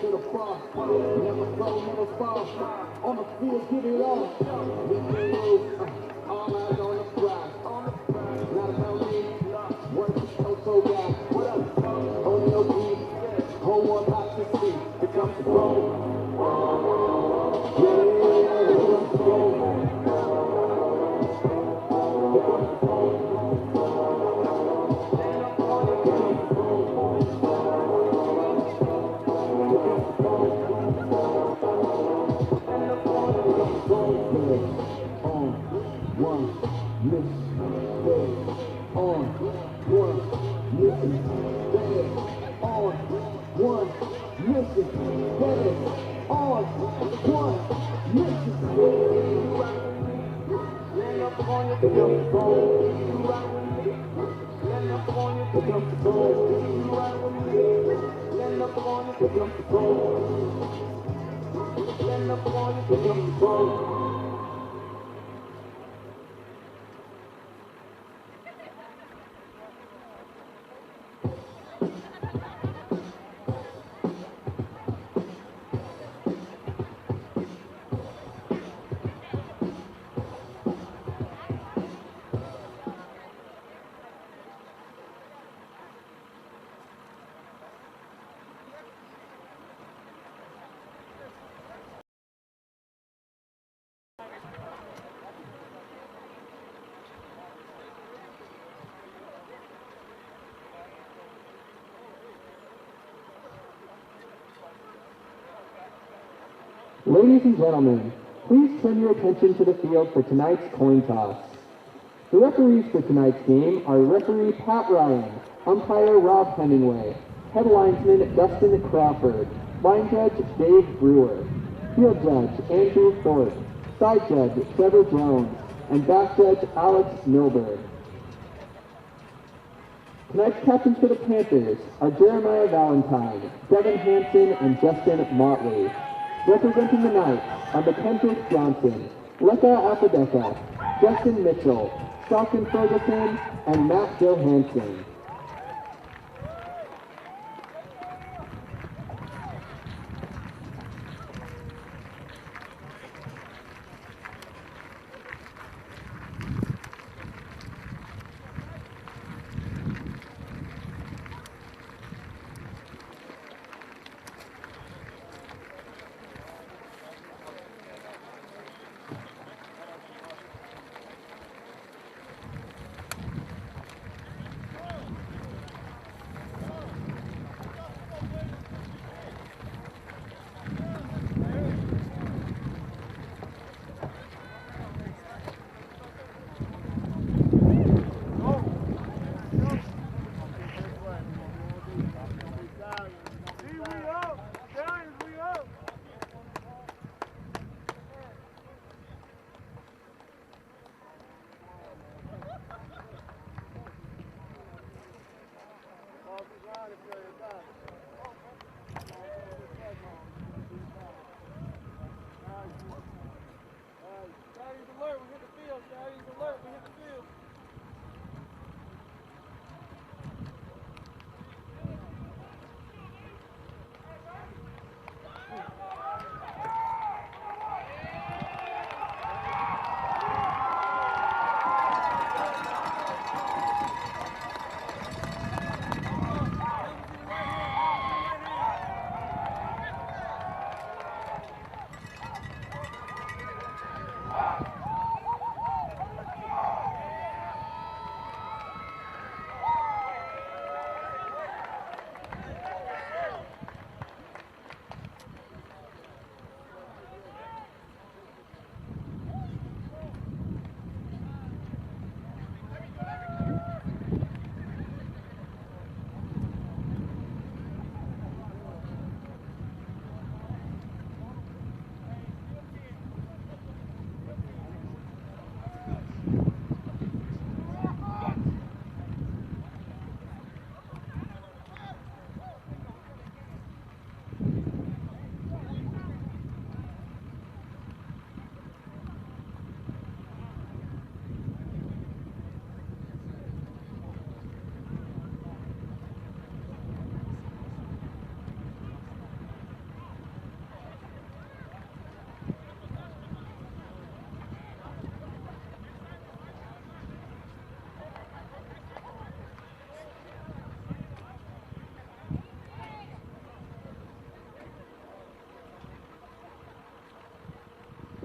to the bar. Never throw, never fall. On the field, get it on. We can lose. All eyes on the prize. Not about me. Work is so bad. What up? On your feet. Home one hot to see. Here comes the goal. Yeah, here comes the goal. Here comes the goal. Ladies and gentlemen, please turn your attention to the field for tonight's coin toss. The referees for tonight's game are referee Pat Ryan, umpire Rob Hemingway, head linesman Dustin Crawford, line judge Dave Brewer, field judge Andrew Thorpe, side judge Trevor Jones, and back judge Alex Milberg. Tonight's captains for the Panthers are Jeremiah Valentine, Devin Hansen, and Justin Motley. Representing the Knights are McKendrick Johnson, Leka Apodeka, Justin Mitchell, Stockton Ferguson, and Matt Johansson.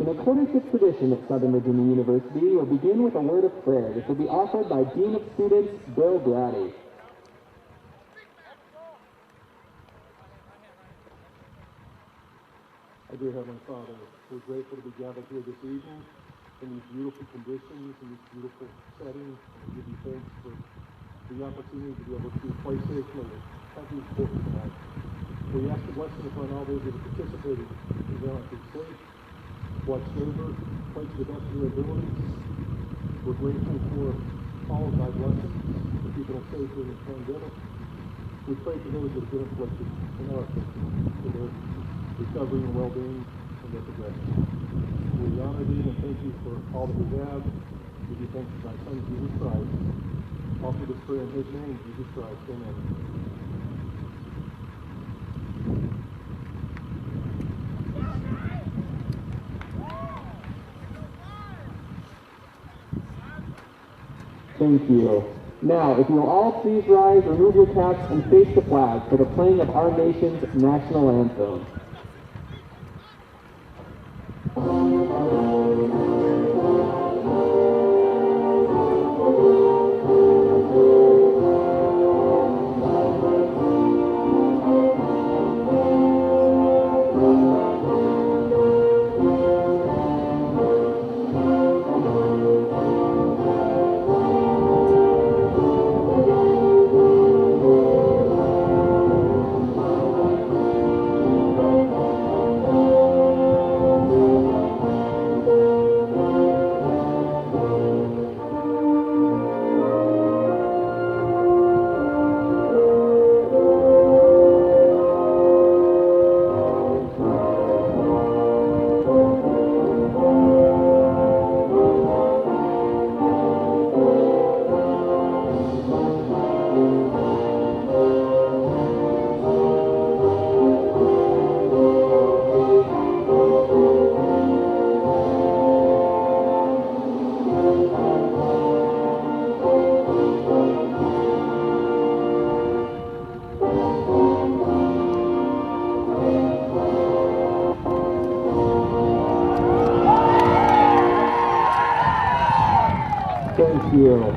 In accordance with tradition at Southern Virginia University, we'll begin with a word of prayer. This will be offered by Dean of Students, Bill Brady. Our dear Heavenly Father, we're grateful to be gathered here this evening in these beautiful conditions, in this beautiful setting. We give you thanks for the opportunity to be able to play safely at these courts tonight. We ask the blessing upon all those that have participated in the be safe, watch over, play to the best of their abilities. We're grateful for all of thy blessings, for keeping us safe during this pandemic. We pray for those that have been afflicted in our country, for their recovery and well-being and their progression. We honor thee and thank you for all that we have. We give you thanks for thy Son, Jesus Christ. Offer this prayer in his name, Jesus Christ. Amen. Thank you. Now, if you will all please rise, remove your caps, and face the flag for the playing of our nation's national anthem. Thank you.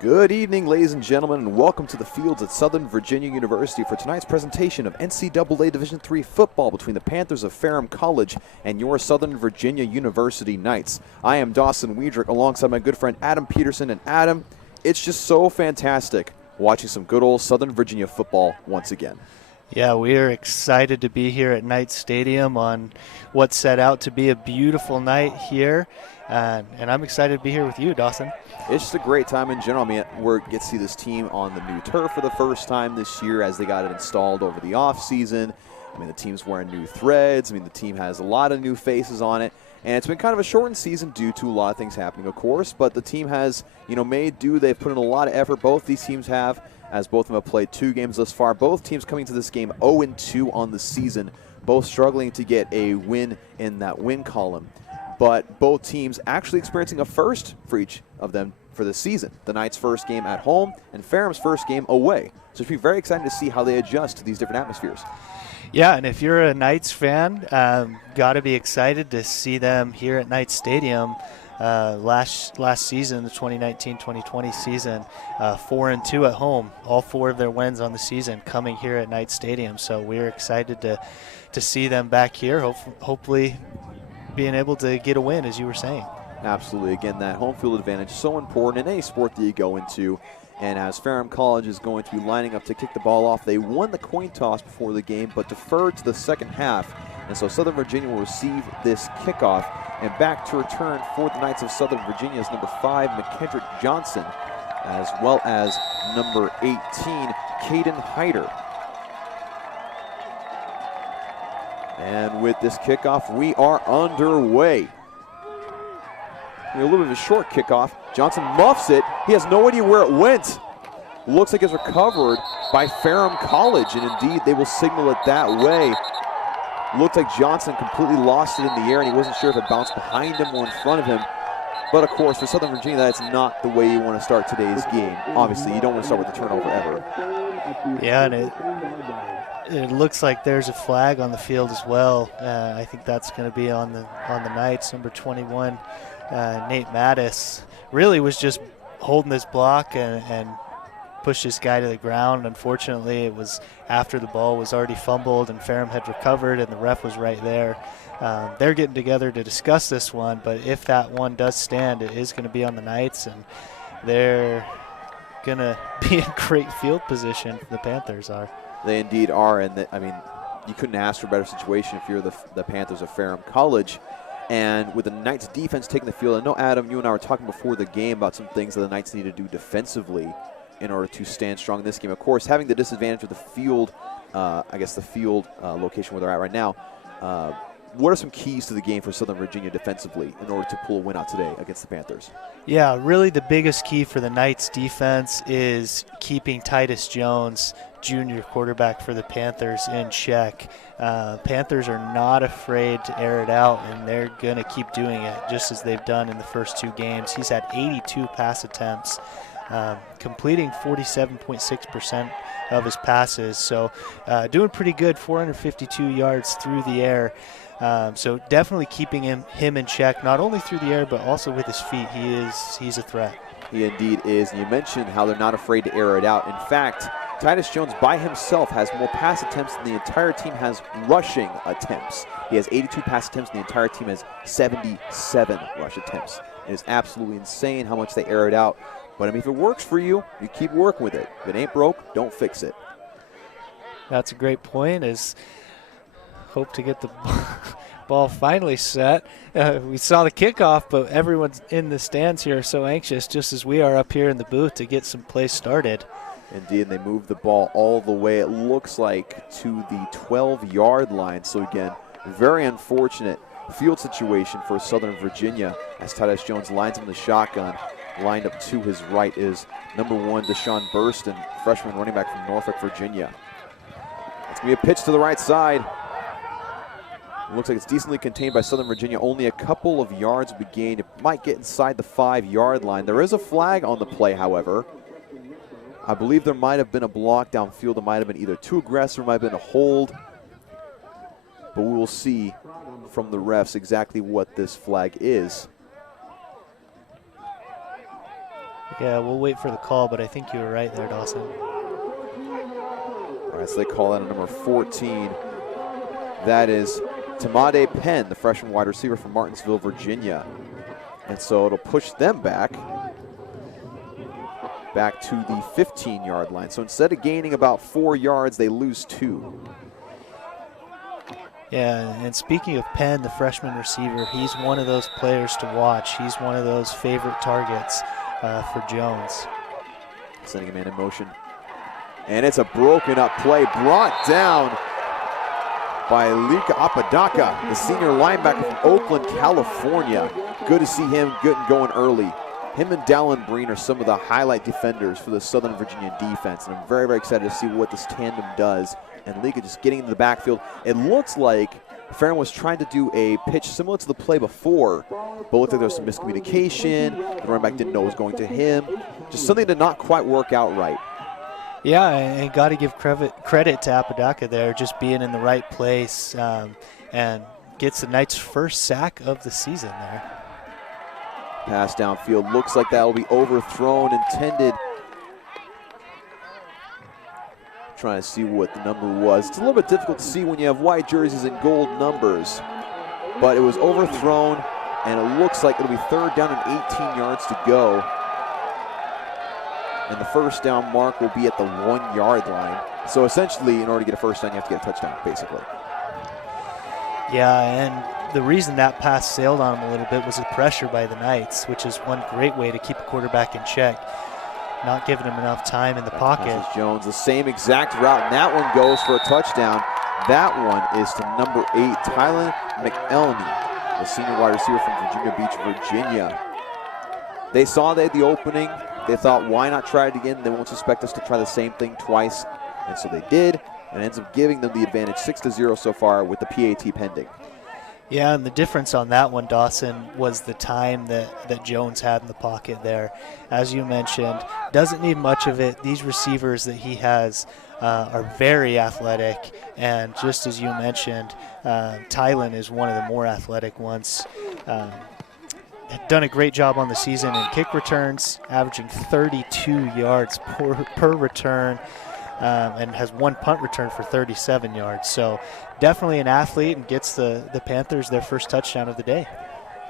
Good evening, ladies and gentlemen, and welcome to the fields at Southern Virginia University for tonight's presentation of NCAA Division III football between the Panthers of Ferrum College and your Southern Virginia University Knights. I am Dawson Weidrich alongside my good friend Adam Peterson. And Adam, it's just so fantastic watching some good old Southern Virginia football once again. Yeah, we are excited to be here at Knights Stadium on what's set out to be a beautiful night here. And I'm excited to be here with you, Dawson. It's just a great time in general. I mean, we're get to see this team on the new turf for the first time this year as they got it installed over the offseason. I mean, the team's wearing new threads. I mean, the team has a lot of new faces on it. And it's been kind of a shortened season due to a lot of things happening, of course. But the team has, made do. They've put in a lot of effort. Both these teams have, as both of them have played 2 games thus far. Both teams coming to this game 0-2 on the season, both struggling to get a win in that win column. But both teams actually experiencing a first for each of them for the season. The Knights' first game at home and Ferrum's first game away. So it should be very exciting to see how they adjust to these different atmospheres. Yeah, and if you're a Knights fan, got to be excited to see them here at Knights Stadium. Last season, the 2019-2020 season, 4-2 at home. All 4 of their wins on the season coming here at Knights Stadium. So we're excited to see them back here, hopefully being able to get a win, as you were saying. Absolutely. Again, that home field advantage is so important in any sport that you go into. And as Ferrum College is going to be lining up to kick the ball off, they won the coin toss before the game, but deferred to the second half. And so Southern Virginia will receive this kickoff. And back to return for the Knights of Southern Virginia is number 5, McKendrick Johnson, as well as number 18, Caden Hyder. And with this kickoff, we are underway. A little bit of a short kickoff. Johnson muffs it. He has no idea where it went. Looks like it's recovered by Ferrum College, and indeed they will signal it that way. Looked like Johnson completely lost it in the air, and he wasn't sure if it bounced behind him or in front of him. But of course, for Southern Virginia, that's not the way you want to start today's game. Obviously, you don't want to start with a turnover ever. Yeah, and it looks like there's a flag on the field as well. I think that's going to be on the Knights. Number 21, Nate Mattis, really was just holding this block and pushed this guy to the ground. Unfortunately, it was after the ball was already fumbled and Ferrum had recovered and the ref was right there. They're getting together to discuss this one, but if that one does stand, it is going to be on the Knights, and they're going to be in great field position, the Panthers are. They indeed are, and I mean, you couldn't ask for a better situation if you're the Panthers of Ferrum College. And with the Knights defense taking the field, I know, Adam, you and I were talking before the game about some things that the Knights need to do defensively in order to stand strong in this game. Of course, having the disadvantage of the field, location where they're at right now, what are some keys to the game for Southern Virginia defensively in order to pull a win out today against the Panthers? Yeah, really the biggest key for the Knights defense is keeping Titus Jones, junior quarterback for the Panthers, in check. Panthers are not afraid to air it out, and they're going to keep doing it just as they've done in the first two games. He's had 82 pass attempts, completing 47.6% of his passes. So doing pretty good, 452 yards through the air. So definitely keeping him in check, not only through the air, but also with his feet. He's a threat. He indeed is. And you mentioned how they're not afraid to air it out. In fact, Titus Jones by himself has more pass attempts than the entire team has rushing attempts. He has 82 pass attempts, and the entire team has 77 rush attempts. It is absolutely insane how much they air it out. But I mean, if it works for you, you keep working with it. If it ain't broke, don't fix it. That's a great point. Hope to get the ball finally set. We saw the kickoff, but everyone in the stands here are so anxious, just as we are up here in the booth, to get some plays started. Indeed, and they moved the ball all the way, it looks like, to the 12-yard line. So again, very unfortunate field situation for Southern Virginia as Titus Jones lines him in the shotgun. Lined up to his right is number 1, Deshaun Burston, freshman running back from Norfolk, Virginia. It's going to be a pitch to the right side. It looks like it's decently contained by Southern Virginia. Only a couple of yards will be gained. It might get inside the 5-yard line. There is a flag on the play, however. I believe there might have been a block downfield. It might have been either too aggressive or might have been a hold. But we will see from the refs exactly what this flag is. Yeah, we'll wait for the call, but I think you were right there, Dawson. All right, so they call that a number 14. That is Tamade Penn, the freshman wide receiver from Martinsville, Virginia. And so it'll push them back to the 15-yard line. So instead of gaining about 4 yards, they lose 2. Yeah, and speaking of Penn, the freshman receiver, he's one of those players to watch. He's one of those favorite targets for Jones. Sending a man in motion. And it's a broken up play brought down by Lika Apodaca, the senior linebacker from Oakland, California. Good to see him good and going early. Him and Dallin Breen are some of the highlight defenders for the Southern Virginia defense, and I'm very, very excited to see what this tandem does. And Lika just getting into the backfield. It looks like Ferrum was trying to do a pitch similar to the play before, but looked like there was some miscommunication. The running back didn't know it was going to him. Just something did not quite work out right. Yeah, and got to give credit to Apodaca there, just being in the right place, and gets the Knights' first sack of the season there. Pass downfield, looks like that will be overthrown, intended. Trying to see what the number was. It's a little bit difficult to see when you have white jerseys and gold numbers, but it was overthrown, and it looks like it'll be 3rd down and 18 yards to go. And the first down mark will be at the 1-yard line. So essentially, in order to get a first down, you have to get a touchdown, basically. Yeah, and the reason that pass sailed on him a little bit was the pressure by the Knights, which is one great way to keep a quarterback in check. Not giving him enough time in the pocket. Jones, the same exact route, and that one goes for a touchdown. That one is to number 8, Tylen McElney, the senior wide receiver from Virginia Beach, Virginia. They saw they had the opening. They thought, why not try it again? They won't suspect us to try the same thing twice. And so they did. and ends up giving them the advantage 6-0 so far with the PAT pending. Yeah, and the difference on that one, Dawson, was the time that Jones had in the pocket there. As you mentioned, doesn't need much of it. These receivers that he has are very athletic, and just as you mentioned, Tylen is one of the more athletic ones. Had done a great job on the season in kick returns, averaging 32 yards per return, and has one punt return for 37 yards. So definitely an athlete, and gets the Panthers their first touchdown of the day.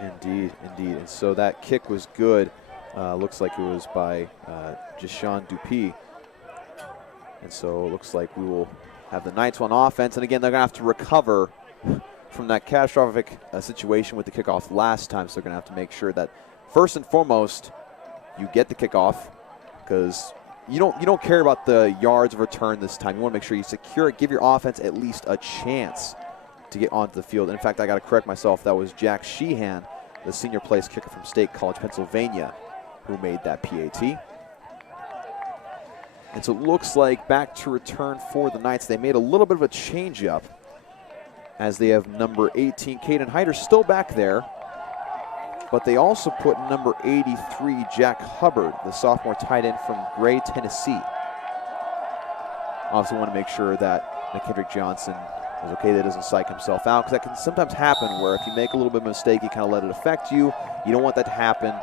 Indeed, indeed. And so that kick was good. Looks like it was by Jashawn Dupuis. And so it looks like we will have the Knights on offense. And again, they're going to have to recover from that catastrophic situation with the kickoff last time. So they're going to have to make sure that first and foremost, you get the kickoff, because you don't care about the yards of return this time. You want to make sure you secure it, give your offense at least a chance to get onto the field. And in fact, I got to correct myself. That was Jack Sheehan, the senior place kicker from State College, Pennsylvania, who made that PAT. And so it looks like back to return for the Knights. They made a little bit of a change-up as they have number 18, Caden Hyder, still back there. But they also put number 83, Jack Hubbard, the sophomore tight end from Gray, Tennessee. Obviously want to make sure that McKendrick Johnson is okay, that doesn't psych himself out, because that can sometimes happen where if you make a little bit of a mistake, you kind of let it affect you. You don't want that to happen.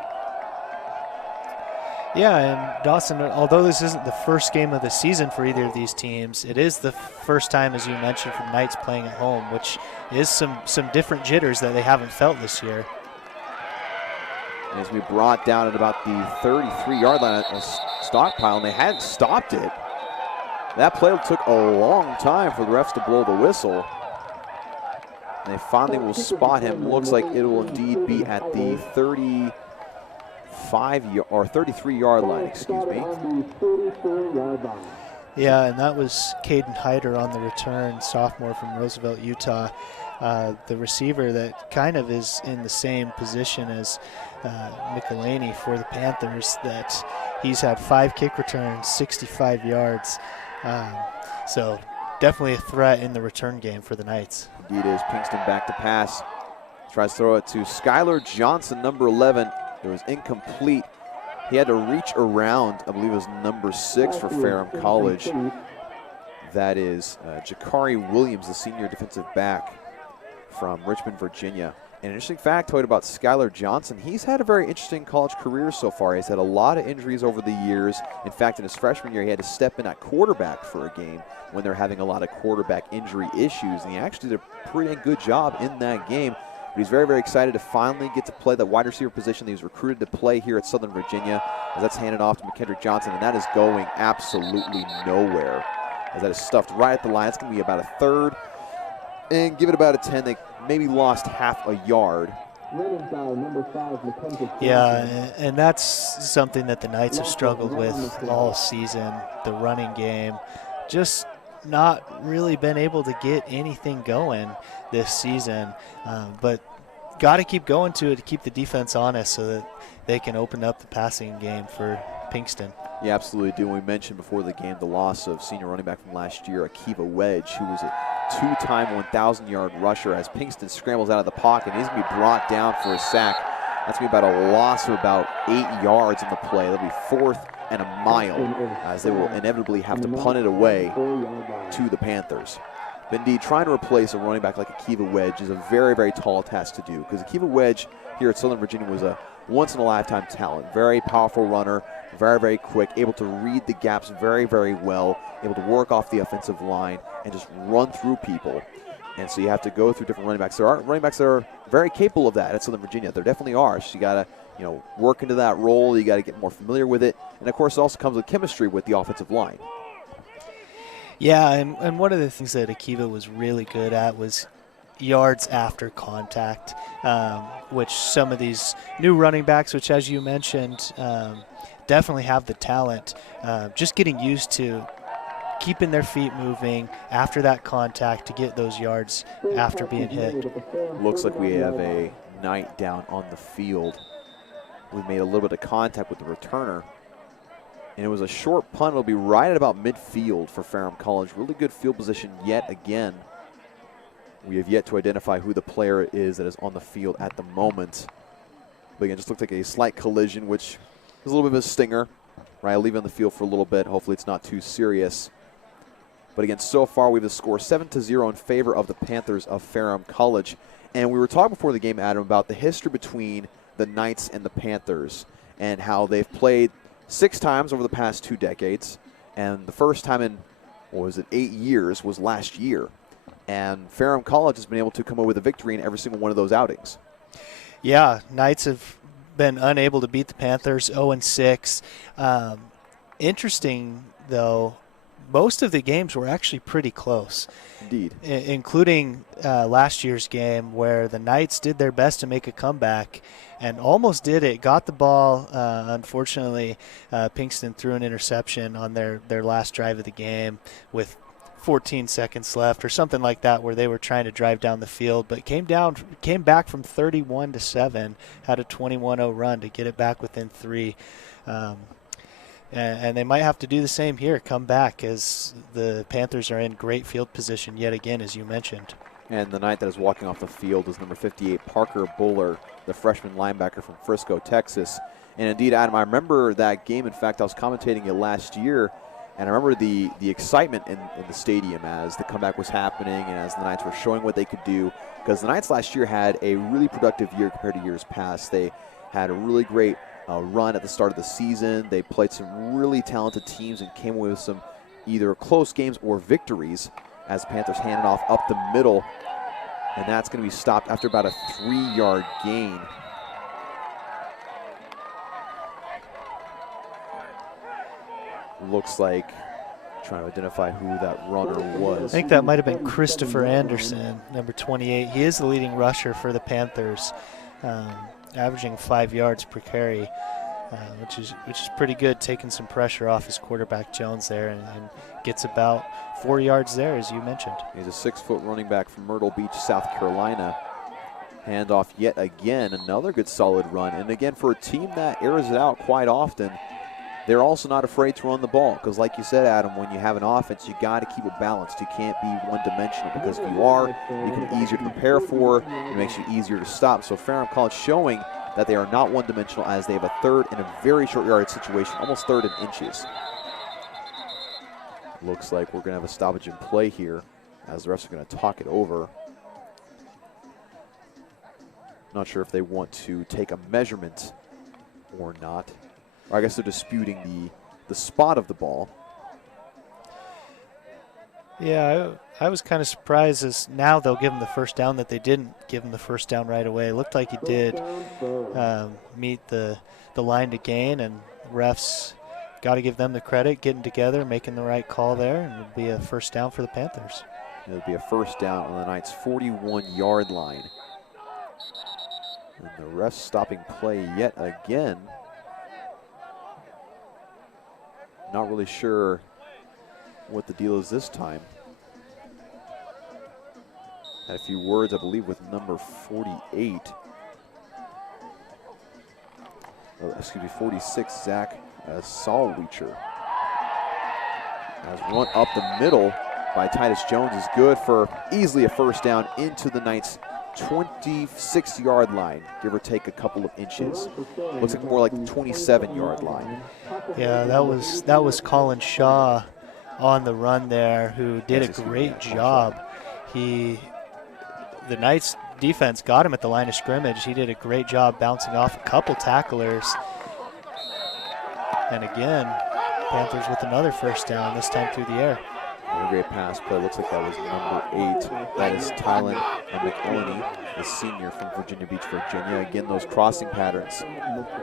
Yeah, and Dawson, although this isn't the first game of the season for either of these teams, it is the first time, as you mentioned, from Knights playing at home, which is some different jitters that they haven't felt this year. And as we brought down at about the 33-yard line, a stockpile, and they hadn't stopped it. That play took a long time for the refs to blow the whistle. And they finally will spot him. Looks like it will indeed be at the 33-yard line, excuse me. Yeah, and that was Caden Hyder on the return, sophomore from Roosevelt, Utah. The receiver that kind of is in the same position as Michelini for the Panthers, that he's had 5 kick returns, 65 yards. So definitely a threat in the return game for the Knights. Indeed is. Pinkston back to pass. Tries to throw it to Skylar Johnson, number 11. It was incomplete. He had to reach around, I believe it was number 6 for Ferrum College. That is Jakari Williams, the senior defensive back from Richmond, Virginia. An interesting factoid about Skylar Johnson, he's had a very interesting college career so far. He's had a lot of injuries over the years. In fact, in his freshman year, he had to step in at quarterback for a game when they're having a lot of quarterback injury issues, and he actually did a pretty good job in that game. But he's very, very excited to finally get to play that wide receiver position that he was recruited to play here at Southern Virginia, as that's handed off to McKendrick Johnson, and that is going absolutely nowhere, as that is stuffed right at the line. It's going to be about a third, and give it about a 10. They maybe lost half a yard. Yeah, and that's something that the Knights have struggled with all season, the running game. Just not really been able to get anything going this season, but got to keep going to it to keep the defense honest so that they can open up the passing game for Pinkston. Yeah, absolutely do. We mentioned before the game the loss of senior running back from last year, Akiva Wedge, who was a 2-time 1,000-yard rusher, as Pinkston scrambles out of the pocket. He's going to be brought down for a sack. That's going to be about a loss of about 8 yards in the play. That'll be 4th and a mile, as they will inevitably have to punt it away to the Panthers. But indeed, trying to replace a running back like Akiva Wedge is a very, very tall task to do, because Akiva Wedge here at Southern Virginia was a once-in-a-lifetime talent. Very powerful runner, very, very quick, able to read the gaps very, very well, able to work off the offensive line and just run through people. And so you have to go through different running backs. There are running backs that are very capable of that at Southern Virginia. There definitely are. So you got to, work into that role. You got to get more familiar with it. And, of course, it also comes with chemistry with the offensive line. Yeah, and one of the things that Akiva was really good at was yards after contact, which some of these new running backs, which as you mentioned, definitely have the talent, just getting used to keeping their feet moving after that contact to get those yards after being hit. Looks like we have a Knight down on the field. We made a little bit of contact with the returner. And it was a short punt. It'll be right at about midfield for Ferrum College. Really good field position yet again. We have yet to identify who the player is that is on the field at the moment. But again, just looked like a slight collision, which is a little bit of a stinger. Right, I'll leave it on the field for a little bit. Hopefully it's not too serious. But again, so far we have the score 7-0 in favor of the Panthers of Ferrum College. And we were talking before the game, Adam, about the history between the Knights and the Panthers and how they've played 6 times over the past 2 decades. And the first time in, 8 years was last year. And Ferrum College has been able to come away with a victory in every single one of those outings. Yeah, Knights have been unable to beat the Panthers, 0-6. Interesting, though, most of the games were actually pretty close. Indeed. Including last year's game where the Knights did their best to make a comeback and almost did it. Got the ball. Unfortunately, Pinkston threw an interception on their last drive of the game with 14 seconds left or something like that, where they were trying to drive down the field, but came back from 31-7, had a 21-0 run to get it back within 3. And they might have to do the same here, come back, as the Panthers are in great field position yet again, as you mentioned. And the Knight that is walking off the field is number 58, Parker Buller, the freshman linebacker from Frisco, Texas. And indeed, Adam, I remember that game. In fact, I was commentating it last year, and I remember the excitement in the stadium as the comeback was happening and as the Knights were showing what they could do. Because the Knights last year had a really productive year compared to years past. They had a really great run at the start of the season. They played some really talented teams and came away with some either close games or victories as the Panthers handed off up the middle. And that's going to be stopped after about a 3-yard gain. Looks like trying to identify who that runner was. I think that might have been Christopher Anderson, number 28. He is the leading rusher for the Panthers, averaging 5 yards per carry, which is pretty good, taking some pressure off his quarterback Jones there, and gets about 4 yards there, as you mentioned. He's a 6-foot running back from Myrtle Beach, South Carolina. Handoff yet again, another good solid run. And again, for a team that airs it out quite often, they're also not afraid to run the ball, because like you said, Adam, when you have an offense, you got to keep it balanced. You can't be one-dimensional, because if you are, you can be easier to prepare for. It makes you easier to stop. So Ferrum College showing that they are not one-dimensional, as they have a third in a very short yardage situation, almost third in inches. Looks like we're going to have a stoppage in play here, as the refs are going to talk it over. Not sure if they want to take a measurement or not. Or I guess they're disputing the spot of the ball. Yeah, I was kind of surprised as now they'll give him the first down that they didn't give him the first down right away. It looked like he did meet the line to gain, and refs got to give them the credit, getting together, making the right call there, and it'll be a first down for the Panthers. It'll be a first down on the Knights' 41-yard line. And the refs stopping play yet again. Not really sure what the deal is this time. Had a few words, I believe, with number 48. 46, Zach Saulweecher. As one up the middle by Titus Jones is good for easily a first down into the Knights' 26-yard line, give or take a couple of inches. Looks like more like the 27-yard line. Yeah, that was Colin Shaw on the run there, who did a great job. The Knights defense got him at the line of scrimmage. He did a great job bouncing off a couple tacklers. And again, Panthers with another first down, this time through the air. A great pass play. Looks like that was number 8. That is Tylen McElhenney, the senior from Virginia Beach, Virginia. Again, those crossing patterns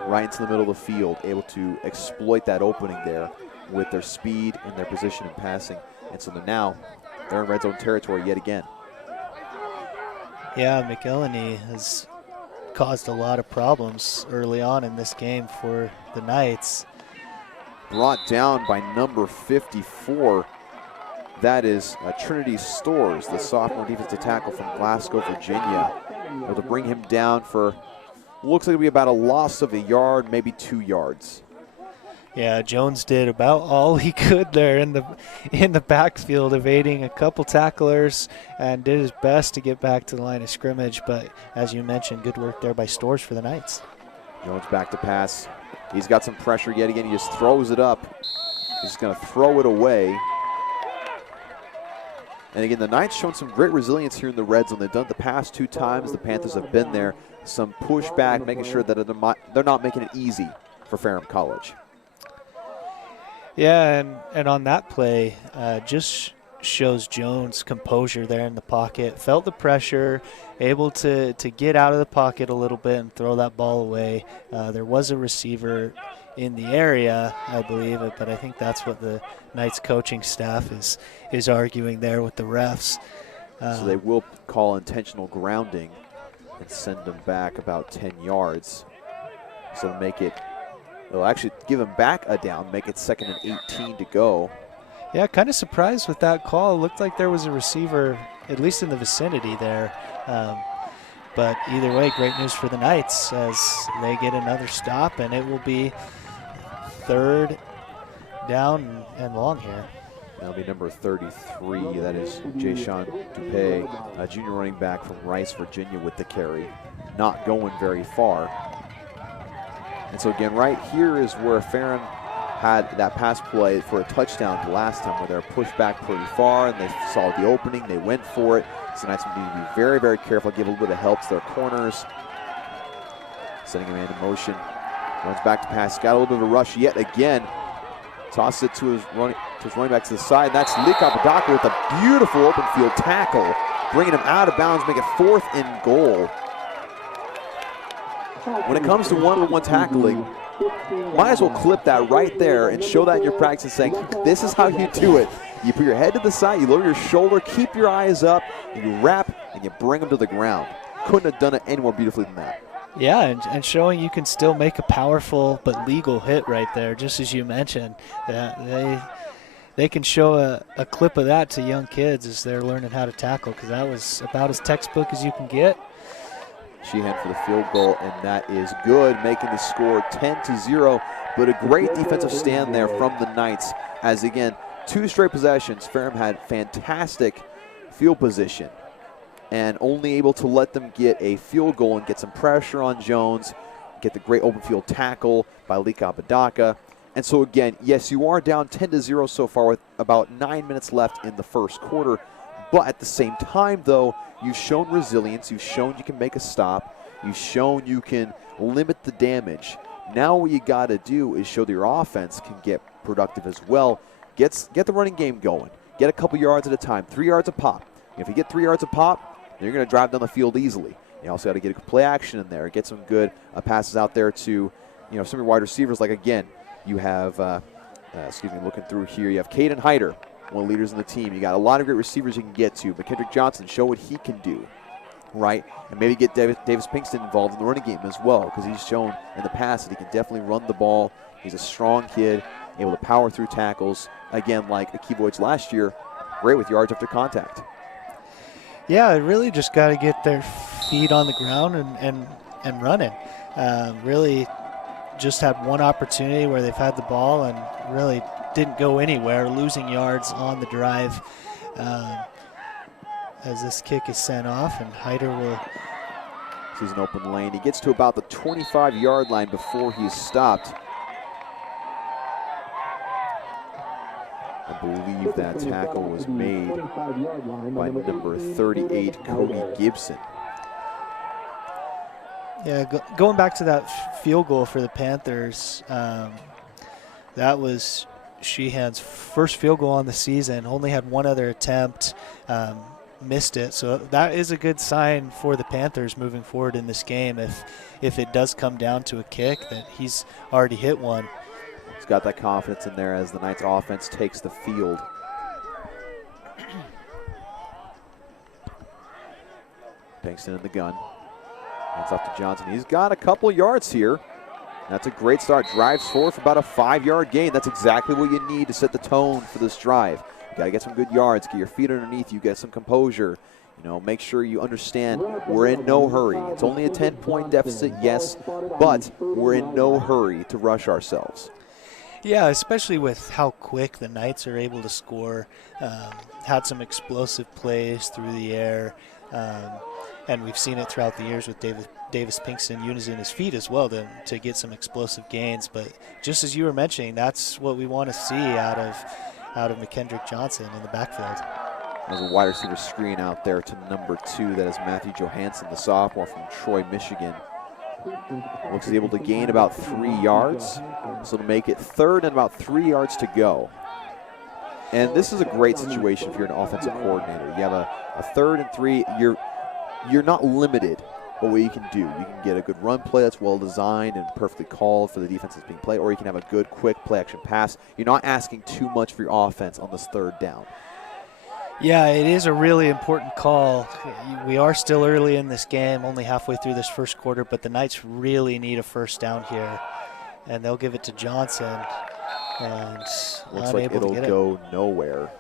right into the middle of the field, able to exploit that opening there with their speed and their position in passing. And so they're in red zone territory yet again. Yeah, McElhenney has caused a lot of problems early on in this game for the Knights. Brought down by number 54. That is Trinity Stores, the sophomore defensive tackle from Glasgow, Virginia. Able to bring him down for, looks like it'll be about a loss of a yard, maybe 2 yards. Yeah, Jones did about all he could there in the backfield, evading a couple tacklers, and did his best to get back to the line of scrimmage. But as you mentioned, good work there by Storrs for the Knights. Jones back to pass. He's got some pressure yet again. He just throws it up. He's just going to throw it away. And again, the Knights shown some great resilience here in the red zone. They've done it the past 2 times. The Panthers have been there. Some pushback, making sure that they're not making it easy for Ferrum College. Yeah, and on that play, just shows Jones' composure there in the pocket. Felt the pressure, able to get out of the pocket a little bit and throw that ball away. There was a receiver in the area, I believe, but I think that's what the Knights coaching staff is arguing there with the refs. So they will call intentional grounding and send them back about 10 yards. So it'll actually give them back a down, make it 2nd and 18 to go. Yeah, kind of surprised with that call. It looked like there was a receiver, at least in the vicinity there. But either way, great news for the Knights as they get another stop, and it will be 3rd down and long here. That'll be number 33. That is Jay-Sean Dupay, a junior running back from Rice, Virginia, with the carry. Not going very far. And so again, right here is where Ferrum had that pass play for a touchdown the last time, where they were pushed back pretty far and they saw the opening, they went for it. So Knights need to be very, very careful, give a little bit of help to their corners. Setting a man in motion. Runs back to pass, got a little bit of a rush yet again. Tosses it to his running back to the side. And that's Lika Badaka with a beautiful open field tackle, bringing him out of bounds, make it 4th and goal. When it comes to one-on-one tackling, might as well clip that right there and show that in your practice, saying, this is how you do it. You put your head to the side, you lower your shoulder, keep your eyes up, and you wrap, and you bring them to the ground. Couldn't have done it any more beautifully than that. Yeah, and showing you can still make a powerful but legal hit right there, just as you mentioned. They can show a clip of that to young kids as they're learning how to tackle, because that was about as textbook as you can get. Sheehan for the field goal, and that is good, making the score 10-0. But a great defensive stand there from the Knights, as again, 2 straight possessions. Ferrum had fantastic field position and only able to let them get a field goal and get some pressure on Jones, get the great open field tackle by Lika Badaka. And so again, yes, you are down 10-0 so far with about 9 minutes left in the first quarter. But at the same time, though, you've shown resilience. You've shown you can make a stop. You've shown you can limit the damage. Now what you got to do is show that your offense can get productive as well. Get the running game going. Get a couple yards at a time, 3 yards a pop. If you get 3 yards a pop, then you're going to drive down the field easily. You also got to get a play action in there. Get some good passes out there to some of your wide receivers. Like, again, you have, looking through here, you have Caden Hyder, one of the leaders in the team. You got a lot of great receivers you can get to. McKendrick Johnson, show what he can do, right? And maybe get Davis Pinkston involved in the running game as well, because he's shown in the past that he can definitely run the ball. He's a strong kid, able to power through tackles. Again, like Akivoic last year, great with yards after contact. Yeah, really just got to get their feet on the ground and running. Really just had one opportunity where they've had the ball and really didn't go anywhere, losing yards on the drive as this kick is sent off, and Hyder will. Sees an open lane. He gets to about the 25-yard line before he's stopped. I believe that tackle was made by number 38, Cody Gibson. Yeah, going back to that field goal for the Panthers, that was Sheehan's first field goal on the season. Only had one other attempt, missed it. So that is a good sign for the Panthers moving forward in this game. If it does come down to a kick, that he's already hit one. He's got that confidence in there as the Knights offense takes the field. Pinkston in the gun. Hands off to Johnson. He's got a couple yards here. That's a great start. Drives forward for about a 5-yard gain. That's exactly what you need to set the tone for this drive. You got to get some good yards, get your feet underneath you, get some composure. Make sure you understand we're in no hurry. It's only a 10-point deficit, yes, but we're in no hurry to rush ourselves. Yeah, especially with how quick the Knights are able to score. Had some explosive plays through the air, and we've seen it throughout the years with Davis Pinkston using his feet as well to get some explosive gains. But just as you were mentioning, that's what we want to see out of McKendrick Johnson in the backfield. There's a wide receiver screen out there to number 2. That is Matthew Johansson, the sophomore from Troy, Michigan. Looks able to gain about 3 yards, so to make it 3rd and about 3 yards to go. And this is a great situation if you're an offensive coordinator. You have a 3rd and 3. You're not limited by what you can do. You can get a good run play that's well designed and perfectly called for the defense that's being played, or you can have a good, quick play action pass. You're not asking too much for your offense on this 3rd down. Yeah, it is a really important call. We are still early in this game, only halfway through this first quarter, but the Knights really need a first down here, and they'll give it to Johnson. And looks like it'll go nowhere.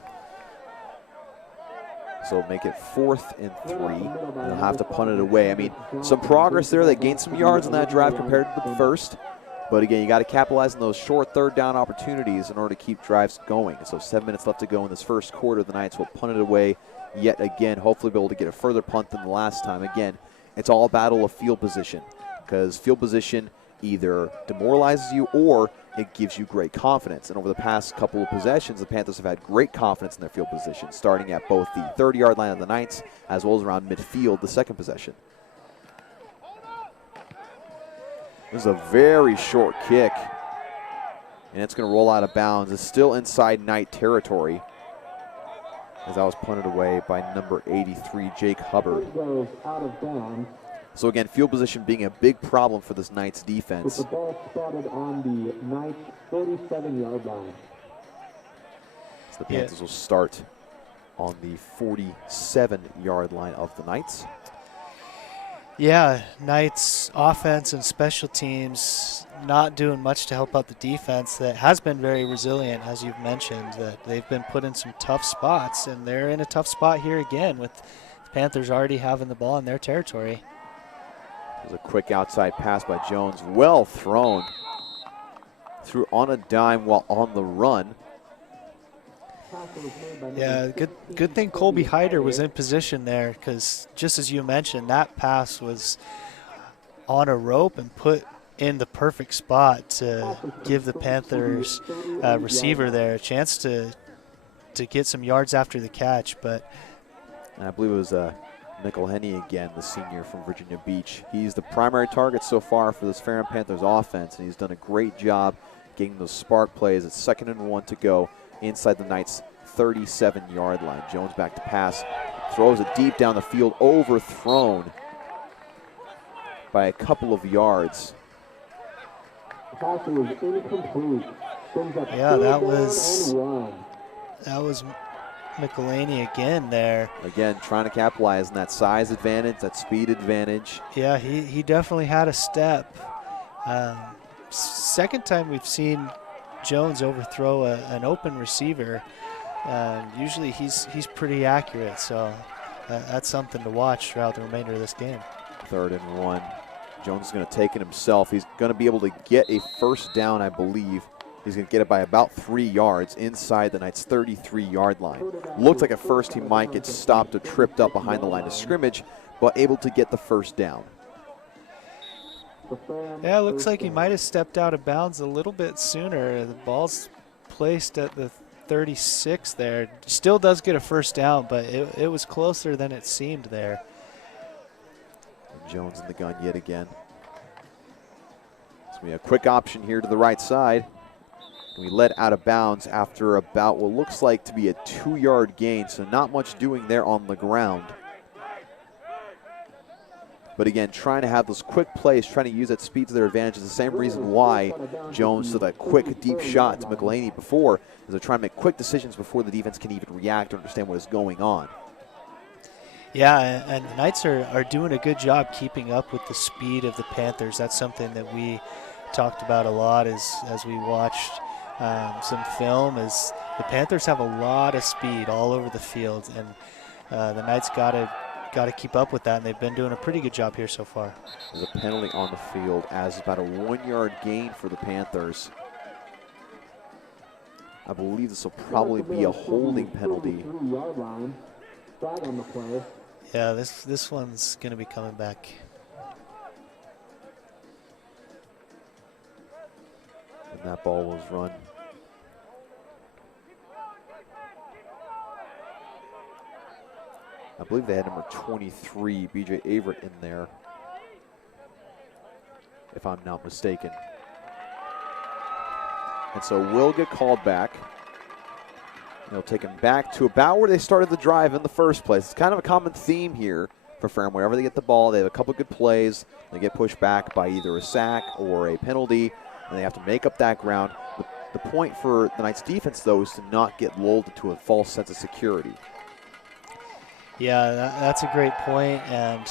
So make it 4th and 3, and they'll have to punt it away. I mean, some progress there. They gained some yards on that drive compared to the first. But again, you got to capitalize on those short 3rd down opportunities in order to keep drives going. So 7 minutes left to go in this first quarter. The Knights will punt it away yet again, hopefully be able to get a further punt than the last time. Again, it's all a battle of field position, because field position either demoralizes you or it gives you great confidence. And over the past couple of possessions, the Panthers have had great confidence in their field position, starting at both the 30-yard line of the Knights as well as around midfield the second possession. This is a very short kick, and it's going to roll out of bounds. It's still inside Knight territory, as that was punted away by number 83, Jake Hubbard. So again, field position being a big problem for this Knights defense. With the ball spotted on the Knights 37-yard line. So the Panthers will start on the 47-yard line of the Knights. Yeah, Knights offense and special teams not doing much to help out the defense that has been very resilient, as you've mentioned, that they've been put in some tough spots, and they're in a tough spot here again with the Panthers already having the ball in their territory. There's a quick outside pass by Jones, well thrown. Threw on a dime while on the run. Yeah, good thing Colby Hyder was in position there, because just as you mentioned, that pass was on a rope and put in the perfect spot to give the Panthers receiver there a chance to get some yards after the catch. But I believe it was McElhenney again, the senior from Virginia Beach. He's the primary target so far for this Ferrum Panthers offense, and he's done a great job getting those spark plays. It's 2nd and 1 to go inside the Knights' 37-yard line. Jones back to pass, throws it deep down the field, overthrown by a couple of yards. Yeah, that was McElhaney again there. Again, trying to capitalize on that size advantage, that speed advantage. Yeah, he definitely had a step. Second time we've seen Jones overthrow an open receiver. Usually he's pretty accurate, so that's something to watch throughout the remainder of this game. 3rd and 1. Jones is going to take it himself. He's going to be able to get a first down, I believe. He's going to get it by about 3 yards inside the Knights' 33-yard line. Looked like at first he might get stopped or tripped up behind the line of scrimmage, but able to get the first down. Yeah, it looks like he might have stepped out of bounds a little bit sooner. The ball's placed at the 36 there. Still does get a first down, but it was closer than it seemed there. And Jones in the gun yet again. So we have a quick option here to the right side. We led out of bounds after about what looks like to be a 2-yard gain, so not much doing there on the ground. But again, trying to have those quick plays, trying to use that speed to their advantage is the same reason why Jones did that quick, deep shot to McElhaney before, is they're trying to make quick decisions before the defense can even react or understand what is going on. Yeah, and the Knights are doing a good job keeping up with the speed of the Panthers. That's something that we talked about a lot as we watched some film, is the Panthers have a lot of speed all over the field, and the Knights got to keep up with that, and they've been doing a pretty good job here so far. There's a penalty on the field as about a 1-yard gain for the Panthers. I believe this will probably be a holding penalty. Flag on the play. Yeah, this one's going to be coming back. And that ball was run. I believe they had number 23, BJ Averett, in there, if I'm not mistaken. And so will get called back. They'll take him back to about where they started the drive in the first place. It's kind of a common theme here for Ferrum. Wherever they get the ball, they have a couple good plays. They get pushed back by either a sack or a penalty, and they have to make up that ground. The point for the Knights defense, though, is to not get lulled into a false sense of security. Yeah, that's a great point, and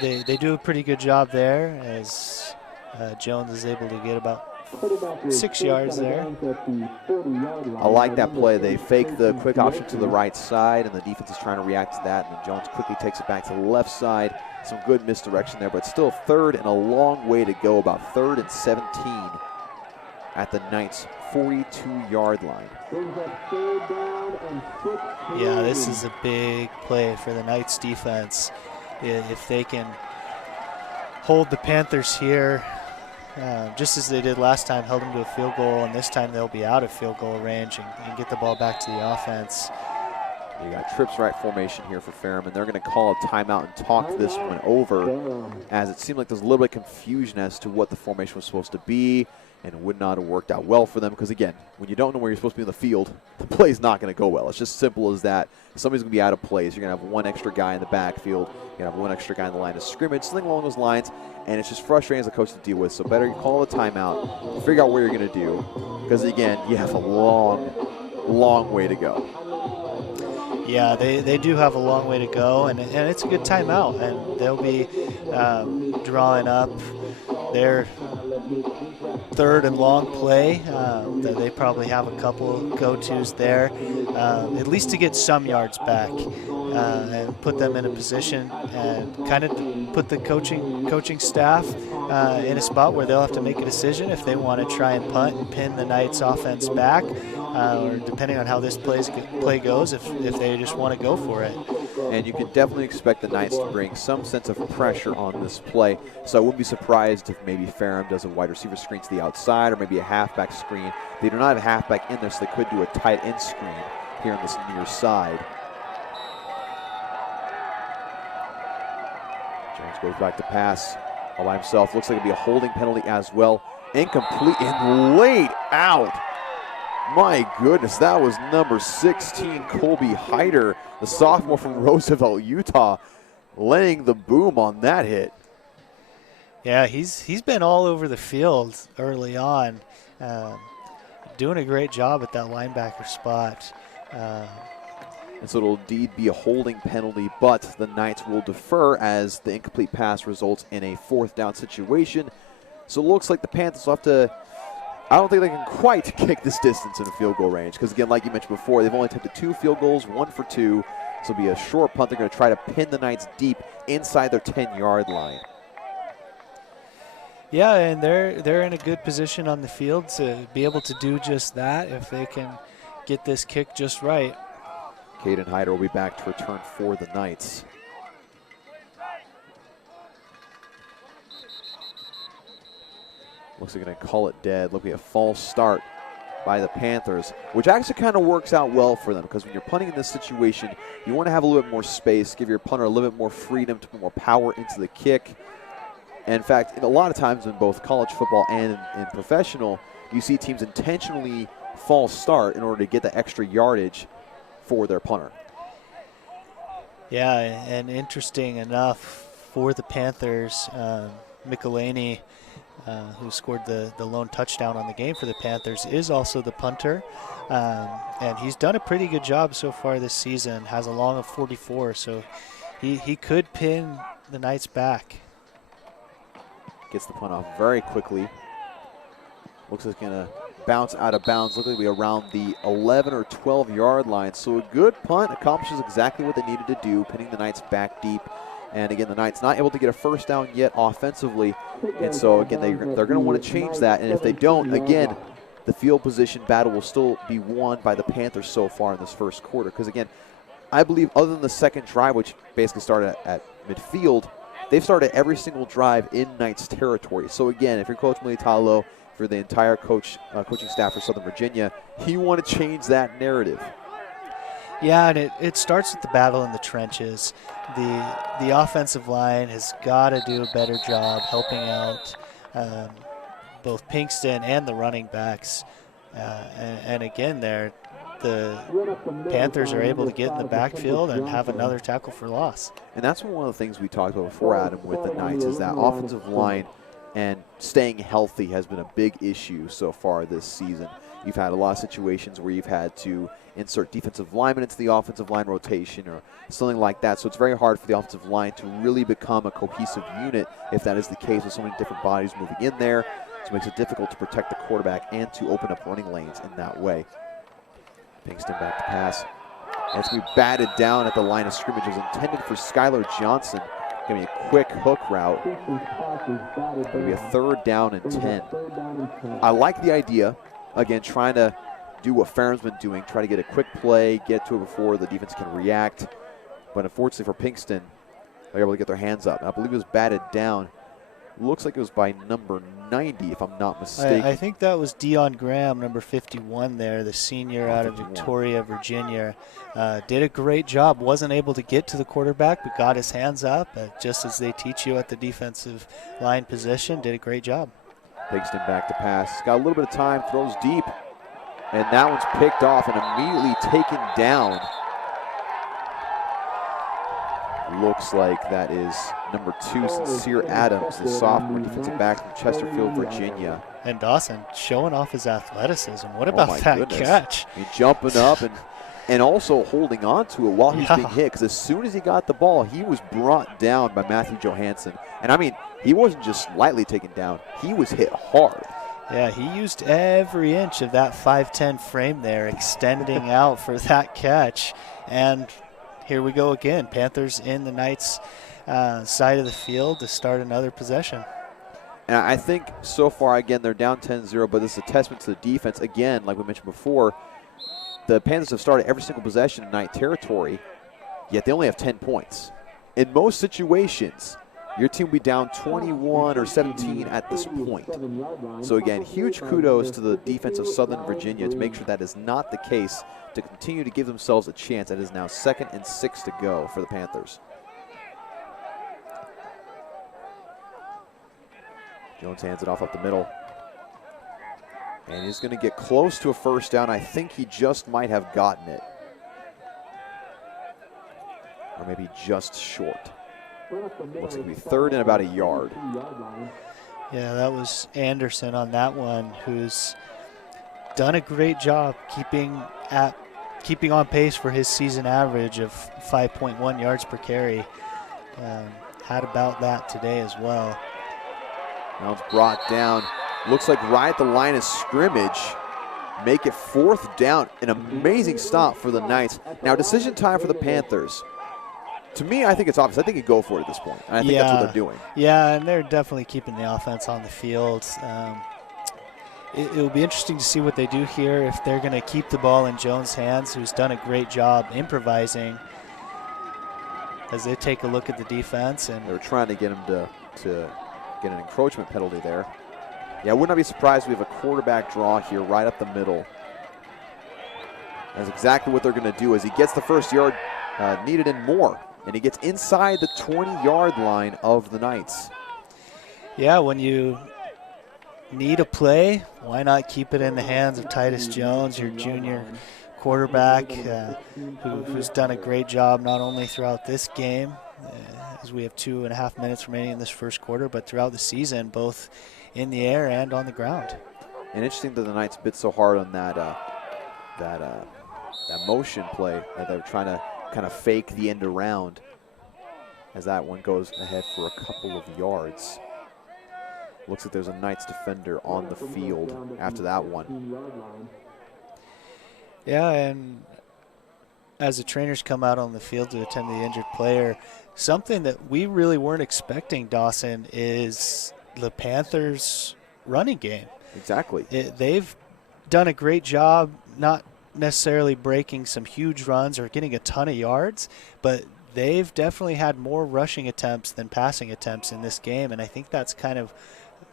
they do a pretty good job there as Jones is able to get about 6 yards there. I like that play. They fake the quick option to the right side, and the defense is trying to react to that, and then Jones quickly takes it back to the left side. Some good misdirection there, but still third and a long way to go, about 3rd and 17 at the Knights' 42-yard line. Yeah, this is a big play for the Knights defense. If they can hold the Panthers here, just as they did last time, held them to a field goal, and this time they'll be out of field goal range and get the ball back to the offense. You got trips right formation here for Ferrum, and they're going to call a timeout and talk this one over, as it seemed like there's a little bit of confusion as to what the formation was supposed to be, and it would not have worked out well for them, because again, when you don't know where you're supposed to be in the field, the play's not going to go well. It's just simple as that. Somebody's going to be out of place. You're going to have one extra guy in the backfield. You're going to have one extra guy in the line of scrimmage, something along those lines, and it's just frustrating as a coach to deal with. So better you call a timeout, figure out what you're going to do, because again, you have a long way to go. Yeah, they do have a long way to go, and it's a good timeout, and they'll be drawing up their 3rd and long play. That they probably have a couple go-tos there, at least to get some yards back and put them in a position and kind of put the coaching staff in a spot where they'll have to make a decision if they want to try and punt and pin the Knights offense back, or depending on how this play goes, if they just want to go for it. And you can definitely expect the Knights to bring some sense of pressure on this play. So I wouldn't be surprised if maybe Ferrum does a wide receiver screen to the outside, or maybe a halfback screen. They do not have a halfback in there, so they could do a tight end screen here on this near side. Jones goes back to pass all by himself. Looks like it'll be a holding penalty as well. Incomplete and laid out. My goodness, that was number 16, Colby Hyder, the sophomore from Roosevelt, Utah, laying the boom on that hit. Yeah, he's been all over the field early on, doing a great job at that linebacker spot. And so it'll indeed be a holding penalty, but the Knights will defer as the incomplete pass results in a 4th down situation. So it looks like the Panthers will have to, I don't think they can quite kick this distance in a field goal range, because again, like you mentioned before, they've only attempted 2 field goals, 1 for 2. So it'll be a short punt. They're going to try to pin the Knights deep inside their 10-yard line. Yeah, and they're in a good position on the field to be able to do just that if they can get this kick just right. Caden Hyder will be back to return for the Knights. Looks like they're going to call it dead. Look, we have a false start by the Panthers, which actually kind of works out well for them, because when you're punting in this situation, you want to have a little bit more space, give your punter a little bit more freedom to put more power into the kick. And in fact, a lot of times in both college football and in professional, you see teams intentionally false start in order to get the extra yardage for their punter. Yeah, and interesting enough for the Panthers, Michelini, who scored the lone touchdown on the game for the Panthers, is also the punter. And he's done a pretty good job so far this season, has a long of 44, so he could pin the Knights back. Gets the punt off very quickly. Looks like it's going to bounce out of bounds. Looks like it'll be around the 11 or 12-yard line. So a good punt accomplishes exactly what they needed to do, pinning the Knights back deep. And again, the Knights not able to get a first down yet offensively. And so again, they're going to want to change that. And if they don't, again, the field position battle will still be won by the Panthers so far in this first quarter. Because, again, I believe other than the second drive, which basically started at midfield, they've started every single drive in Knights territory. So, again, if you're Coach Militalo, for the entire coaching staff for Southern Virginia, you want to change that narrative. Yeah, and it starts with the battle in the trenches. The offensive line has got to do a better job helping out both Pinkston and the running backs. And again, the Panthers are able to get in the backfield and have another tackle for loss. And that's one of the things we talked about before, Adam, with the Knights, is that offensive line and staying healthy has been a big issue so far this season. You've had a lot of situations where you've had to insert defensive linemen into the offensive line rotation or something like that. So it's very hard for the offensive line to really become a cohesive unit if that is the case with so many different bodies moving in there. So it makes it difficult to protect the quarterback and to open up running lanes in that way. Pinkston back to pass. And it's going to be batted down at the line of scrimmage. It was intended for Skylar Johnson. Going to be a quick hook route. Going to be a 3rd down and 10. I like the idea. Again, trying to do what Ferrum's been doing, try to get a quick play, get to it before the defense can react. But unfortunately for Pinkston, they're able to get their hands up. I believe it was batted down. Looks like it was by number 90, if I'm not mistaken. I think that was Dion Graham, number 51 there, the senior out of Victoria, Virginia. Did a great job. Wasn't able to get to the quarterback, but got his hands up, just as they teach you at the defensive line position. Did a great job. Pinkston back to pass. Got a little bit of time, throws deep. And that one's picked off and immediately taken down. Looks like that is number 2, Sincere Adams, the sophomore defensive back from Chesterfield, Virginia. And Dawson showing off his athleticism. What about that catch? Jumping up and also holding on to it while he's being hit, because as soon as he got the ball, he was brought down by Matthew Johansson. And I mean, he wasn't just lightly taken down, he was hit hard. Yeah, he used every inch of that 5'10" frame there, extending out for that catch. And here we go again. Panthers in the Knights' side of the field to start another possession. And I think so far, again, they're down 10-0, but this is a testament to the defense. Again, like we mentioned before, the Panthers have started every single possession in Knight territory, yet they only have 10 points. In most situations, your team will be down 21 or 17 at this point. So again, huge kudos to the defense of Southern Virginia to make sure that is not the case, to continue to give themselves a chance. It is now 2nd and 6 to go for the Panthers. Jones hands it off up the middle. And he's going to get close to a 1st down. I think he just might have gotten it. Or maybe just short. Looks like it'll be 3rd and about a yard. Yeah, that was Anderson on that one, who's done a great job keeping on pace for his season average of 5.1 yards per carry. Had about that today as well. Now it's brought down. Looks like right at the line of scrimmage. Make it 4th down. An amazing stop for the Knights. Now decision time for the Panthers. To me, I think it's obvious. I think you go for it at this point. And I think that's what they're doing. Yeah, and they're definitely keeping the offense on the field. It will be interesting to see what they do here, if they're going to keep the ball in Jones' hands, who's done a great job improvising, as they take a look at the defense. And they're trying to get him to get an encroachment penalty there. Yeah, I would not be surprised if we have a quarterback draw here right up the middle. That's exactly what they're going to do, as he gets the 1st yard needed and more. And he gets inside the 20-yard line of the Knights. Yeah, when you need a play, why not keep it in the hands of Titus Jones, your junior quarterback, who's done a great job not only throughout this game, as we have 2.5 minutes remaining in this first quarter, but throughout the season, both in the air and on the ground. And interesting that the Knights bit so hard on that motion play, that they were trying to kind of fake the end around, as that one goes ahead for a couple of yards. Looks like there's a Knights defender on the field after that one. Yeah, and as the trainers come out on the field to attend the injured player, something that we really weren't expecting, Dawson, is the Panthers' running game. Exactly. They've done a great job, not necessarily breaking some huge runs or getting a ton of yards, but they've definitely had more rushing attempts than passing attempts in this game, and I think that's kind of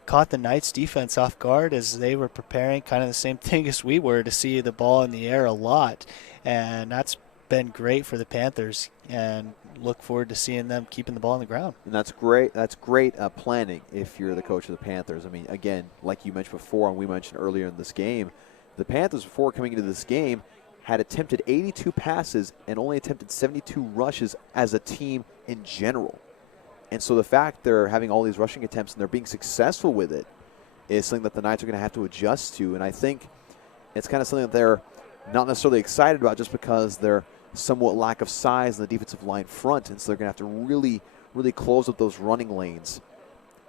caught the Knights defense off guard as they were preparing, kind of the same thing as we were, to see the ball in the air a lot, and that's been great for the Panthers, and look forward to seeing them keeping the ball on the ground. And that's great. That's great planning if you're the coach of the Panthers. I mean, again, like you mentioned before and we mentioned earlier in this game, the Panthers, before coming into this game, had attempted 82 passes and only attempted 72 rushes as a team in general. And so the fact they're having all these rushing attempts and they're being successful with it is something that the Knights are going to have to adjust to. And I think it's kind of something that they're not necessarily excited about just because they're somewhat lack of size in the defensive line front. And so they're going to have to really, really close up those running lanes.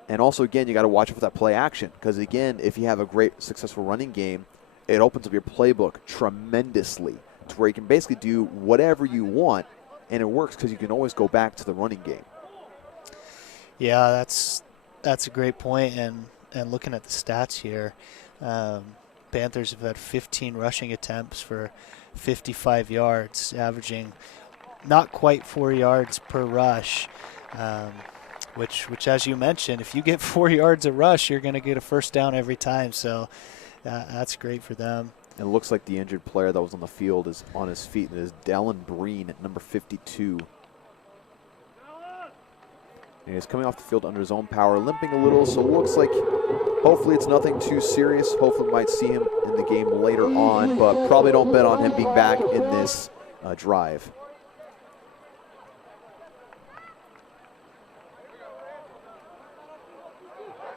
And also, again, you got to watch out for that play action because, again, if you have a great, successful running game, it opens up your playbook tremendously to where you can basically do whatever you want, and it works because you can always go back to the running game. Yeah, that's a great point, and looking at the stats here, Panthers have had 15 rushing attempts for 55 yards, averaging not quite 4 yards per rush, which as you mentioned, if you get 4 yards a rush, you're going to get a first down every time, so that's great for them. It looks like the injured player that was on the field is on his feet, and it is Dallin Breen at number 52. And he's coming off the field under his own power, limping a little, so it looks like hopefully it's nothing too serious. Hopefully we might see him in the game later on, but probably don't bet on him being back in this drive.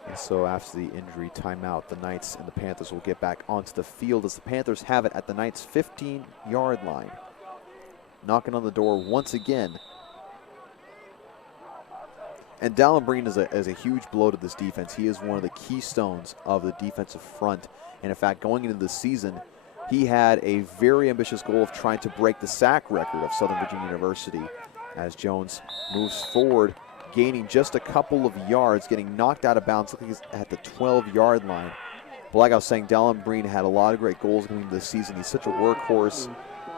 And so after the injury timeout, the Knights and the Panthers will get back onto the field as the Panthers have it at the Knights' 15-yard line. Knocking on the door once again. And Dallin Breen is a huge blow to this defense. He is one of the keystones of the defensive front. And in fact, going into this season, he had a very ambitious goal of trying to break the sack record of Southern Virginia University as Jones moves forward, gaining just a couple of yards, getting knocked out of bounds, looking like he's at the 12-yard line. But like I was saying, Dallin Breen had a lot of great goals coming into this season. He's such a workhorse.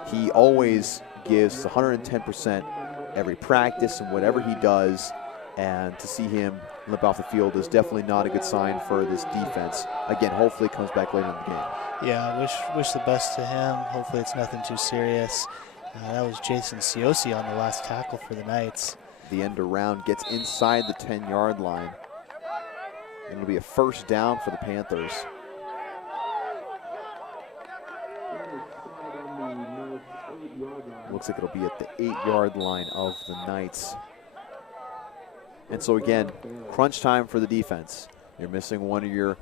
He always gives 110% every practice and whatever he does. And to see him limp off the field is definitely not a good sign for this defense. Again, hopefully he comes back later in the game. Yeah, wish the best to him. Hopefully it's nothing too serious. That was Jason Ciosi on the last tackle for the Knights. The end around gets inside the 10-yard line. And it'll be a first down for the Panthers. Looks like it'll be at the 8-yard line of the Knights. And so again, crunch time for the defense. You're missing one of your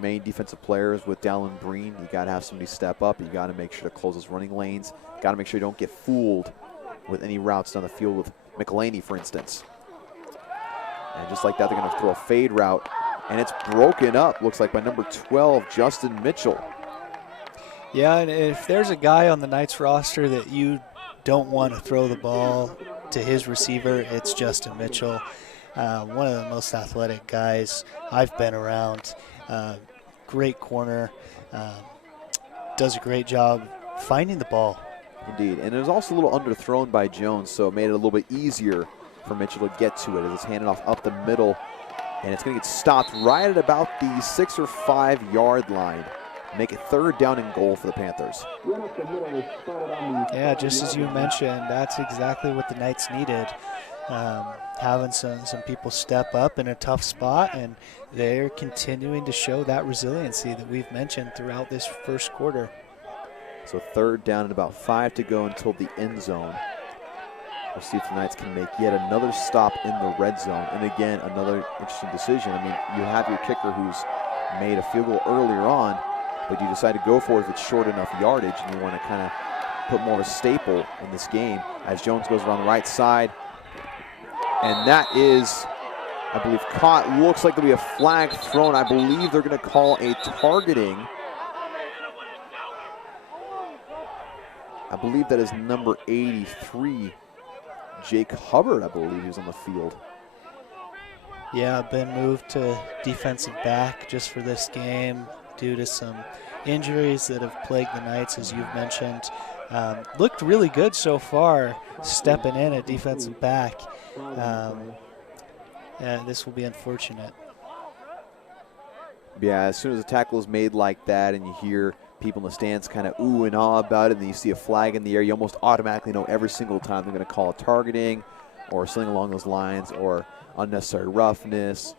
main defensive players with Dallin Breen. You got to have somebody step up. You got to make sure to close those running lanes. Got to make sure you don't get fooled with any routes down the field with McElhaney, for instance. And just like that, they're going to throw a fade route. And it's broken up, looks like, by number 12, Justin Mitchell. Yeah, and if there's a guy on the Knights roster that you don't want to throw the ball to his receiver, it's Justin Mitchell. One of the most athletic guys I've been around. Great corner. Does a great job finding the ball. Indeed, and it was also a little underthrown by Jones, so it made it a little bit easier for Mitchell to get to it as it's handed off up the middle, and it's going to get stopped right at about the 6 or 5 yard line. Make it third down and goal for the Panthers. Yeah, just as you mentioned, that's exactly what the Knights needed. Having some people step up in a tough spot, and they're continuing to show that resiliency that we've mentioned throughout this first quarter. So third down and about 5 to go until the end zone. We'll see if the Knights can make yet another stop in the red zone. And again, another interesting decision. I mean, you have your kicker who's made a field goal earlier on, but you decide to go for it if it's short enough yardage, and you want to kind of put more of a staple in this game as Jones goes around the right side. And that is, I believe, caught. Looks like there'll be a flag thrown. I believe they're going to call a targeting. I believe that is number 83, Jake Hubbard, I believe, who's on the field. Yeah, been moved to defensive back just for this game due to some injuries that have plagued the Knights, as you've mentioned. Looked really good so far, stepping in at defensive back. This will be unfortunate. Yeah, as soon as a tackle is made like that and you hear people in the stands kind of ooh and ah about it, and then you see a flag in the air, you almost automatically know every single time they're going to call a targeting or something along those lines or unnecessary roughness.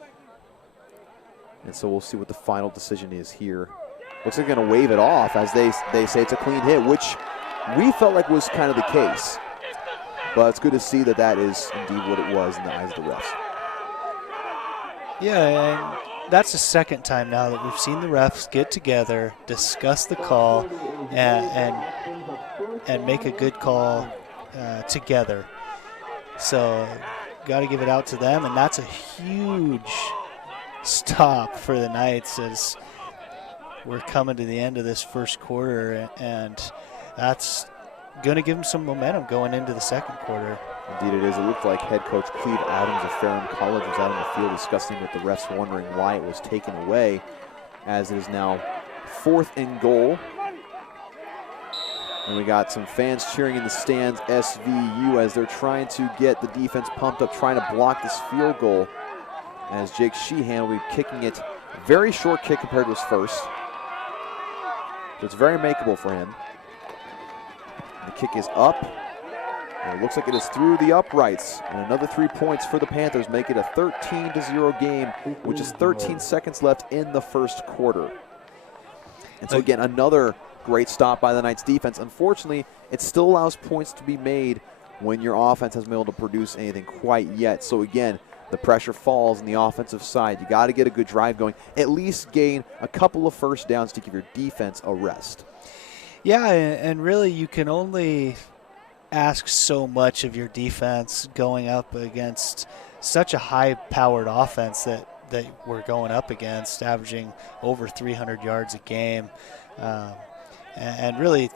And so we'll see what the final decision is here. Looks like they're going to wave it off as they say it's a clean hit, which we felt like was kind of the case. But it's good to see that that is indeed what it was in the eyes of the refs. Yeah, and that's the second time now that we've seen the refs get together, discuss the call, and make a good call together. So got to give it out to them, and that's a huge stop for the Knights as we're coming to the end of this first quarter, and that's going to give them some momentum going into the second quarter. Indeed it is. It looked like head coach Cleve Adams of Ferrum College was out on the field discussing with the refs, wondering why it was taken away, as it is now 4th and goal. And we got some fans cheering in the stands, SVU, as they're trying to get the defense pumped up, trying to block this field goal, as Jake Sheehan will be kicking it. Very short kick compared to his first. So it's very makeable for him. The kick is up. And it looks like it is through the uprights. And another 3 points for the Panthers, make it a 13-0 game, which is 13 seconds left in the first quarter. And so again, another great stop by the Knights defense. Unfortunately, it still allows points to be made when your offense hasn't been able to produce anything quite yet. So again, the pressure falls on the offensive side. You got to get a good drive going, at least gain a couple of first downs to give your defense a rest. Yeah, and really you can only ask so much of your defense going up against such a high-powered offense that we're going up against, averaging over 300 yards a game. And really,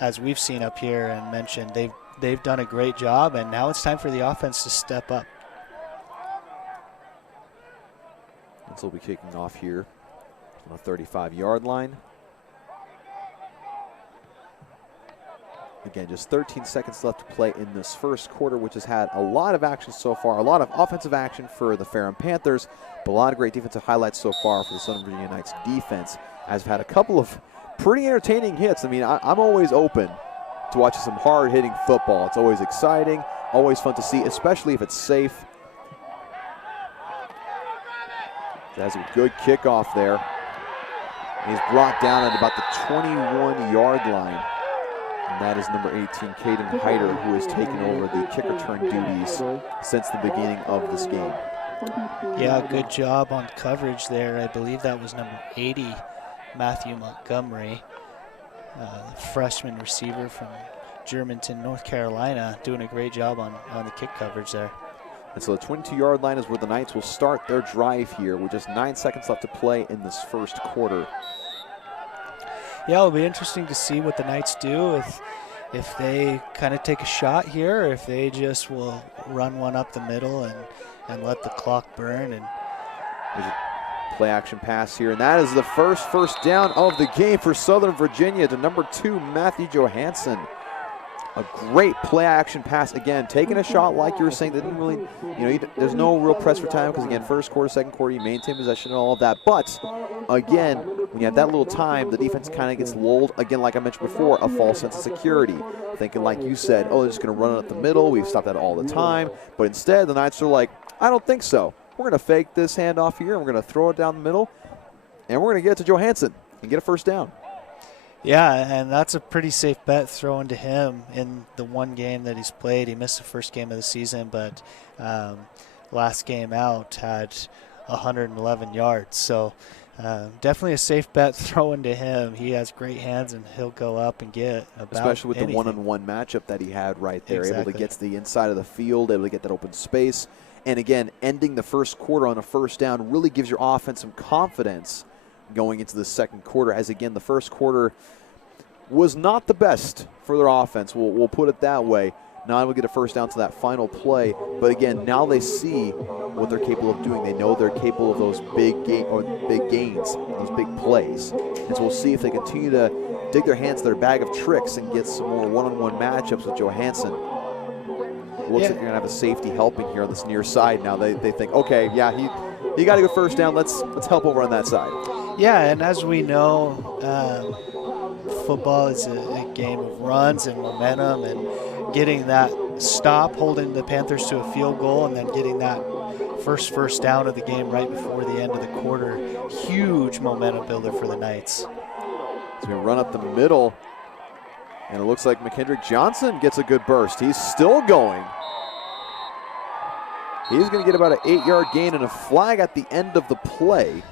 as we've seen up here and mentioned, they've done a great job, and now it's time for the offense to step up. And so we'll be kicking off here on the 35-yard line. Again, just 13 seconds left to play in this first quarter, which has had a lot of action so far, a lot of offensive action for the Ferrum Panthers, but a lot of great defensive highlights so far for the Southern Virginia Knights defense, as we've had a couple of pretty entertaining hits. I mean, I'm always open to watching some hard-hitting football. It's always exciting, always fun to see, especially if it's safe. That's a good kickoff there. He's brought down at about the 21-yard line. And that is number 18, Caden Hyder, who has taken over the kick return duties since the beginning of this game. Yeah, good job on coverage there. I believe that was number 80, Matthew Montgomery, freshman receiver from Germantown, North Carolina, doing a great job on the kick coverage there. And so the 22-yard line is where the Knights will start their drive here with just 9 seconds left to play in this first quarter. Yeah, it'll be interesting to see what the Knights do, if they kind of take a shot here, or if they just will run one up the middle and let the clock burn. And there's a play action pass here, and that is the first down of the game for Southern Virginia to number 2, Matthew Johansson. A great play action pass, again, taking a shot like you were saying. They didn't really, there's no real press for time because, again, first quarter, second quarter, you maintain possession and all of that. But, again, when you have that little time, the defense kind of gets lulled. Again, like I mentioned before, a false sense of security. Thinking, like you said, oh, they're just going to run it up the middle. We've stopped that all the time. But instead, the Knights are like, I don't think so. We're going to fake this handoff here, and we're going to throw it down the middle, and we're going to get it to Johansson and get a first down. Yeah, and that's a pretty safe bet throwing to him in the one game that he's played. He missed the first game of the season, but last game out had 111 yards. So definitely a safe bet throwing to him. He has great hands, and he'll go up and get about especially with anything. The one-on-one matchup that he had right there. Exactly. Able to get to the inside of the field, able to get that open space. And, again, ending the first quarter on a first down really gives your offense some confidence going into the second quarter, as, again, the first quarter was not the best for their offense. We'll put it that way. not able to get a first down to that final play. But again, now they see what they're capable of doing. They know they're capable of those big gains, those big plays. And so we'll see if they continue to dig their hands to their bag of tricks and get some more one-on-one matchups with Johansson. Looks like you're going to have a safety helping here on this near side now. They think, okay, yeah, he got a good first down. Let's help over on that side. Yeah, and as we know, football is a game of runs and momentum, and getting that stop, holding the Panthers to a field goal, and then getting that first down of the game right before the end of the quarter. Huge momentum builder for the Knights. He's going to run up the middle, and it looks like McKendrick Johnson gets a good burst. He's still going. He's going to get about an 8-yard gain and a flag at the end of the play.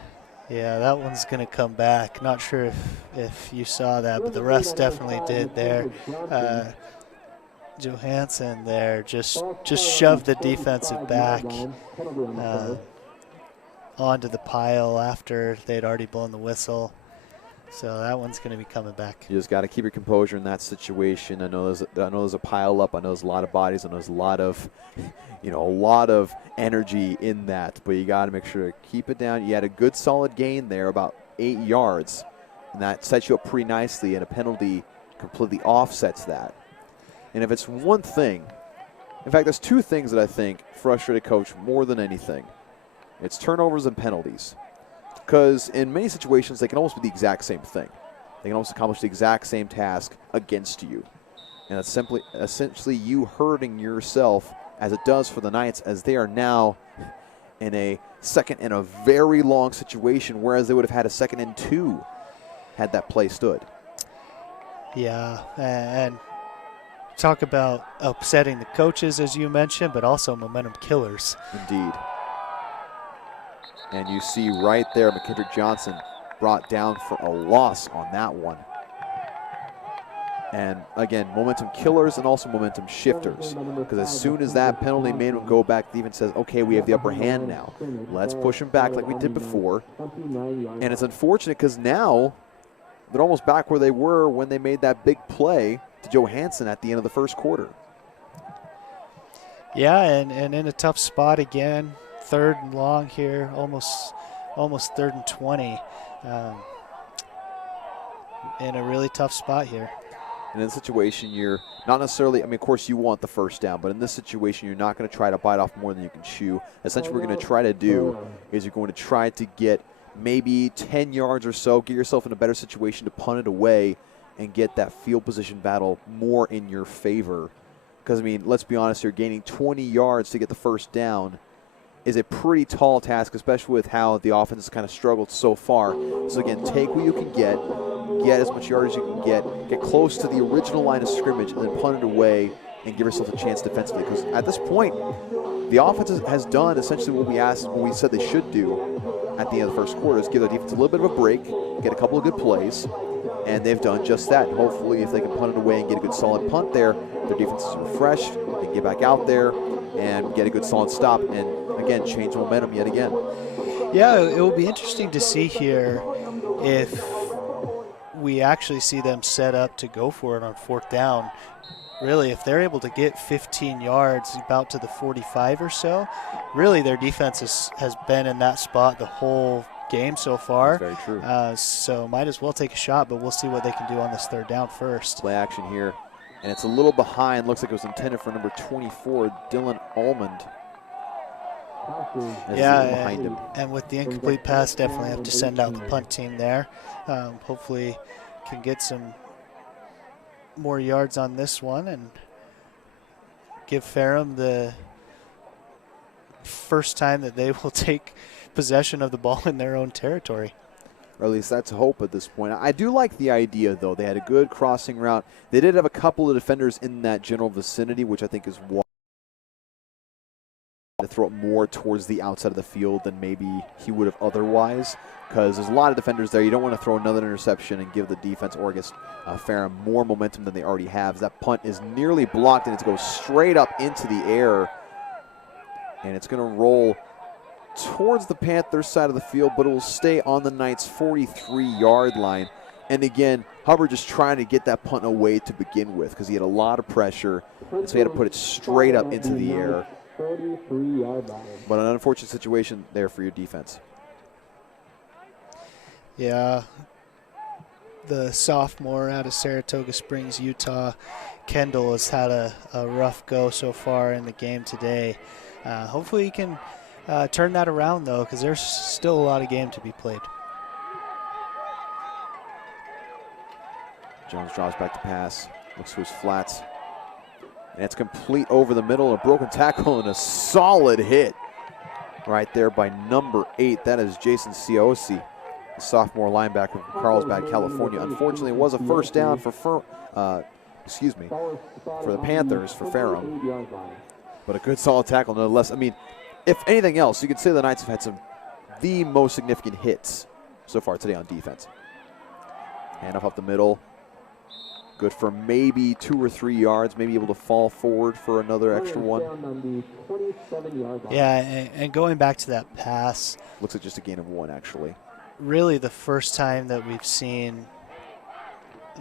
Yeah, that one's going to come back. Not sure if you saw that, but the refs definitely did there. Johansson there just shoved the defensive back onto the pile after they'd already blown the whistle. So that one's going to be coming back. You just got to keep your composure in that situation. I know there's a pile up. I know there's a lot of bodies. I know there's a lot of, a lot of energy in that. But you got to make sure to keep it down. You had a good solid gain there, about 8 yards, and that sets you up pretty nicely. And a penalty completely offsets that. And if it's one thing, in fact, there's two things that I think frustrate a coach more than anything. It's turnovers and penalties. Because in many situations, they can almost be the exact same thing. They can almost accomplish the exact same task against you. And it's essentially you hurting yourself as it does for the Knights, as they are now in a second and a very long situation, whereas they would have had a 2nd and 2 had that play stood. Yeah, and talk about upsetting the coaches, as you mentioned, but also momentum killers. Indeed. And you see right there, McKendrick Johnson brought down for a loss on that one. And again, momentum killers and also momentum shifters. Because as soon as that penalty made him go back, the defense says, okay, we have the upper hand now. Let's push him back like we did before. And it's unfortunate because now they're almost back where they were when they made that big play to Johansson at the end of the first quarter. Yeah, and in a tough spot again. 3rd and long here, almost 3rd and 20. In a really tough spot here. And in this situation, you're not necessarily, of course you want the first down, but in this situation, you're not going to try to bite off more than you can chew. Essentially, what we're going to try to do is you're going to try to get maybe 10 yards or so, get yourself in a better situation to punt it away and get that field position battle more in your favor. Because, let's be honest here, gaining 20 yards to get the first down is a pretty tall task, especially with how the offense has kind of struggled so far. So again, take what you can get as much yardage as you can get close to the original line of scrimmage, and then punt it away and give yourself a chance defensively. Because at this point, the offense has done essentially what we said they should do at the end of the first quarter, is give their defense a little bit of a break, get a couple of good plays, and they've done just that. And hopefully, if they can punt it away and get a good solid punt there, their defense is refreshed, they can get back out there and get a good solid stop, and again, change momentum yet again. Yeah, it will be interesting to see here if we actually see them set up to go for it on 4th down. Really, if they're able to get 15 yards, about to the 45 or so, really their defense has been in that spot the whole game so far. That's very true. So might as well take a shot, but we'll see what they can do on this 3rd down first. Play action here. And it's a little behind. Looks like it was intended for number 24, Dylan Almond. Yeah, behind him. And with the incomplete pass, definitely have to send out the punt team there. Hopefully can get some more yards on this one and give Ferrum the first time that they will take possession of the ball in their own territory. Or at least that's hope at this point. I do like the idea, though. They had a good crossing route. They did have a couple of defenders in that general vicinity, which I think is why to throw it more towards the outside of the field than maybe he would have otherwise, because there's a lot of defenders there. You don't want to throw another interception and give the defense, or I guess Ferrum, more momentum than they already have. That punt is nearly blocked, and it goes straight up into the air, and it's going to roll towards the Panthers side of the field, but it will stay on the Knights' 43-yard line. And again, Hubbard just trying to get that punt away to begin with because he had a lot of pressure, and so he had to put it straight up into the air. 43-yard line. But an unfortunate situation there for your defense. Yeah, the sophomore out of Saratoga Springs, Utah, Kendall, has had a rough go so far in the game today. Hopefully he can turn that around, though, because there's still a lot of game to be played. Jones draws back to pass, looks to his flats. And it's complete over the middle, a broken tackle and a solid hit right there by number 8. That is Jason Ciosi, the sophomore linebacker from Carlsbad, California. Unfortunately, it was a first down for the Panthers, for Ferrum. But a good solid tackle nonetheless. I mean, if anything else, you could say the Knights have had the most significant hits so far today on defense. Hand up the middle. Good for maybe 2 or 3 yards, maybe able to fall forward for another extra one. Yeah, and going back to that pass. Looks like just a gain of 1, actually. Really the first time that we've seen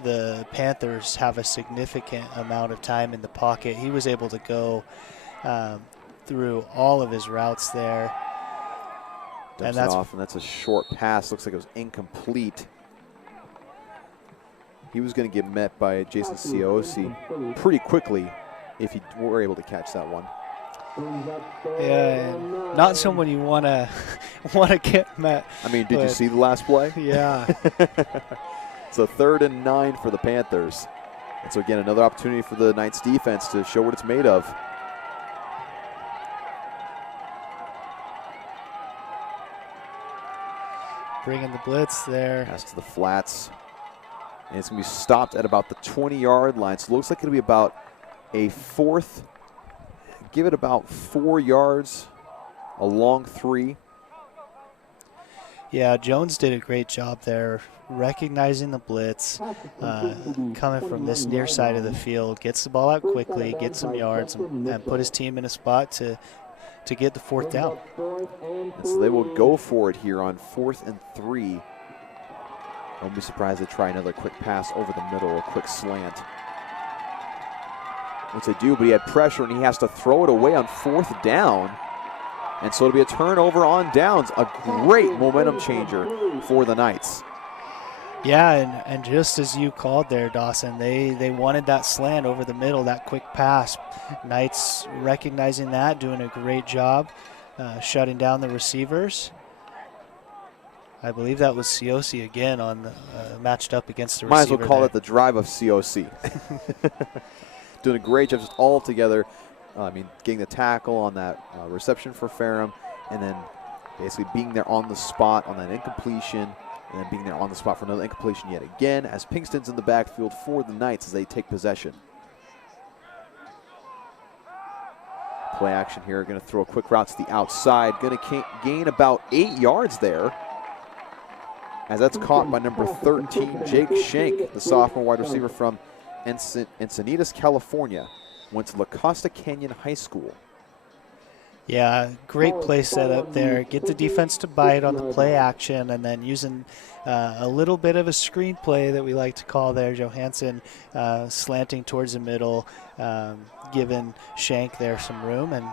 the Panthers have a significant amount of time in the pocket. He was able to go through all of his routes there. Dumps it off, and that's a short pass. Looks like it was incomplete. He was going to get met by Jason Ciosi pretty quickly if he were able to catch that one. Yeah, and not someone you want to get met. I mean, did you see the last play? Yeah. It's a 3rd and 9 for the Panthers. And so again, another opportunity for the Knights defense to show what it's made of. Bringing the blitz there. Pass to the flats. And it's going to be stopped at about the 20-yard line. So it looks like it'll be about a 4th. Give it about 4 yards, a long 3. Yeah, Jones did a great job there, recognizing the blitz, coming from this near side of the field, gets the ball out quickly, gets some yards, and put his team in a spot to get the 4th down. And so they will go for it here on 4th and 3. Don't be surprised they try another quick pass over the middle, a quick slant. Which they do, but he had pressure and he has to throw it away on 4th down. And so it'll be a turnover on downs. A great momentum changer for the Knights. Yeah, and just as you called there, Dawson, they wanted that slant over the middle, that quick pass. Knights recognizing that, doing a great job, shutting down the receivers. I believe that was Ciosi again on the, matched up against the receiver. Might as well call there. it the drive of COC. Doing a great job just all together. Getting the tackle on that reception for Ferrum, and then basically being there on the spot on that incompletion, and then being there on the spot for another incompletion yet again as Pinkston's in the backfield for the Knights as they take possession. Play action here, going to throw a quick route to the outside, going to gain about 8 yards there, as that's caught by number 13, Jake Schenk, the sophomore wide receiver from Encinitas, California. Went to La Costa Canyon High School. Yeah, great play set up there. Get the defense to bite on the play action, and then using a little bit of a screen play that we like to call there. Johansson slanting towards the middle, giving Schenk there some room, and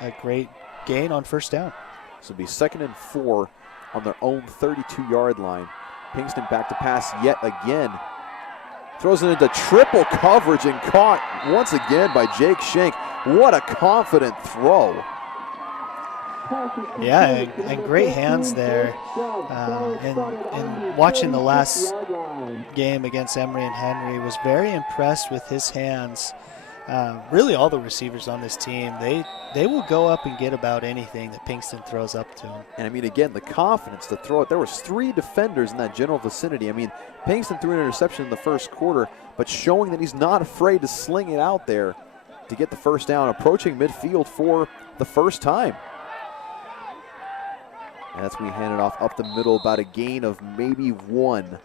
a great gain on 1st down. So it'll be 2nd and 4 on their own 32-yard line. Pinkston back to pass yet again. Throws it into triple coverage and caught once again by Jake Schenk. What a confident throw. Yeah, and great hands there. And watching the last game against Emory and Henry, was very impressed with his hands. Really all the receivers on this team, they will go up and get about anything that Pinkston throws up to them. And again, the confidence to throw it. There was 3 defenders in that general vicinity. Pinkston threw an interception in the 1st quarter, but showing that he's not afraid to sling it out there to get the 1st down, approaching midfield for the 1st time. And that's when he handed off up the middle, about a gain of maybe 1.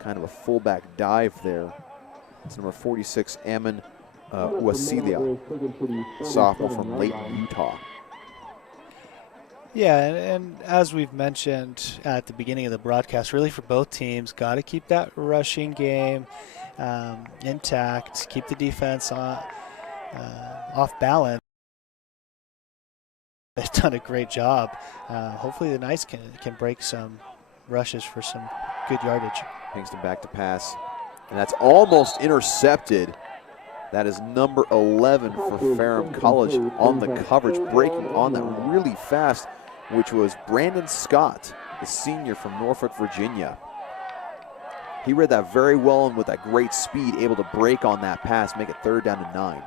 Kind of a fullback dive there. It's number 46, Ammon Uasilia, sophomore from Layton, Utah. Yeah, and as we've mentioned at the beginning of the broadcast, really for both teams, got to keep that rushing game intact, keep the defense off balance. They've done a great job. Hopefully the Knights can break some rushes for some good yardage. Pinkston back to pass, and that's almost intercepted. That is number 11 for Ferrum College on the coverage, breaking on that really fast, which was Brandon Scott, the senior from Norfolk, Virginia. He read that very well, and with that great speed, able to break on that pass, make it 3rd down and 9.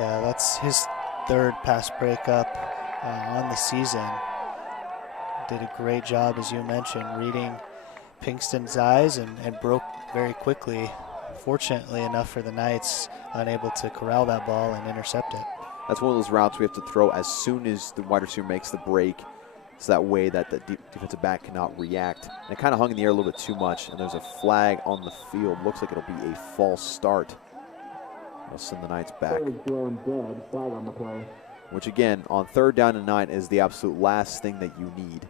Yeah, that's his 3rd pass breakup on the season. Did a great job, as you mentioned, reading Pinkston's eyes and broke very quickly. Fortunately enough for the Knights, unable to corral that ball and intercept it. That's one of those routes we have to throw as soon as the wide receiver makes the break, so that way that the defensive back cannot react. And it kind of hung in the air a little bit too much, and there's a flag on the field. Looks like it'll be a false start. It'll send the Knights back. Which again, on 3rd down and 9 is the absolute last thing that you need.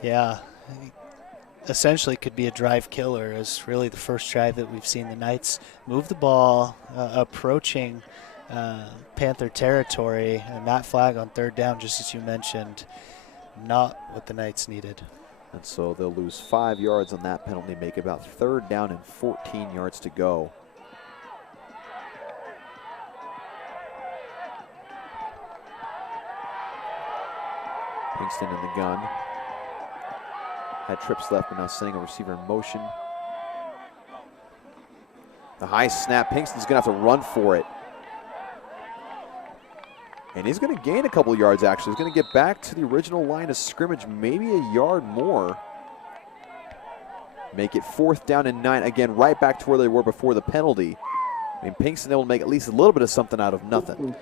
Yeah. Essentially could be a drive killer, as really the first drive that we've seen the Knights move the ball approaching Panther territory, and that flag on 3rd down, just as you mentioned, not what the Knights needed. And so they'll lose 5 yards on that penalty, make about 3rd down and 14 yards to go. Pinkston in the gun. Had trips left, but now sending a receiver in motion. The high snap. Pinkston's going to have to run for it. And he's going to gain a couple yards, actually. He's going to get back to the original line of scrimmage, maybe a yard more. Make it 4th down and 9. Again, right back to where they were before the penalty. I mean, Pinkston able to make at least a little bit of something out of nothing.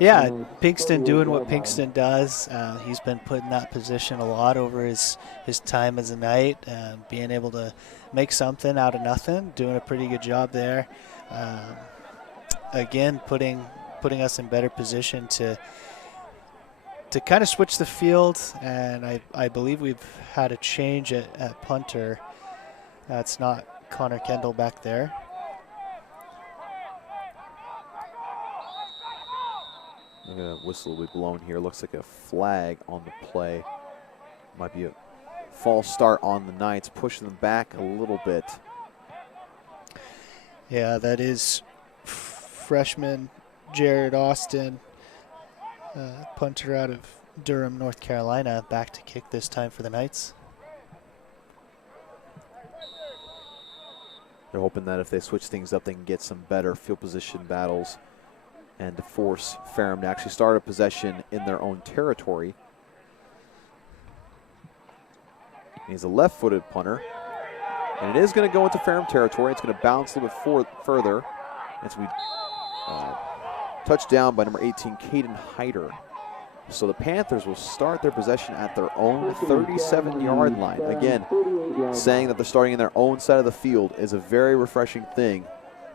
Yeah, Pinkston doing what Pinkston does. He's been put in that position a lot over his time as a Knight, being able to make something out of nothing, doing a pretty good job there. Again, putting us in better position to kind of switch the field, and I believe we've had a change at punter. It's not Connor Kendall back there. I'm going to whistle will be blown here. Looks like a flag on the play. Might be a false start on the Knights, pushing them back a little bit. Yeah, that is freshman Jared Austin, punter out of Durham, North Carolina, back to kick this time for the Knights. They're hoping that if they switch things up, they can get some better field position battles and to force Ferrum to actually start a possession in their own territory. He's a left-footed punter, and it is going to go into Ferrum territory. It's going to bounce a little bit further. It's going to be touchdown by number 18, Caden Hyder. So the Panthers will start their possession at their own 37-yard line. Again, saying that they're starting in their own side of the field is a very refreshing thing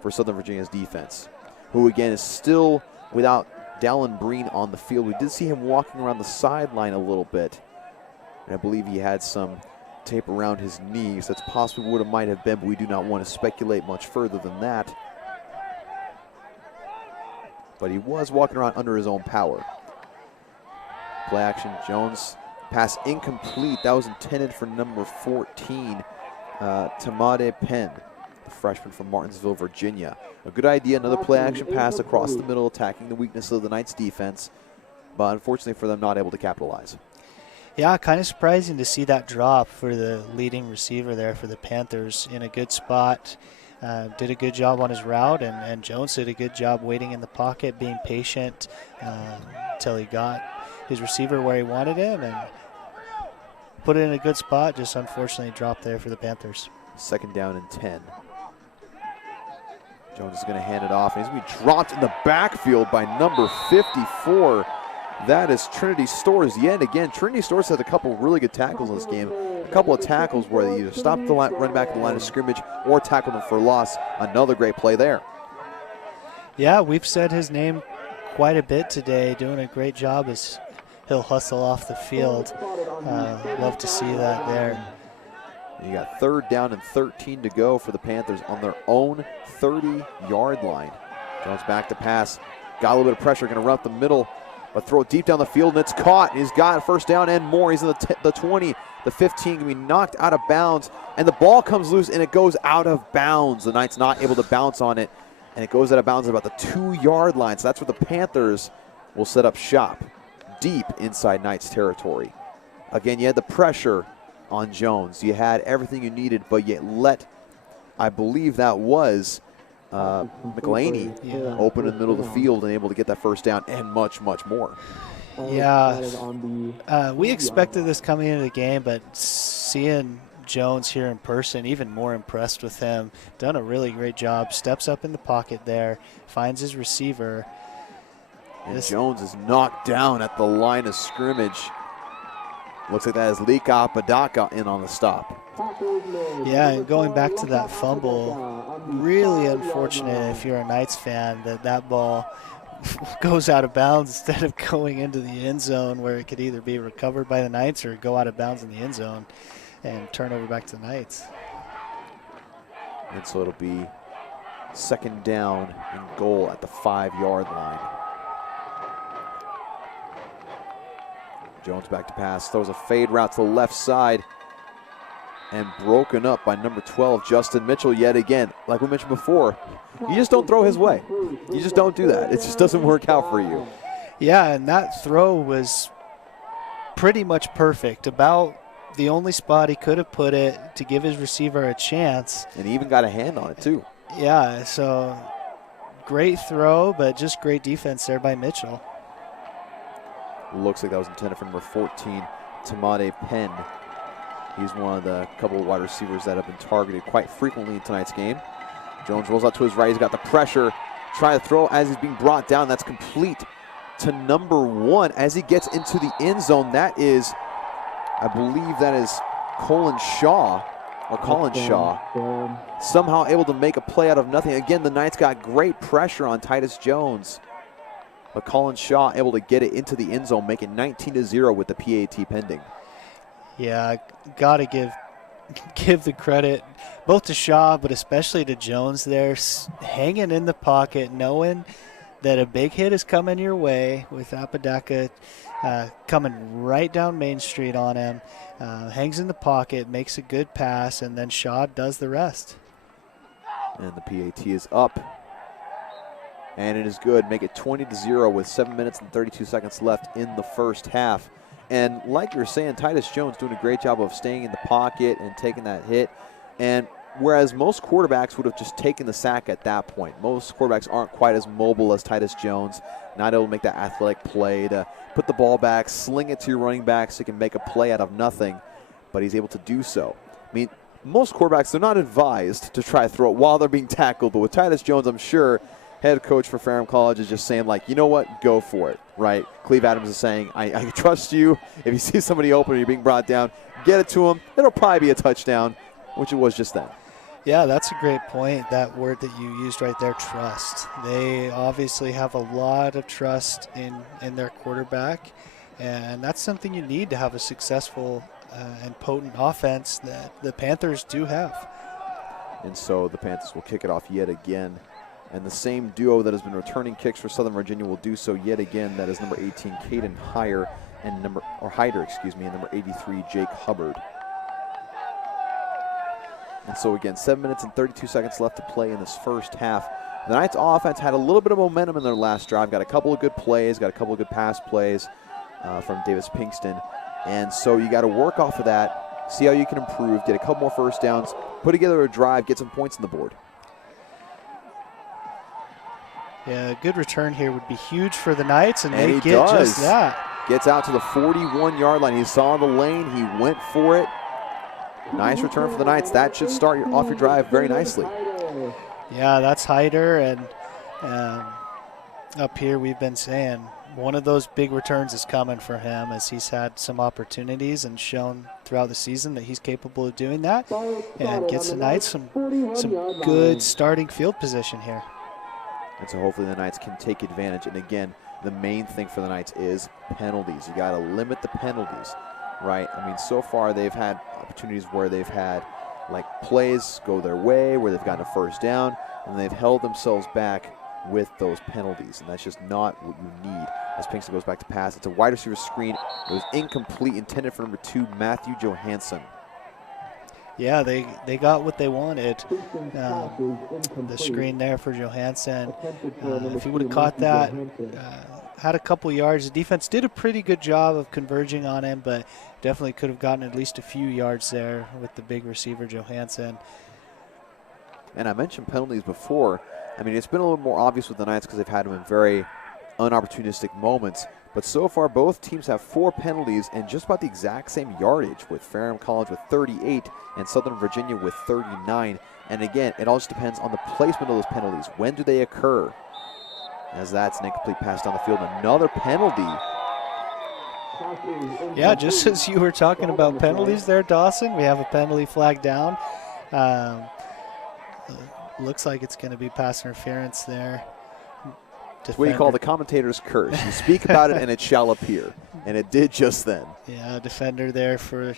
for Southern Virginia's defense, who again is still without Dallin Breen on the field. We did see him walking around the sideline a little bit, and I believe he had some tape around his knees. That's possibly what it might have been, but we do not want to speculate much further than that. But he was walking around under his own power. Play action, Jones, pass incomplete. That was intended for number 14, Tamade Penn, the freshman from Martinsville, Virginia. A good idea, another play action pass across the middle, attacking the weakness of the Knights defense, but unfortunately for them, not able to capitalize. Yeah, kind of surprising to see that drop for the leading receiver there for the Panthers in a good spot. Did a good job on his route, and Jones did a good job waiting in the pocket, being patient until he got his receiver where he wanted him and put it in a good spot. Just unfortunately dropped there for the Panthers. 2nd down and 10. Jones is going to hand it off, and he's going to be dropped in the backfield by number 54. That is Trinity Stores yet again. Trinity Stores had a couple really good tackles in this game. A couple of tackles where they either stopped the line, run back to the line of scrimmage or tackled them for loss. Another great play there. Yeah, we've said his name quite a bit today, doing a great job as he'll hustle off the field. Love to see that there. You got 3rd down and 13 to go for the Panthers on their own 30-yard line. Jones back to pass. Got a little bit of pressure, going to run up the middle, but throw it deep down the field, and it's caught. He's got 1st down and more. He's in the 20, the 15, going to be knocked out of bounds, and the ball comes loose, and it goes out of bounds. The Knights not able to bounce on it, and it goes out of bounds at about the 2-yard line. So that's where the Panthers will set up shop, deep inside Knights territory. Again, you had the pressure on Jones. You had everything you needed, but yet I believe that was McElhaney open in the middle of the field and able to get that 1st down and much, much more. Yeah, we expected this coming into the game, but seeing Jones here in person, even more impressed with him. Done a really great job. Steps up in the pocket there, finds his receiver. And Jones is knocked down at the line of scrimmage. Looks like that is Lika Padaka in on the stop. Yeah, and going back to that fumble, really unfortunate if you're a Knights fan that ball goes out of bounds instead of going into the end zone, where it could either be recovered by the Knights or go out of bounds in the end zone and turn over back to the Knights. And so it'll be 2nd down and goal at the 5-yard line. Jones back to pass, throws a fade route to the left side, and broken up by number 12, Justin Mitchell, yet again. Like we mentioned before, you just don't throw his way. You just don't do that. It just doesn't work out for you. Yeah, and that throw was pretty much perfect. About the only spot he could have put it to give his receiver a chance. And he even got a hand on it, too. Yeah, so great throw, but just great defense there by Mitchell. Looks like that was intended for number 14, Tamade Penn. He's one of the couple of wide receivers that have been targeted quite frequently in tonight's game. Jones rolls out to his right. He's got the pressure. Trying to throw as he's being brought down. That's complete to number 1 as he gets into the end zone. That is, I believe that is Colin Shaw. Somehow able to make a play out of nothing. Again, the Knights got great pressure on Titus Jones. But Colin Shaw able to get it into the end zone, making 19-0 with the PAT pending. Yeah, got to give the credit both to Shaw, but especially to Jones there, hanging in the pocket, knowing that a big hit is coming your way with Apodaca coming right down Main Street on him. Hangs in the pocket, makes a good pass, and then Shaw does the rest. And the PAT is up. And it is good. Make it 20-0 with 7 minutes and 32 seconds left in the first half. And like you're saying, Titus Jones doing a great job of staying in the pocket and taking that hit. And whereas most quarterbacks would have just taken the sack at that point. Most quarterbacks aren't quite as mobile as Titus Jones. Not able to make that athletic play to put the ball back, sling it to your running back so you can make a play out of nothing. But he's able to do so. I mean, most quarterbacks, they're not advised to try to throw it while they're being tackled. But with Titus Jones, I'm sure head coach for Ferrum College is just saying, like, you know what, go for it, right? Cleve Adams is saying, I trust you. If you see somebody open and you're being brought down, get it to him. It'll probably be a touchdown, which it was just then. Yeah, that's a great point, that word that you used right there, trust. They obviously have a lot of trust in their quarterback, and that's something you need to have a successful and potent offense that the Panthers do have. And so the Panthers will kick it off yet again. And the same duo that has been returning kicks for Southern Virginia will do so yet again. That is number 18, Caden Hyder, and number 83, Jake Hubbard. And so again, 7 minutes and 32 seconds left to play in this first half. The Knights offense had a little bit of momentum in their last drive. Got a couple of good plays, got a couple of good pass plays from Davis Pinkston. And so you got to work off of that, see how you can improve, get a couple more first downs, put together a drive, get some points on the board. Yeah, a good return here would be huge for the Knights, and they he get does. just that. Gets out to the 41-yard line. He saw the lane. He went for it. Nice return for the Knights. That should start off your drive very nicely. Yeah, that's Hyder, and up here we've been saying one of those big returns is coming for him, as he's had some opportunities and shown throughout the season that he's capable of doing that, and gets the Knights some good starting field position here. And so hopefully the Knights can take advantage. And again, the main thing for the Knights is penalties. You got to limit the penalties, right? I mean, so far they've had opportunities where they've had like plays go their way, where they've gotten a first down, and they've held themselves back with those penalties. And that's just not what you need. As Pinkston goes back to pass, it's a wide receiver screen. It was incomplete, intended for number 2, Matthew Johansson. Yeah, they got what they wanted. The screen there for Johansson. If he would have caught that, had a couple yards. The defense did a pretty good job of converging on him, but definitely could have gotten at least a few yards there with the big receiver Johansson. And I mentioned penalties before. I mean, it's been a little more obvious with the Knights because they've had them in very unopportunistic moments. But so far, both teams have 4 penalties and just about the exact same yardage, with Ferrum College with 38 and Southern Virginia with 39. And again, it all just depends on the placement of those penalties. When do they occur? As that's an incomplete pass down the field. Another penalty. Yeah, just as you were talking about penalties there, Dawson, we have a penalty flag down. Looks like it's going to be pass interference there. It's what you call the commentator's curse. You speak about it and it shall appear. And it did just then. Yeah, defender there for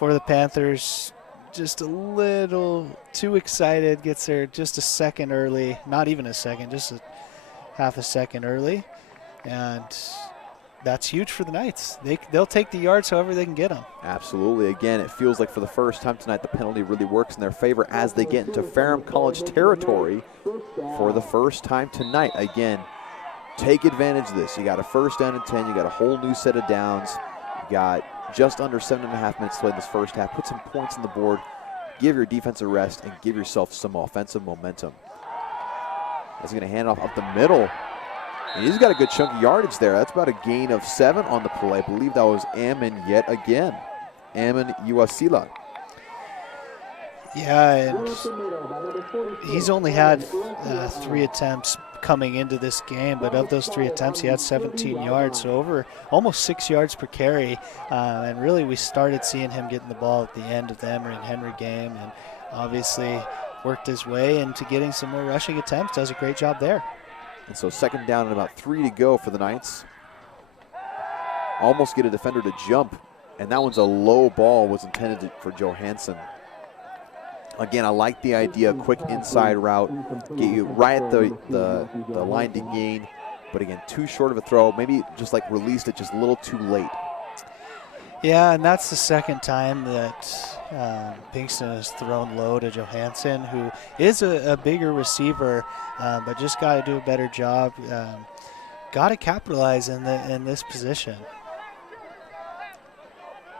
the Panthers. Just a little too excited. Gets there just a second early. Not even a second, just half a second early. And that's huge for the Knights. They'll take the yards however they can get them. Absolutely. Again, it feels like for the first time tonight the penalty really works in their favor as they get into Ferrum College territory for the first time tonight. Again, take advantage of this. You got a first down and 10. You got a whole new set of downs. You got just under 7.5 minutes to play in this first half. Put some points on the board. Give your defense a rest and give yourself some offensive momentum. As he's going to hand off up the middle. And he's got a good chunk of yardage there. That's about a gain of 7 on the play. I believe that was Ammon yet again. Ammon Uwasila. Yeah, and he's only had 3 attempts coming into this game, but of those 3 attempts, he had 17 yards, so over almost 6 yards per carry. And really, we started seeing him getting the ball at the end of the Emory and Henry game, and obviously worked his way into getting some more rushing attempts. Does a great job there. And so second down and about 3 to go for the Knights. Almost get a defender to jump, and that one's a low ball, was intended for Johansson. Again, I like the idea, quick inside route, get you right at the line to gain, but again, too short of a throw. Maybe just like released it just a little too late. Yeah, and that's the second time that Pinkston has thrown low to Johansson, who is a bigger receiver, but just got to do a better job. Got to capitalize in this position.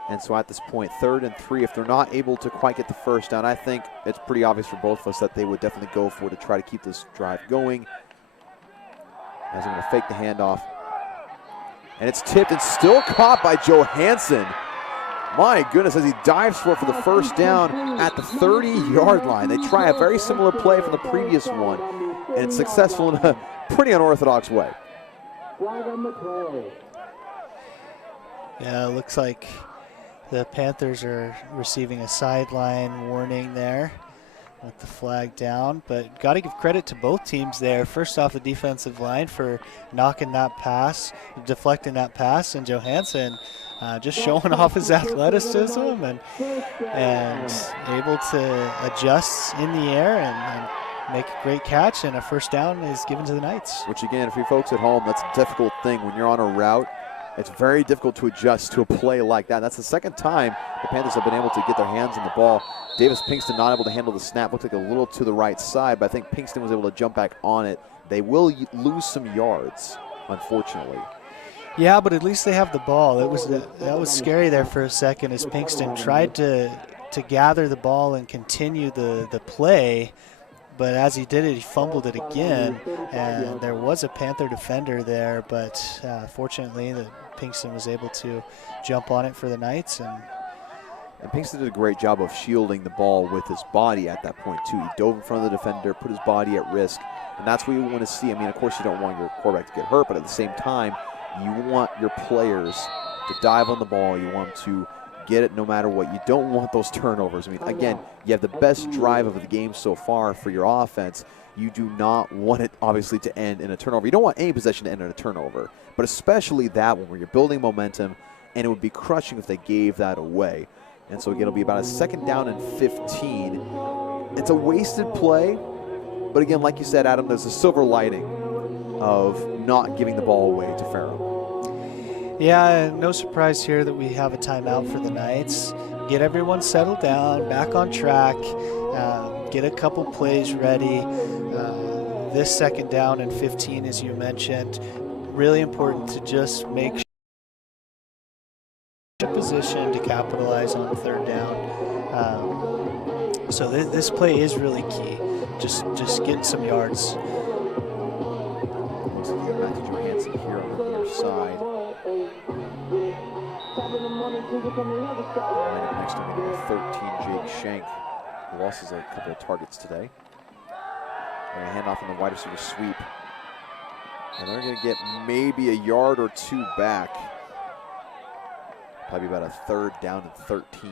And so at this point, 3rd and 3, if they're not able to quite get the first down, I think it's pretty obvious for both of us that they would definitely go for it to try to keep this drive going. As I'm going to fake the handoff. And it's tipped and still caught by Johansson. My goodness, as he dives for it for the first down at the 30-yard line. They try a very similar play from the previous one, and it's successful in a pretty unorthodox way. Yeah, it looks like the Panthers are receiving a sideline warning there with the flag down, but got to give credit to both teams there. First off, the defensive line for knocking that pass, deflecting that pass, and Johansson just showing off his athleticism and able to adjust in the air and make a great catch, and a first down is given to the Knights. Which again, if you folks at home, that's a difficult thing when you're on a route. It's very difficult to adjust to a play like that. That's the second time the Panthers have been able to get their hands on the ball. Davis Pinkston not able to handle the snap. Looked like a little to the right side, but I think Pinkston was able to jump back on it. They will lose some yards, unfortunately. Yeah, but at least they have the ball. That was scary there for a second as Pinkston tried to gather the ball and continue the play. But as he did it, he fumbled it again, and there was a Panther defender there, but fortunately the Pinkston was able to jump on it for the Knights. And Pinkston did a great job of shielding the ball with his body at that point too. He dove in front of the defender, put his body at risk, and that's what you want to see. I mean, of course you don't want your quarterback to get hurt, but at the same time, you want your players to dive on the ball. You want them to get it no matter what. You don't want those turnovers. I mean, again, you have the best drive of the game so far for your offense. You do not want it, obviously, to end in a turnover. You don't want any possession to end in a turnover, but especially that one where you're building momentum, and it would be crushing if they gave that away. And so, again, it'll be about a 2nd down and 15. It's a wasted play, but again, like you said, Adam, there's a silver lining of not giving the ball away to Ferrum. Yeah, no surprise here that we have a timeout for the Knights. Get everyone settled down, back on track, get a couple plays ready. This 2nd down and 15, as you mentioned, really important to just make sure position to capitalize on 3rd down. So this play is really key. Just getting some yards. Looks like you have Matthew Johansson here on the near side. Line up next to him, 13, Jake Schenk, who lost a couple of targets today. They're going to hand off in the wide receiver sweep. And they're going to get maybe a yard or 2 back. Probably about a 3rd down and 13.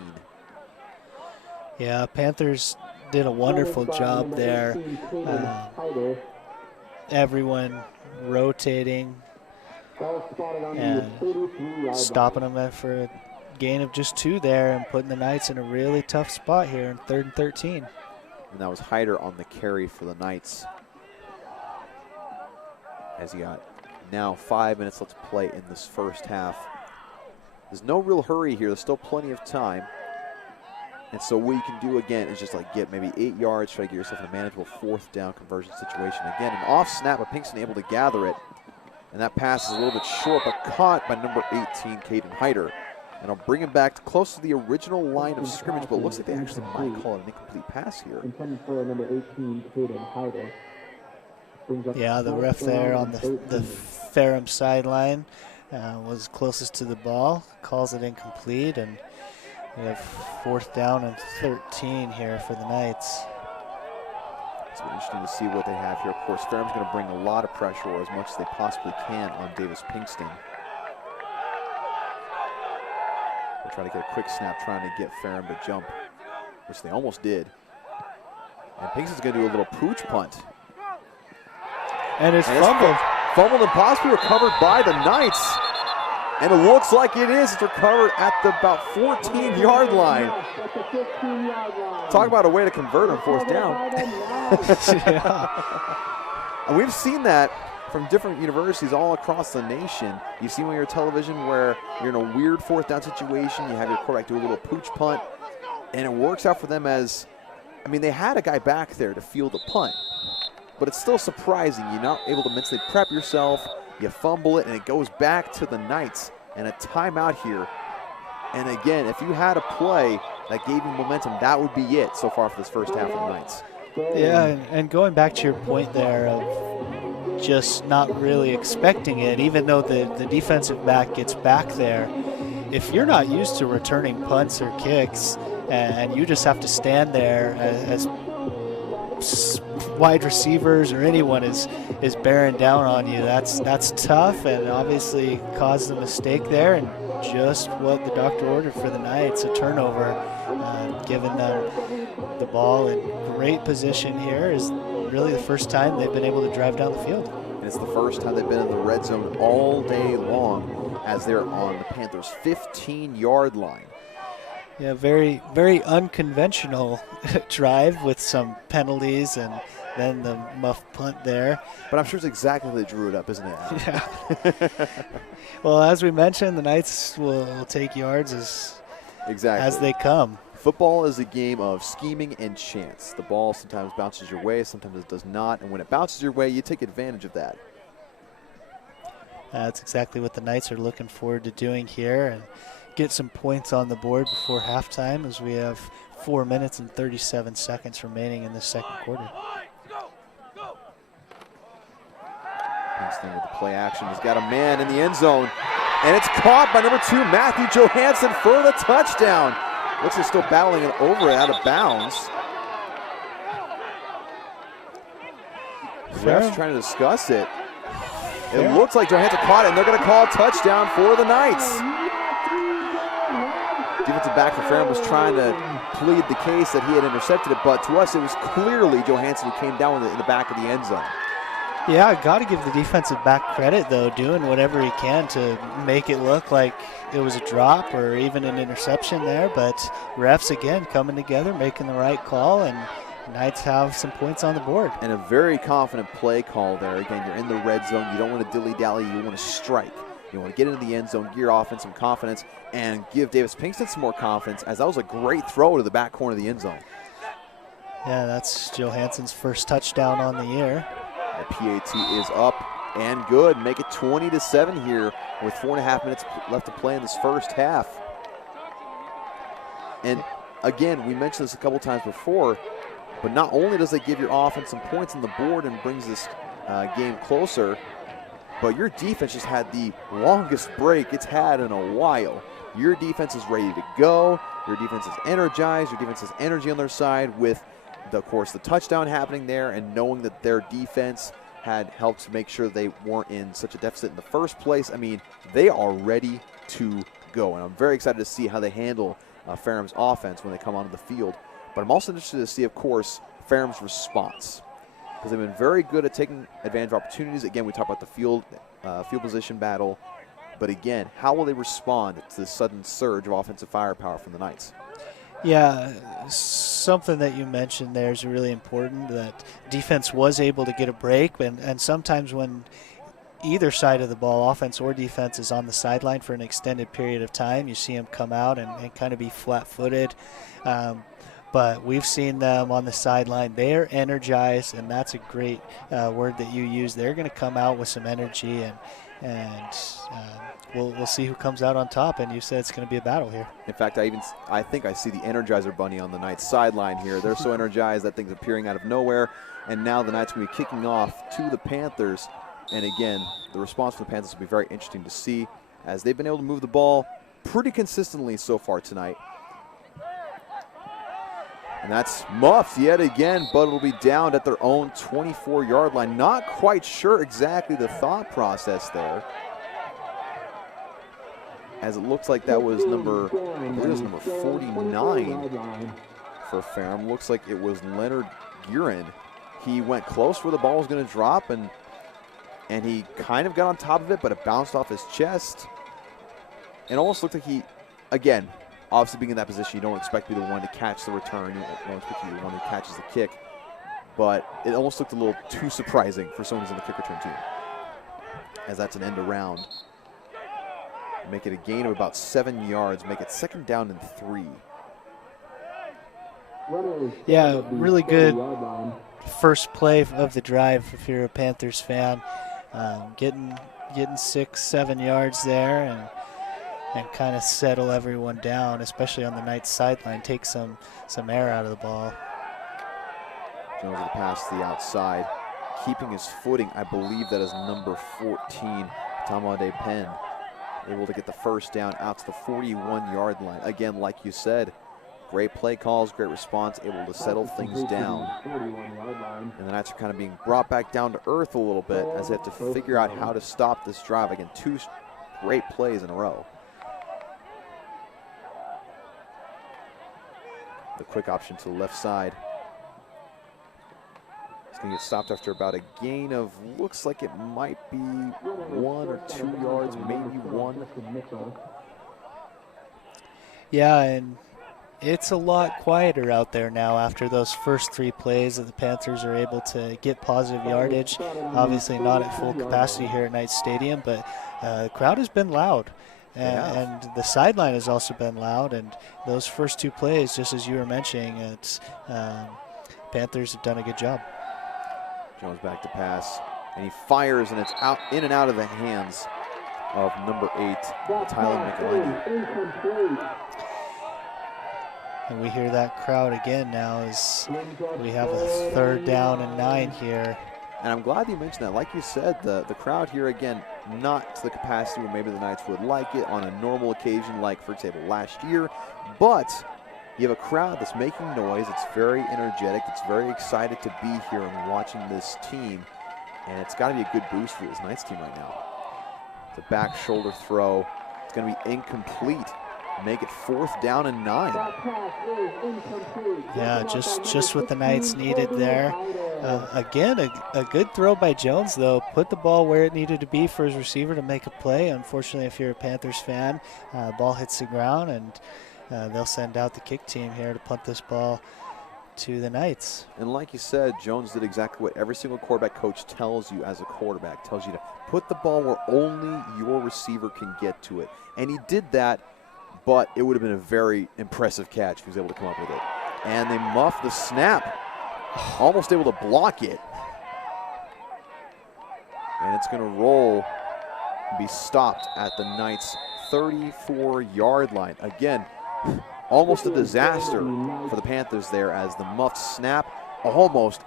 Yeah, Panthers did a wonderful job there. Everyone rotating and stopping them for a gain of just 2 there and putting the Knights in a really tough spot here in 3rd and 13. And that was Hyder on the carry for the Knights. As he got now 5 minutes left to play in this first half. There's no real hurry here. There's still plenty of time. And so what you can do, again, is just like get maybe 8 yards, try to get yourself in a manageable 4th down conversion situation. Again, an off snap, but Pinkston able to gather it. And that pass is a little bit short, but caught by number 18, Caden Hyder. And I'll bring him back close to the original line of scrimmage, but it looks like they actually might call it an incomplete pass here. Intended for number 18, Caden Hyder. Yeah, the ref there on the Ferrum sideline was closest to the ball, calls it incomplete, and we have 4th down and 13 here for the Knights. It's interesting to see what they have here. Of course, Ferrum's going to bring a lot of pressure, or as much as they possibly can, on Davis Pinkston. They'll try to get a quick snap, trying to get Ferrum to jump, which they almost did. And Pinkston's going to do a little pooch punt. And it's fumbled. Fumbled and possibly recovered by the Knights. And it looks like it is. It's recovered at the about 14-yard line. Talk about a way to convert on 4th down. And we've seen that from different universities all across the nation. You've seen on your television where you're in a weird 4th down situation. You have your quarterback do a little pooch punt. And it works out for them as, I mean, they had a guy back there to field the punt. But it's still surprising. You're not able to mentally prep yourself. You fumble it, and it goes back to the Knights. And a timeout here. And again, if you had a play that gave you momentum, that would be it so far for this first half of the Knights. Yeah, and going back to your point there of just not really expecting it, even though the defensive back gets back there, if you're not used to returning punts or kicks, and you just have to stand there as wide receivers or anyone is bearing down on you, that's tough, and obviously caused a mistake there, and just what the doctor ordered for the Knights, a turnover, giving them the ball in great position here. Is really the first time they've been able to drive down the field. And it's the first time they've been in the red zone all day long, as they're on the Panthers' 15-yard line. Yeah, very, very unconventional drive with some penalties and then the muff punt there. But I'm sure it's exactly how they drew it up, isn't it? Yeah. Well, as we mentioned, the Knights will take yards as they come. Football is a game of scheming and chance. The ball sometimes bounces your way, sometimes it does not. And when it bounces your way, you take advantage of that. That's exactly what the Knights are looking forward to doing here, and get some points on the board before halftime, as we have 4 minutes and 37 seconds remaining in the second quarter. Pinkston with the play action. He's got a man in the end zone, and it's caught by number 2, Matthew Johansson, for the touchdown. Looks like still battling it over it out of bounds. The refs trying to discuss it. It looks like Johansson caught it, and they're going to call a touchdown for the Knights. Defensive defensive back for Ferrum was trying to plead the case that he had intercepted it, but to us it was clearly Johansson who came down with it in the back of the end zone. Yeah, I got to give the defensive back credit, though, doing whatever he can to make it look like it was a drop or even an interception there. But refs, again, coming together, making the right call, and Knights have some points on the board. And a very confident play call there. Again, you're in the red zone. You don't want to dilly-dally. You want to strike. You want to get into the end zone, gear off in some confidence, and give Davis Pinkston some more confidence, as that was a great throw to the back corner of the end zone. Yeah, that's Johansson's first touchdown on the year. The PAT is up and good. Make it 20-7 here with 4.5 minutes left to play in this first half. And again, we mentioned this a couple times before, but not only does it give your offense some points on the board and brings this game closer, but your defense just had the longest break it's had in a while. Your defense is ready to go. Your defense is energized. Your defense has energy on their side with, of course, the touchdown happening there, and knowing that their defense had helped make sure they weren't in such a deficit in the first place. I mean, they are ready to go, and I'm very excited to see how they handle Ferrum's offense when they come onto the field. But I'm also interested to see, of course, Ferrum's response, because they've been very good at taking advantage of opportunities. Again, we talk about the field position battle, but again, how will they respond to the sudden surge of offensive firepower from the Knights? Yeah, something that you mentioned there is really important, that defense was able to get a break, and sometimes when either side of the ball, offense or defense, is on the sideline for an extended period of time, you see them come out and kind of be flat-footed. But we've seen them on the sideline. They're energized, and that's a great word that you use. They're going to come out with some energy, and we'll see who comes out on top. And you said it's going to be a battle here. In fact, I think I see the Energizer Bunny on the Knights sideline here. They're so energized, that thing's appearing out of nowhere. And now the Knights will be kicking off to the Panthers. And again, the response from the Panthers will be very interesting to see, as they've been able to move the ball pretty consistently so far tonight. And that's muffed yet again, but it'll be downed at their own 24-yard line. Not quite sure exactly the thought process there, as it looks like that was number 49 for Ferrum. Looks like it was Leonard Guerin. He went close where the ball was going to drop, and he kind of got on top of it, but it bounced off his chest. It almost looked like he, again, obviously being in that position, you don't expect to be the one to catch the return. You don't expect to be the one who catches the kick. But it almost looked a little too surprising for someone who's in the kick return team, as that's an end around. Make it a gain of about 7 yards. Make it 2nd down and 3. Yeah, really good first play of the drive if you're a Panthers fan. Getting 6-7 yards there and kind of settle everyone down, especially on the Knights sideline, take some air out of the ball. Jones with the pass to the outside, keeping his footing. I believe that is number 14, Tamade Penn, able to get the first down out to the 41-yard line. Again, like you said, great play calls, great response, able to settle things down. And the Knights are kind of being brought back down to earth a little bit, as they have to figure out how to stop this drive. Again, 2 great plays in a row. The quick option to the left side. It's going to get stopped after about a gain of, looks like it might be 1 or 2 yards, maybe 1. Yeah, and it's a lot quieter out there now after those first 3 plays that the Panthers are able to get positive yardage. Obviously not at full capacity here at Knights Stadium, but the crowd has been loud. And the sideline has also been loud, and those first 2 plays, just as you were mentioning, Panthers have done a good job. Jones back to pass, and he fires, and it's out, in and out of the hands of number 8, Tyler McElhenney. And we hear that crowd again now as we have a 3rd down and 9 here. And I'm glad you mentioned that. Like you said, the crowd here, again, not to the capacity where maybe the Knights would like it on a normal occasion, like, for example, last year. But you have a crowd that's making noise. It's very energetic. It's very excited to be here and watching this team. And it's got to be a good boost for this Knights team right now. The back shoulder throw. It's going to be incomplete. make it 4th down and 9. Yeah, just what the Knights needed there. Again, a good throw by Jones, though. Put the ball where it needed to be for his receiver to make a play. Unfortunately, if you're a Panthers fan, ball hits the ground, and they'll send out the kick team here to punt this ball to the Knights. And like you said, Jones did exactly what every single quarterback coach tells you as a quarterback, tells you to put the ball where only your receiver can get to it. And he did that, but it would have been a very impressive catch if he was able to come up with it. And they muffed the snap, almost able to block it. And it's going to roll and be stopped at the Knights' 34-yard line. Again, almost a disaster for the Panthers there as the muffed snap almost,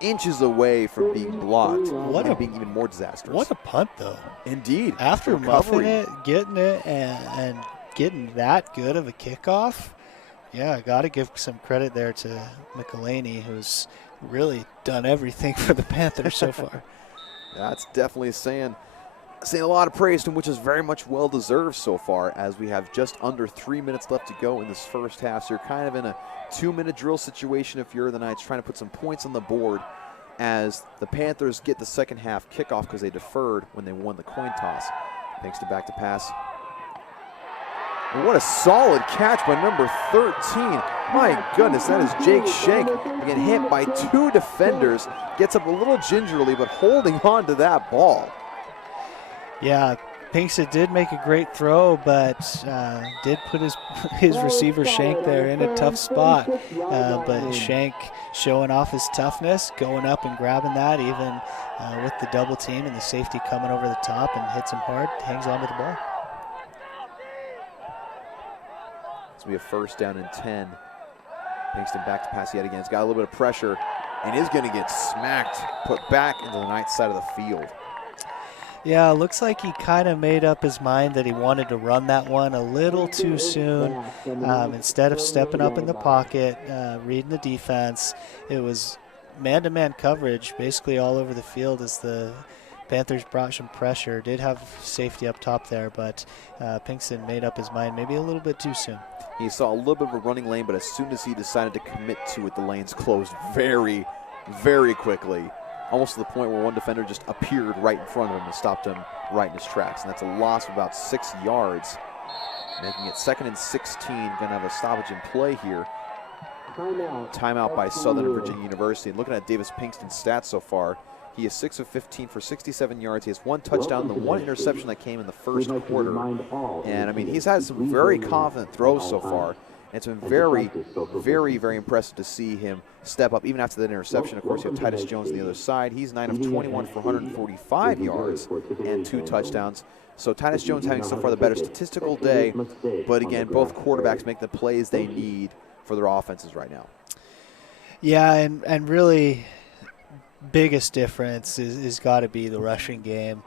inches away from being blocked and being even more disastrous. What a punt, though. Indeed. After muffing it, getting it, and getting that good of a kickoff, yeah, got to give some credit there to McElhaney, who's really done everything for the Panthers so far. That's definitely saying a lot of praise to him, which is very much well-deserved so far, as we have just under 3 minutes left to go in this first half. So you're kind of in a 2-minute drill situation if you're the Knights, trying to put some points on the board as the Panthers get the second half kickoff because they deferred when they won the coin toss. Thanks to back to pass. And what a solid catch by number 13. My goodness, that is Jake Shank. Again, hit by 2 defenders. Gets up a little gingerly, but holding on to that ball. Yeah, Pinkston did make a great throw, but did put his receiver Shank there in a tough spot. But Shank showing off his toughness, going up and grabbing that, even with the double team and the safety coming over the top, and hits him hard, hangs on to the ball. It's going to be a 1st down and 10. Pinkston back to pass yet again. He's got a little bit of pressure and is going to get smacked, put back into the Knights side of the field. Yeah, looks like he kind of made up his mind that he wanted to run that one a little too soon. Instead of stepping up in the pocket, reading the defense, it was man-to-man coverage basically all over the field as the Panthers brought some pressure. Did have safety up top there, but Pinkston made up his mind maybe a little bit too soon. He saw a little bit of a running lane, but as soon as he decided to commit to it, the lanes closed very, very quickly. Almost to the point where one defender just appeared right in front of him and stopped him right in his tracks. And that's a loss of about 6 yards, making it 2nd and 16. Going to have a stoppage in play here. Timeout by Southern Virginia University. And looking at Davis Pinkston's stats so far, he is 6 of 15 for 67 yards. He has 1 touchdown, the 1 interception that came in the first quarter. And, he's had some very confident throws so far. It's been very, very, very impressive to see him step up, even after that interception. Of course, you have Titus Jones on the other side. He's 9 of 21 for 145 yards and 2 touchdowns. So Titus Jones having so far the better statistical day. But again, both quarterbacks make the plays they need for their offenses right now. Yeah, and really biggest difference is got to be the rushing game.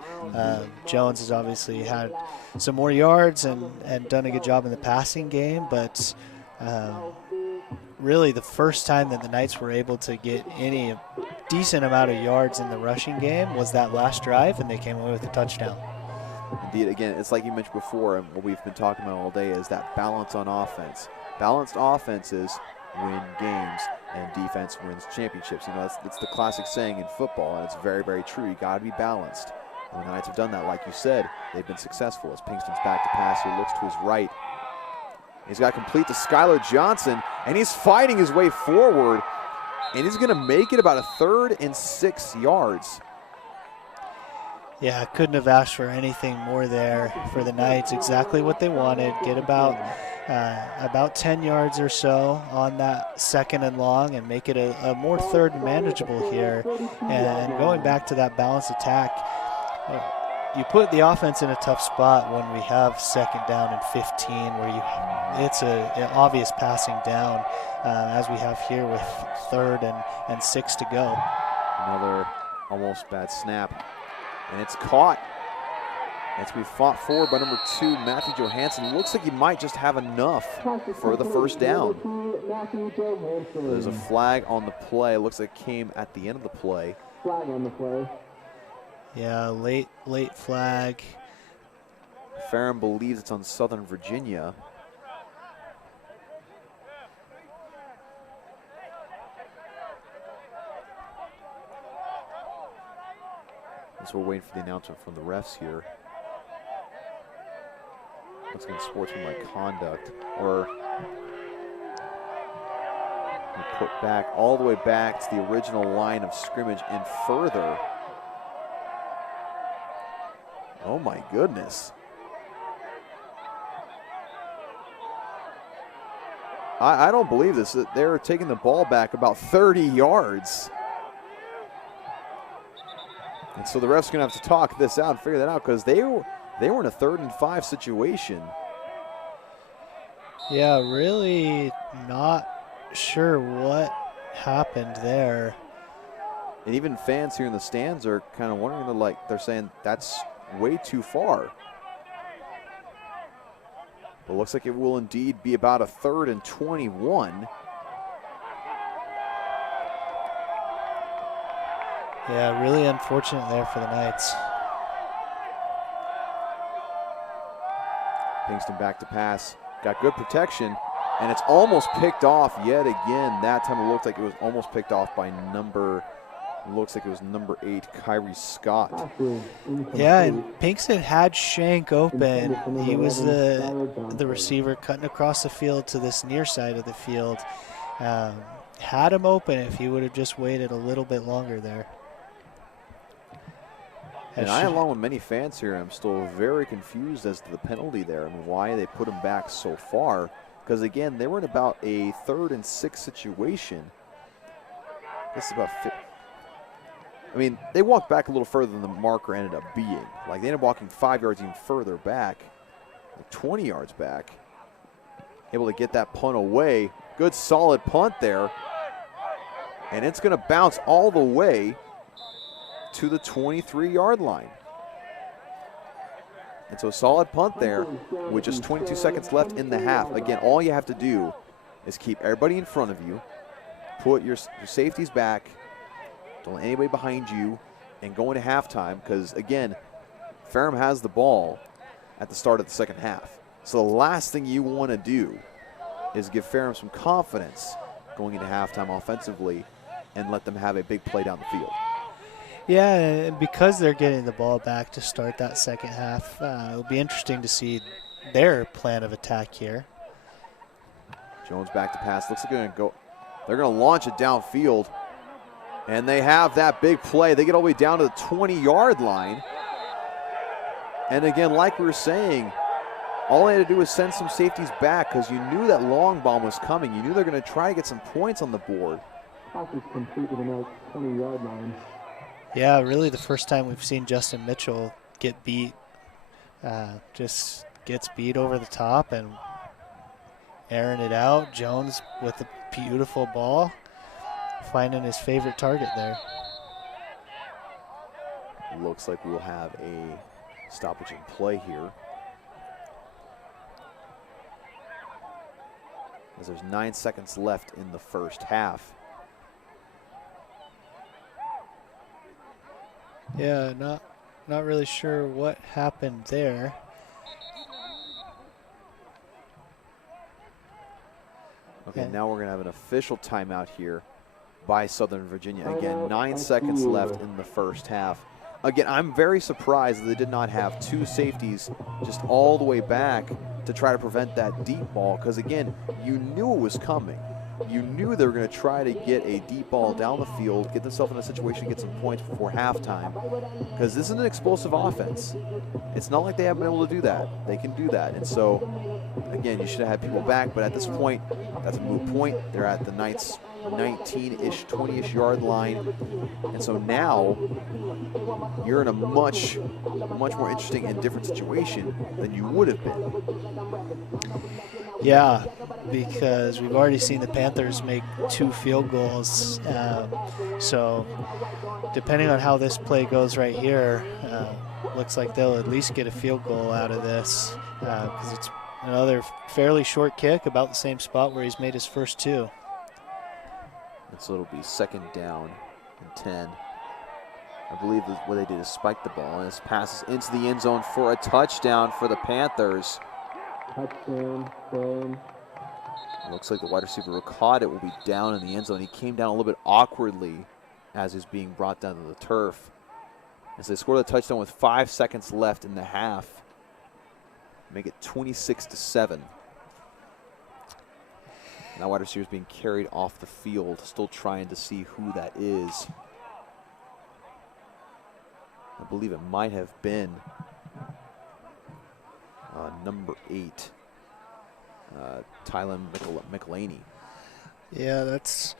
Jones has obviously had some more yards and done a good job in the passing game, but really the first time that the Knights were able to get any decent amount of yards in the rushing game was that last drive, and they came away with a touchdown. Indeed, again, it's like you mentioned before, and what we've been talking about all day is that balance on offense. Balanced offenses win games, and defense wins championships. It's the classic saying in football, and it's very, very true. You got to be balanced. And the Knights have done that, like you said. They've been successful as Pinkston's back to pass here, looks to his right. He's got complete to Skylar Johnson, and he's fighting his way forward, and he's going to make it about a 3rd and 6 yards. Yeah, couldn't have asked for anything more there for the Knights. Exactly what they wanted. Get about 10 yards or so on that 2nd and long and make it a more 3rd and manageable here. And going back to that balanced attack, you put the offense in a tough spot when we have 2nd down and 15 where it's an obvious passing down as we have here with 3rd and 6 to go. Another almost bad snap. And it's caught. It's been fought forward by number 2, Matthew Johansson. Looks like he might just have enough for the 1st down. There's a flag on the play. Looks like it came at the end of the play. Flag on the play. Yeah, late flag. Ferrum believes it's on Southern Virginia. So we're waiting for the announcement from the refs here. Looks like sportsmanlike conduct, or put back all the way back to the original line of scrimmage and further. Oh my goodness. I don't believe this. They're taking the ball back about 30 yards. And so the refs are going to have to talk this out and figure that out, because they were in a 3rd and 5 situation. Yeah, really not sure what happened there. And even fans here in the stands are kind of wondering, they're saying that's way too far. But it looks like it will indeed be about a 3rd and 21. Yeah, really unfortunate there for the Knights. Pinkston back to pass. Got good protection, and it's almost picked off yet again. That time it looked like it was almost picked off by number 8, Kyrie Scott. Yeah, and Pinkston had Shank open. He was the receiver cutting across the field to this near side of the field. Had him open if he would have just waited a little bit longer there. And I, along with many fans here, I'm still very confused as to the penalty there and why they put him back so far. Because again, they were in about a 3rd and 6 situation. This is about I mean, they walked back a little further than the marker ended up being. Like, they ended up walking 5 yards even further back, 20 yards back. Able to get that punt away. Good solid punt there. And it's going to bounce all the way to the 23-yard line. And so a solid punt there with just 22 seconds left in the half. Again, all you have to do is keep everybody in front of you, put your safeties back, don't let anybody behind you, and go into halftime, because, again, Ferrum has the ball at the start of the second half. So the last thing you want to do is give Ferrum some confidence going into halftime offensively and let them have a big play down the field. Yeah, and because they're getting the ball back to start that second half, it'll be interesting to see their plan of attack here. Jones back to pass. Looks like they're going to launch it downfield. And they have that big play. They get all the way down to the 20-yard line. And again, like we were saying, all they had to do was send some safeties back, because you knew that long bomb was coming. You knew they were going to try to get some points on the board. Pass is complete with a 20-yard line. Yeah, really the first time we've seen Justin Mitchell get beat. Just gets beat over the top and airing it out. Jones with a beautiful ball, finding his favorite target there. Looks like we'll have a stoppage in play here, as there's 9 seconds left in the first half. Yeah, not really sure what happened there. Okay, now we're going to have an official timeout here by Southern Virginia. Again, 9 seconds left in the first half. Again, I'm very surprised that they did not have 2 safeties just all the way back to try to prevent that deep ball, because, again, you knew it was coming. You knew they were going to try to get a deep ball down the field, get themselves in a situation to get some points before halftime, because this is an explosive offense. It's not like they haven't been able to do that. They can do that. And so, again, you should have had people back, but at this point, that's a moot point. They're at the Knights' 19-ish, 20-ish yard line. And so now you're in a much more interesting and different situation than you would have been. Yeah, because we've already seen the Panthers make 2 field goals. So depending on how this play goes right here, looks like they'll at least get a field goal out of this, because it's another fairly short kick, about the same spot where he's made his first 2. And so it'll be second down and 10. I believe what they did is spike the ball, and this passes into the end zone for a touchdown for the Panthers. Touchdown, Ferrum. Looks like the wide receiver who caught it will be down in the end zone. He came down a little bit awkwardly as he's being brought down to the turf. As they score the touchdown with 5 seconds left in the half. Make it 26-7. Now wide receiver is being carried off the field, still trying to see who that is. I believe it might have been number 8, Tylen McElhaney. Yeah, that's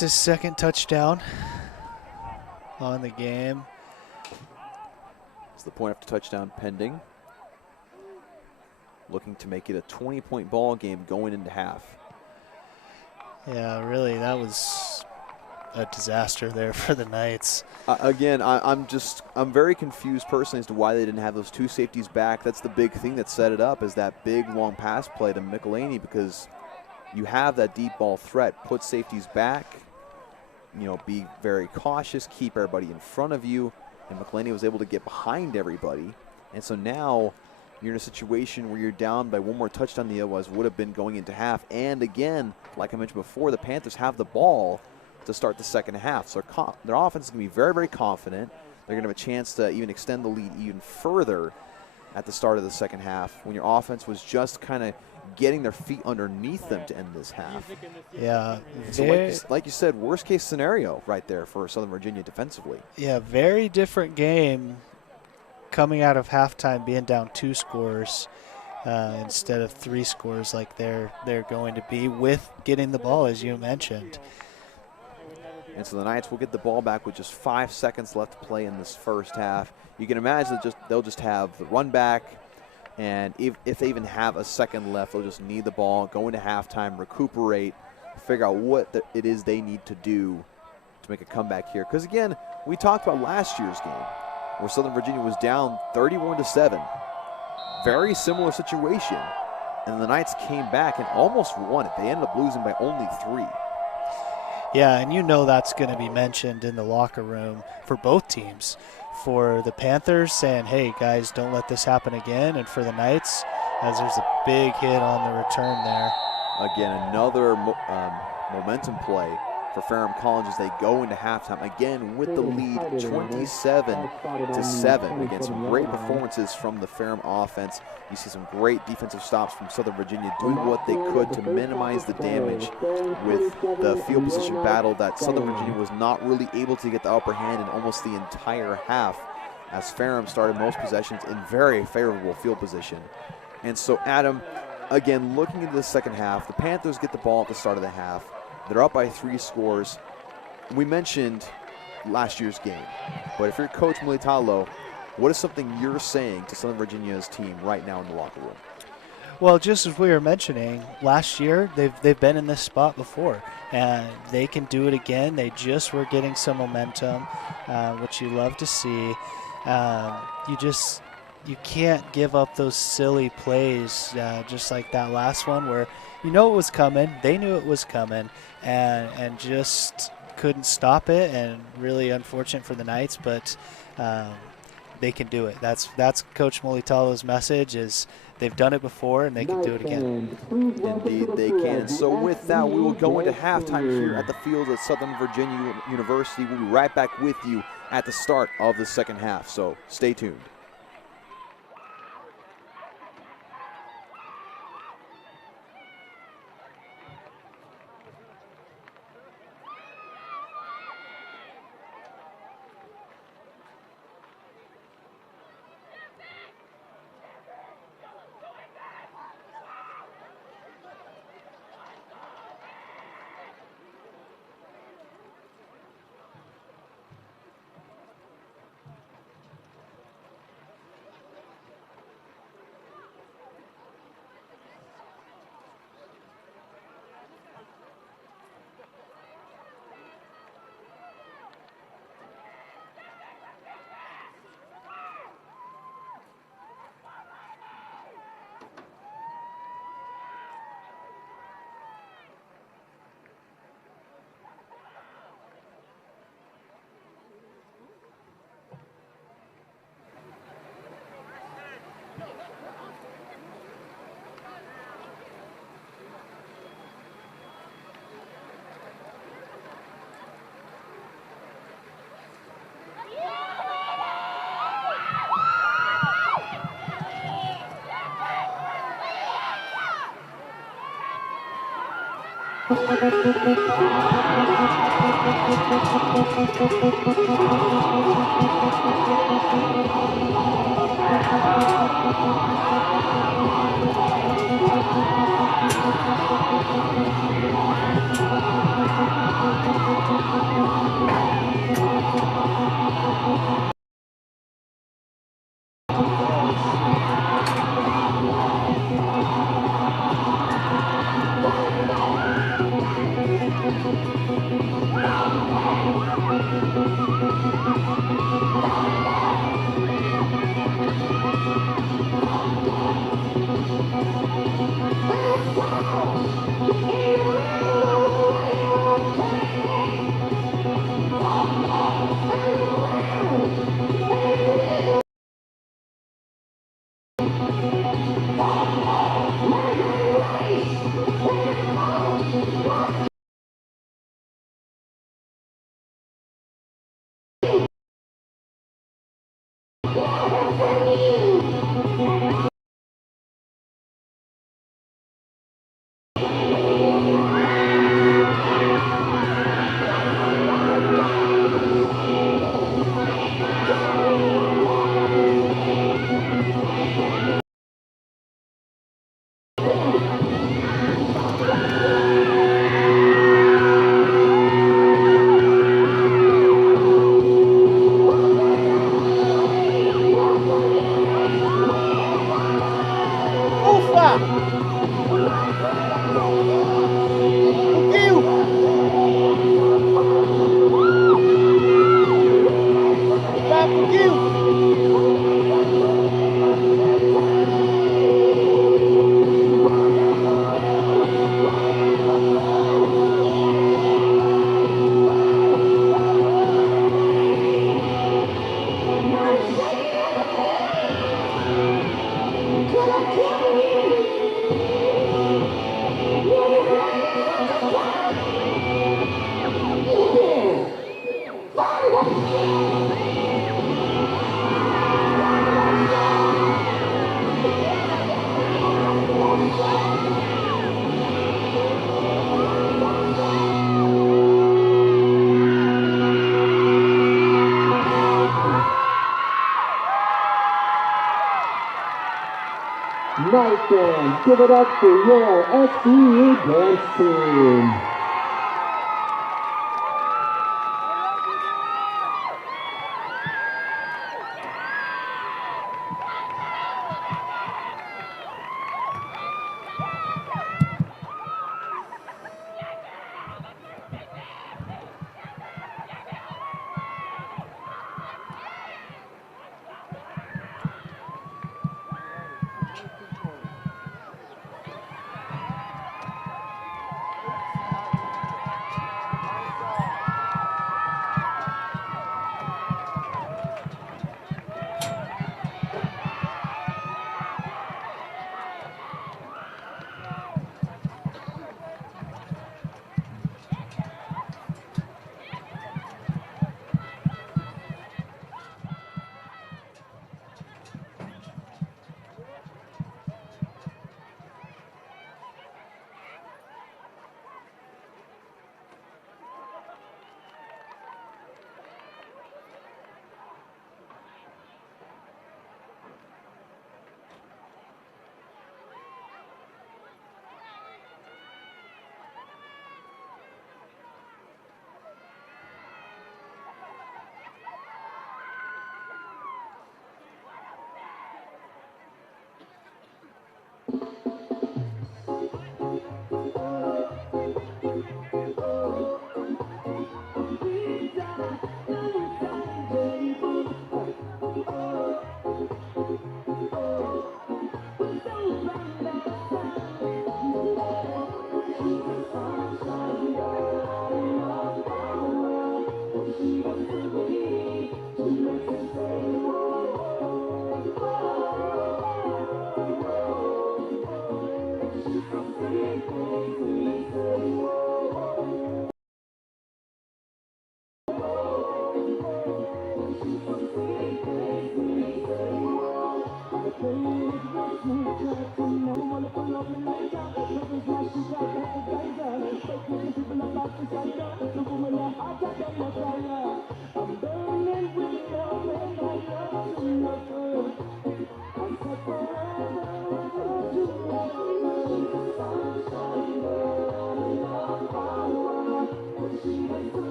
his second touchdown on the game. It's the point after touchdown pending. Looking to make it a 20-point ball game going into half. Yeah, really, that was a disaster there for the Knights. Again, I'm very confused personally as to why they didn't have those 2 safeties back. That's the big thing that set it up, is that big long pass play to McElhaney, because you have that deep ball threat. Put safeties back, be very cautious, keep everybody in front of you, and McElhaney was able to get behind everybody. And so now you're in a situation where you're down by 1 more touchdown than the otherwise would have been going into half. And again, like I mentioned before, the Panthers have the ball to start the second half. So their offense is going to be very, very confident. They're going to have a chance to even extend the lead even further at the start of the second half, when your offense was just kind of getting their feet underneath them to end this half. Yeah. So like you said, worst case scenario right there for Southern Virginia defensively. Yeah, very different game coming out of halftime, being down 2 scores instead of 3 scores like they're going to be with getting the ball, as you mentioned. And so the Knights will get the ball back with just 5 seconds left to play in this first half. You can imagine they'll just have the run back, and if they even have a second left, they'll just need the ball, go into halftime, recuperate, figure out what it is they need to do to make a comeback here. Because again, we talked about last year's game where Southern Virginia was down 31-7. Very similar situation. And the Knights came back and almost won it. They ended up losing by only 3. Yeah, and that's going to be mentioned in the locker room for both teams. For the Panthers saying, hey, guys, don't let this happen again. And for the Knights, as there's a big hit on the return there. Again, another momentum play for Ferrum College as they go into halftime, again with the lead 27-7. Again, some great performances from the Ferrum offense. You see some great defensive stops from Southern Virginia doing what they could to minimize the damage with the field position battle that Southern Virginia was not really able to get the upper hand in almost the entire half, as Ferrum started most possessions in very favorable field position. And so, Adam, again, looking into the second half, the Panthers get the ball at the start of the half. They're up by 3 scores. We mentioned last year's game, but if you're Coach Mulitalo, what is something you're saying to Southern Virginia's team right now in the locker room? Well, just as we were mentioning, last year they've been in this spot before, and they can do it again. They just were getting some momentum, which you love to see. You can't give up those silly plays just like that last one where it was coming. They knew it was coming and just couldn't stop it, and really unfortunate for the Knights, but they can do it. That's Coach Mulitalo's message, is they've done it before and they can do it again. Indeed they can. So with that, we will go into halftime here at the field at Southern Virginia University. We'll be right back with you at the start of the second half, so stay tuned. Night fans, give it up for your SVU dance team.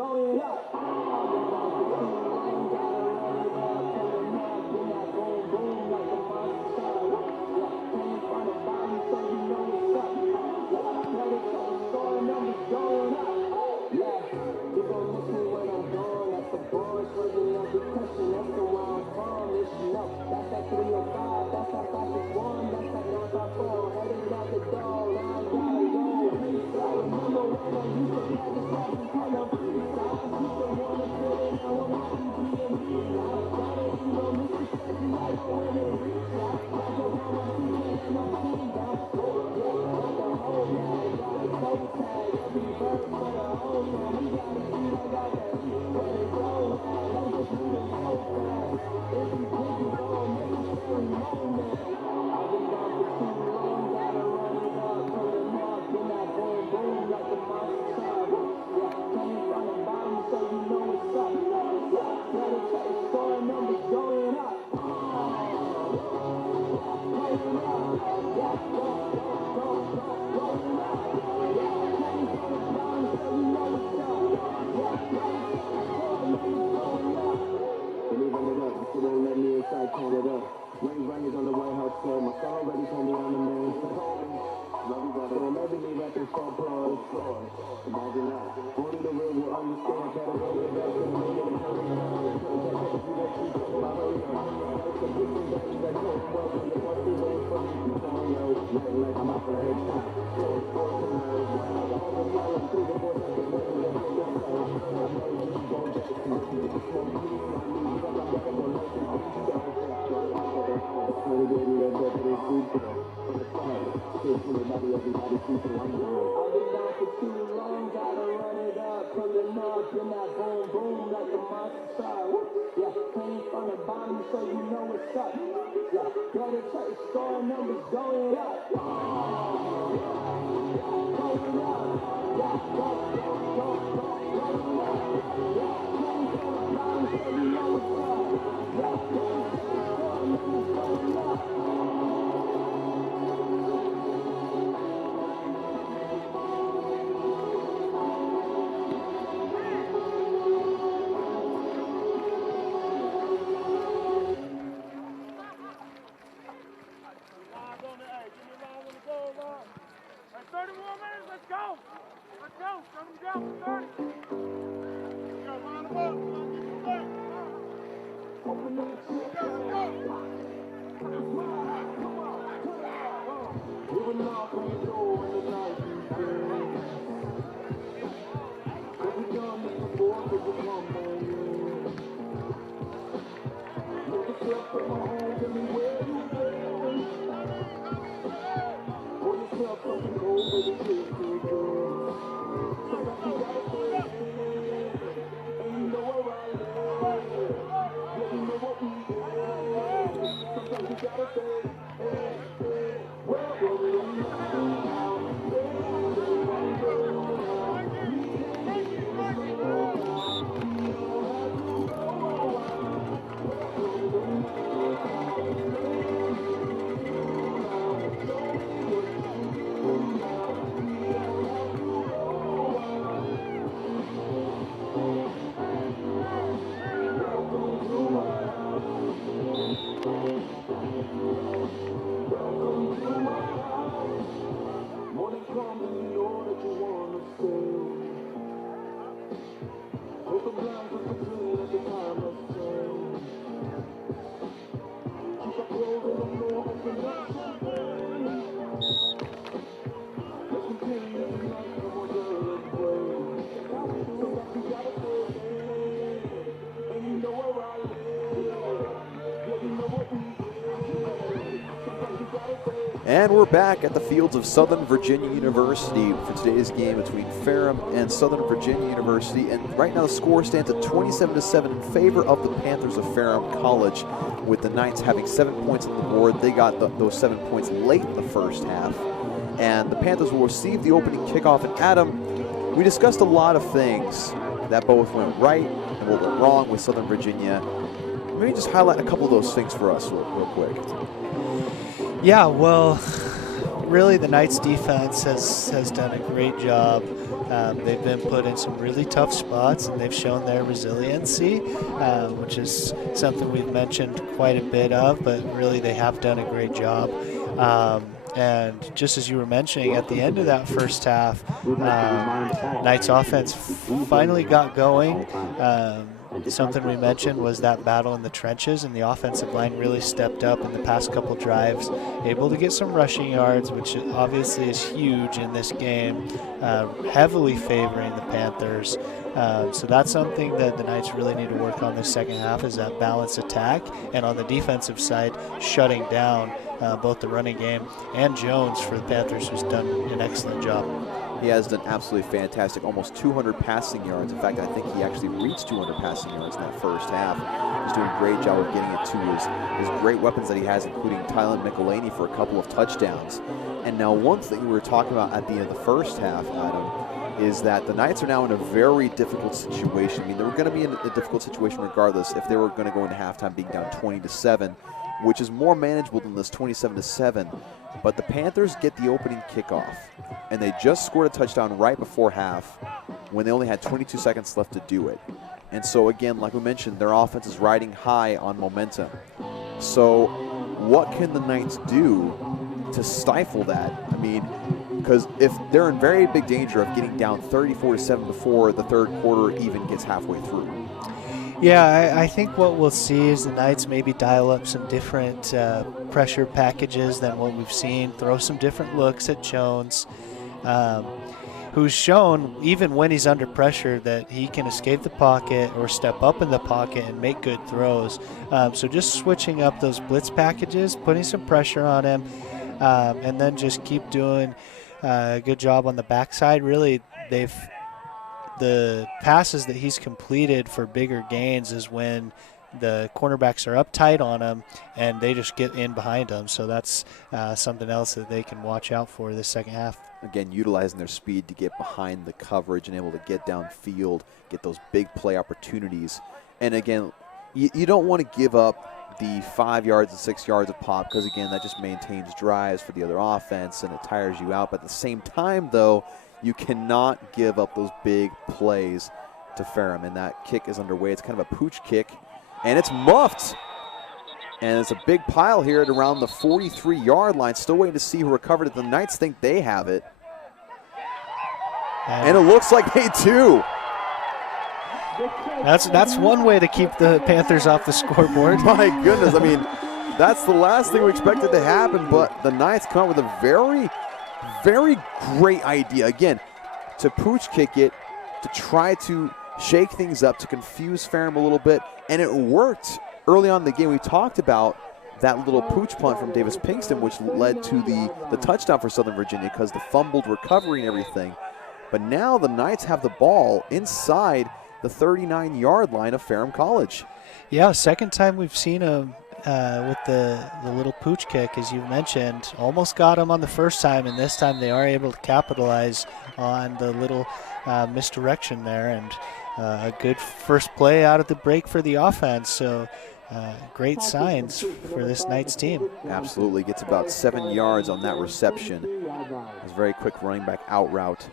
Going up. And we're back at the fields of Southern Virginia University for today's game between Ferrum and Southern Virginia University. And right now the score stands at 27-7 in favor of the Panthers of Ferrum College, with the Knights having 7 points on the board. They got those 7 points late in the first half. And the Panthers will receive the opening kickoff. And Adam, we discussed a lot of things that both went right and what went wrong with Southern Virginia. Maybe just highlight a couple of those things for us real quick. Yeah, well, really the Knights defense has done a great job. They've been put in some really tough spots, and they've shown their resiliency, which is something we've mentioned quite a bit of, but really they have done a great job. And just as you were mentioning, at the end of that first half, Knights offense finally got going. Something we mentioned was that battle in the trenches, and the offensive line really stepped up in the past couple drives, able to get some rushing yards, which obviously is huge in this game, heavily favoring the Panthers. So that's something that the Knights really need to work on this second half, is that balanced attack, and on the defensive side, shutting down both the running game and Jones for the Panthers, who's done an excellent job. He has done absolutely fantastic, almost 200 passing yards. In fact, I think he actually reached 200 passing yards in that first half. He's doing a great job of getting it to his great weapons that he has, including Tylen McElhaney for a couple of touchdowns. And now one thing we were talking about at the end of the first half, Adam, is that the Knights are now in a very difficult situation. I mean, they were going to be in a difficult situation regardless if they were going to go into halftime being down 20-7, which is more manageable than this 27-7. But the Panthers get the opening kickoff, and they just scored a touchdown right before half when they only had 22 seconds left to do it. And so again, like we mentioned, their offense is riding high on momentum. So what can the Knights do to stifle that? I mean, because if they're in very big danger of getting down 34-7 before the third quarter even gets halfway through. Yeah, I think what we'll see is the Knights maybe dial up some different pressure packages than what we've seen, throw some different looks at Jones, who's shown, even when he's under pressure, that he can escape the pocket or step up in the pocket and make good throws. So just switching up those blitz packages, putting some pressure on him, and then just keep doing a good job on the backside. Really, the passes that he's completed for bigger gains is when the cornerbacks are up tight on him and they just get in behind him. So that's something else that they can watch out for this second half. Again, utilizing their speed to get behind the coverage and able to get downfield, get those big play opportunities. And again, you don't want to give up the 5 yards and 6 yards of pop, because again, that just maintains drives for the other offense and it tires you out. But at the same time, though, you cannot give up those big plays to Ferrum. And that kick is underway. It's kind of a pooch kick, and it's muffed. And it's a big pile here at around the 43-yard line. Still waiting to see who recovered it. The Knights think they have it. And it looks like they do. That's one way to keep the Panthers off the scoreboard. My goodness. I mean, that's the last thing we expected to happen, but the Knights come up with a very, very great idea. Again, to pooch kick it, to try to shake things up, to confuse Ferrum a little bit, and it worked early on in the game. We talked about that little pooch punt from Davis Pinkston, which led to the touchdown for Southern Virginia because the fumbled recovery and everything. But now the Knights have the ball inside the 39-yard line of Ferrum College. Yeah, second time we've seen him with the little pooch kick, as you mentioned. Almost got him on the first time, and this time they are able to capitalize on the little misdirection there, and a good first play out of the break for the offense. So great signs for this Knights team. Absolutely. Gets about 7 yards on that reception. It was a very quick running back out route.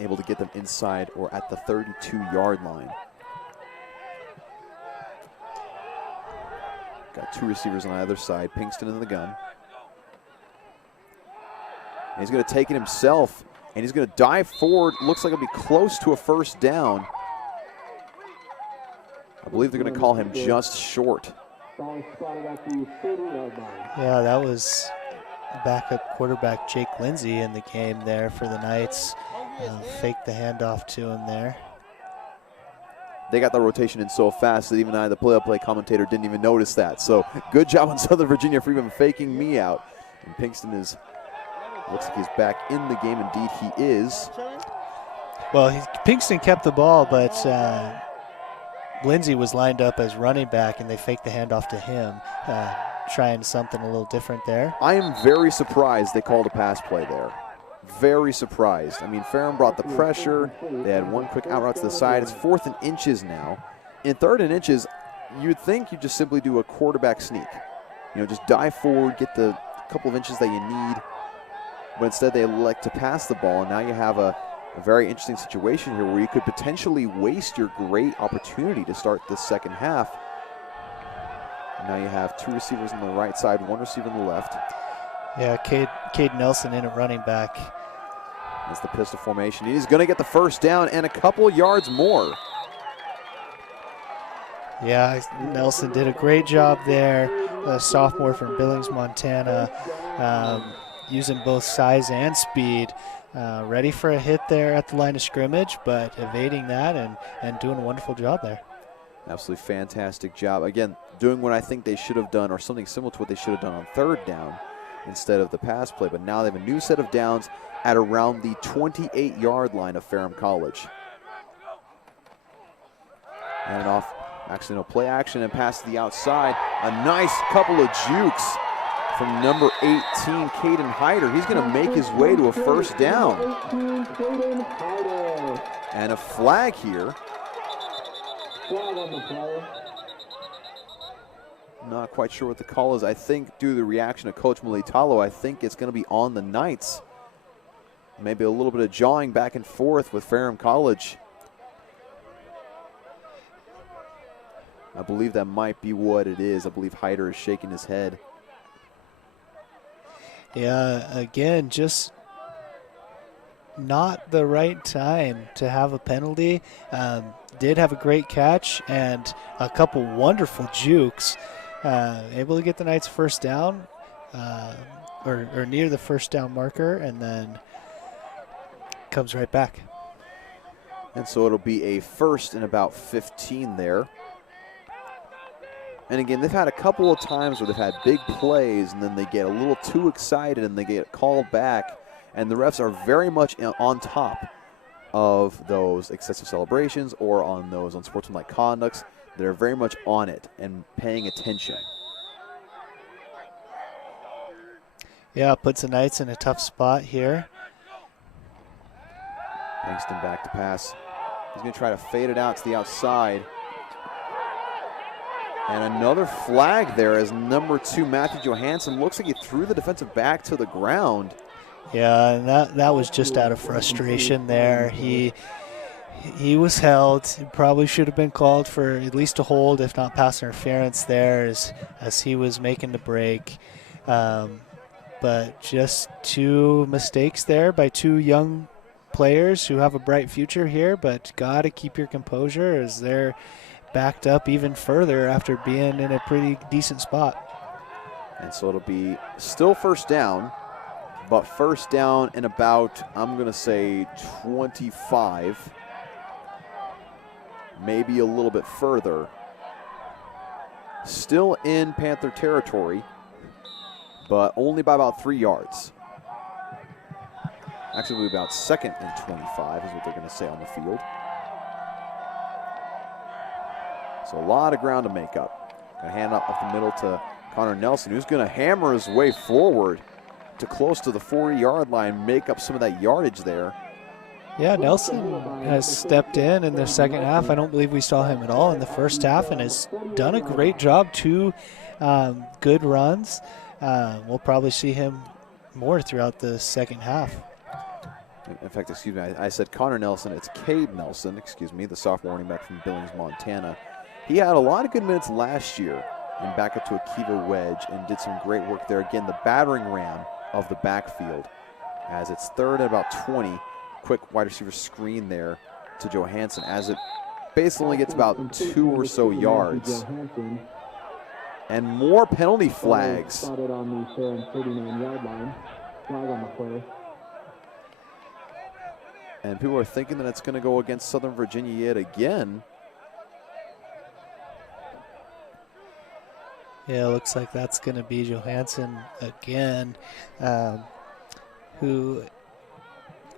Able to get them inside or at the 32-yard line. Got two receivers on either side. Pinkston in the gun. And he's going to take it himself, and he's going to dive forward. Looks like it'll be close to a first down. I believe they're going to call him just short. Yeah, that was backup quarterback Jake Lindsay in the game there for the Knights. Faked the handoff to him there. They got the rotation in so fast that even the play-by-play commentator didn't even notice that. So good job on Southern Virginia for even faking me out. And Pinkston looks like he's back in the game. Indeed, he is. Well, Pinkston kept the ball, but Lindsay was lined up as running back, and they faked the handoff to him, trying something a little different there. I am very surprised they called a pass play there. Very surprised. I mean, Ferrum brought the pressure. They had one quick out route to the side. It's 4th and inches now. In 3rd and inches, you'd think you just simply do a quarterback sneak. You know, just dive forward, get the couple of inches that you need. But instead, they elect to pass the ball, and now you have a very interesting situation here where you could potentially waste your great opportunity to start the second half. And now you have 2 receivers on the right side, 1 receiver on the left. Yeah, Cade Nelson in at running back. That's the pistol formation. He's going to get the first down and a couple yards more. Yeah, Nelson did a great job there. A sophomore from Billings, Montana, using both size and speed. Ready for a hit there at the line of scrimmage, but evading that and doing a wonderful job there. Absolutely fantastic job. Again, doing what I think they should have done, or something similar to what they should have done on 3rd down instead of the pass play. But now they have a new set of downs at around the 28-yard line of Ferrum College. And off, actually no, play action and pass to the outside. A nice couple of jukes from number 18, Caden Hyder. He's going to make his way to a first down. And a flag here. Not quite sure what the call is. I think due to the reaction of Coach Militalo, I think it's going to be on the Knights. Maybe a little bit of jawing back and forth with Ferrum College. I believe that might be what it is. I believe Hyder is shaking his head. Yeah, again, just not the right time to have a penalty. Did have a great catch and a couple wonderful jukes. Able to get the Knights first down or near the first down marker, and then comes right back. And so it'll be a first and about 15 there. And again, they've had a couple of times where they've had big plays and then they get a little too excited and they get called back. And the refs are very much on top of those excessive celebrations or on those unsportsmanlike conducts. They're very much on it and paying attention. Yeah, puts the Knights in a tough spot here. Pinkston back to pass. He's going to try to fade it out to the outside. And another flag there as number 2, Matthew Johansson. Looks like he threw the defensive back to the ground. Yeah, and that was just out of frustration there. He was held. He probably should have been called for at least a hold, if not pass interference there as he was making the break. But just 2 mistakes there by 2 young players who have a bright future here, but got to keep your composure as they're backed up even further after being in a pretty decent spot. And so it'll be still first down, but first down in about, I'm going to say 25, maybe a little bit further. Still in Panther territory, but only by about 3 yards. Actually, it'll be about 2nd and 25 is what they're going to say on the field. So a lot of ground to make up. Going to hand up the middle to Connor Nelson, who's going to hammer his way forward to close to the 40-yard line, make up some of that yardage there. Yeah, Nelson has stepped in the second half. I don't believe we saw him at all in the first half and has done a great job. 2 good runs. We'll probably see him more throughout the second half. In fact, excuse me, I said Connor Nelson. It's Cade Nelson, excuse me, the sophomore running back from Billings, Montana. He had a lot of good minutes last year and back up to a Kiva wedge and did some great work there. Again, the battering ram of the backfield as it's 3rd and about 20. Quick wide receiver screen there to Johansson as it basically only gets about 2 or so yards. And more penalty flags. Spotted on the 39-yard line. Flag on the play. And people are thinking that it's going to go against Southern Virginia yet again. Yeah, looks like that's going to be Johansson again, who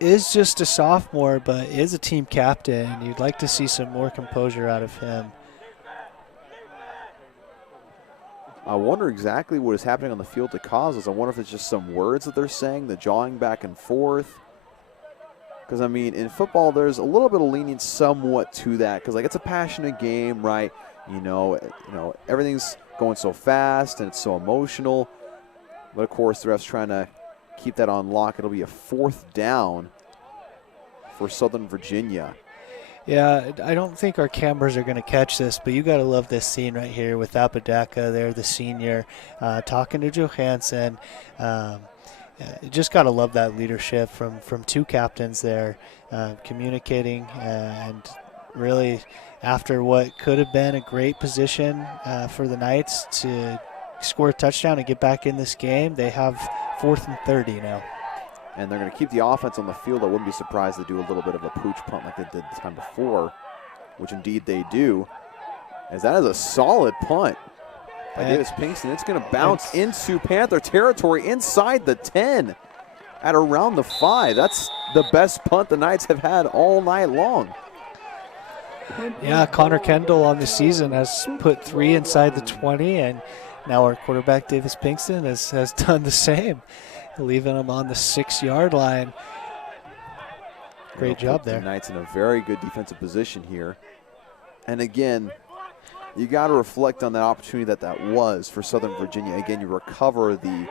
is just a sophomore but is a team captain. You'd like to see some more composure out of him. I wonder exactly what is happening on the field to cause this. I wonder if it's just some words that they're saying, the jawing back and forth. Because, I mean, in football, there's a little bit of lenience somewhat to that. Because, like, it's a passionate game, right? You know, everything's going so fast and it's so emotional. But, of course, the ref's trying to keep that on lock. It'll be a 4th down for Southern Virginia. Yeah, I don't think our cameras are going to catch this, but you got to love this scene right here with Apodaca there, the senior, talking to Johansson. You just got to love that leadership from two captains there, communicating, and really after what could have been a great position for the Knights to score a touchdown and get back in this game, they have 4th and 30 now. And they're going to keep the offense on the field. I wouldn't be surprised to do a little bit of a pooch punt like they did the time before, which indeed they do, as that is a solid punt by Davis Pinkston. It's going to bounce into Panther territory inside the 10 at around the 5. That's the best punt the Knights have had all night long. Yeah, Connor Kendall on the season has put 3 inside the 20, and now our quarterback Davis Pinkston has done the same, leaving him on the 6-yard line. Great job there. The Knights in a very good defensive position here. And again, you got to reflect on that opportunity that was for Southern Virginia. Again, you recover the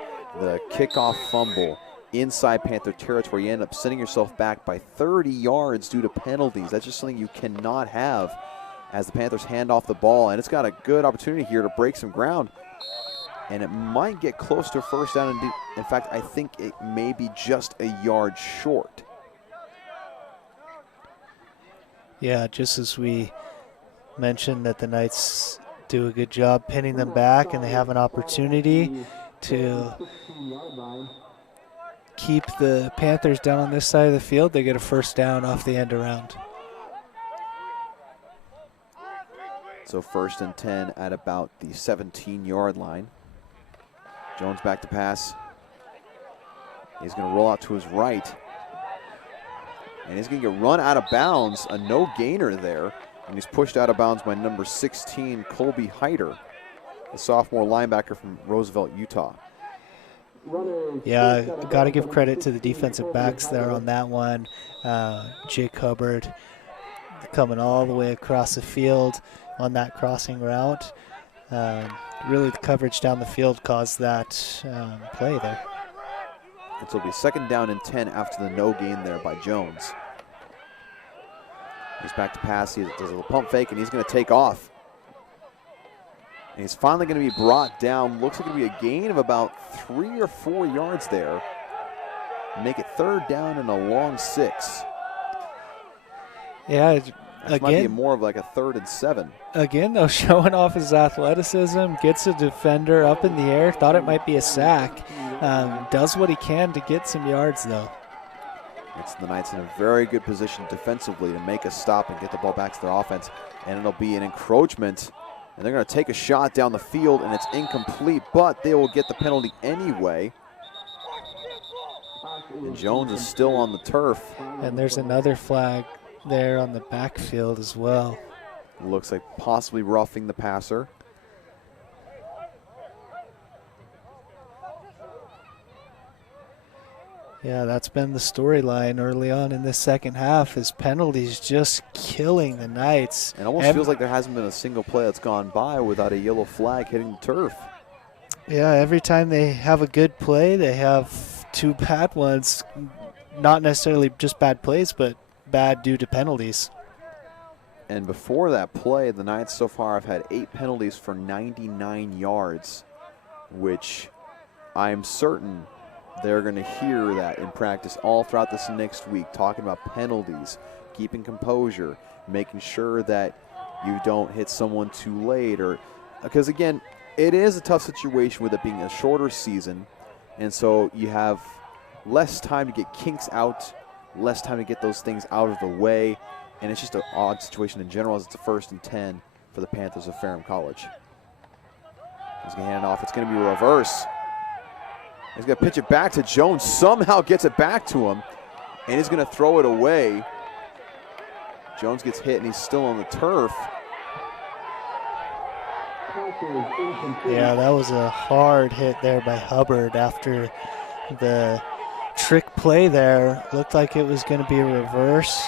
kickoff fumble inside Panther territory. You end up sending yourself back by 30 yards due to penalties. That's just something you cannot have as the Panthers hand off the ball. And it's got a good opportunity here to break some ground. And it might get close to a 1st down. In fact, I think it may be just a yard short. Yeah, just as we mentioned that the Knights do a good job pinning them back, and they have an opportunity to keep the Panthers down on this side of the field. They get a 1st down off the end around. So 1st and 10 at about the 17-yard line. Jones back to pass. He's going to roll out to his right. And he's going to get run out of bounds. A no gainer there. And he's pushed out of bounds by number 16, Colby Hyder, the sophomore linebacker from Roosevelt, Utah. Yeah, got to give credit to the defensive backs there on that one. Jake Hubbard coming all the way across the field on that crossing route. Really, the coverage down the field caused that play there. It will be 2nd down and 10 after the no gain there by Jones. He's back to pass. He does a little pump fake, and he's going to take off. And he's finally going to be brought down. Looks like it'll be a gain of about 3 or 4 yards there. Make it 3rd down and a long 6. Yeah, that might be more of like a 3rd and 7. Again, though, showing off his athleticism, gets a defender up in the air, thought it might be a sack. Does what he can to get some yards, though. It's the Knights in a very good position defensively to make a stop and get the ball back to their offense. And it'll be an encroachment. And they're going to take a shot down the field, and it's incomplete, but they will get the penalty anyway. And Jones is still on the turf. And there's another flag there on the backfield as well. Looks like possibly roughing the passer. Yeah, that's been the storyline early on in this second half, is penalties just killing the Knights. It almost feels like there hasn't been a single play that's gone by without a yellow flag hitting the turf. Yeah, every time they have a good play, they have 2 bad ones. Not necessarily just bad plays, but bad due to penalties. And before that play, the Knights so far have had 8 penalties for 99 yards, which I'm certain they're going to hear that in practice all throughout this next week, talking about penalties, keeping composure, making sure that you don't hit someone too late. Or because, again, it is a tough situation with it being a shorter season, and so you have less time to get kinks out, less time to get those things out of the way, and it's just an odd situation in general as it's a 1st and 10 for the Panthers of Ferrum College. He's going to hand it off. It's going to be a reverse. He's going to pitch it back to Jones. Somehow gets it back to him. And he's going to throw it away. Jones gets hit, and he's still on the turf. Yeah, that was a hard hit there by Hubbard after the trick play there. Looked like it was going to be a reverse.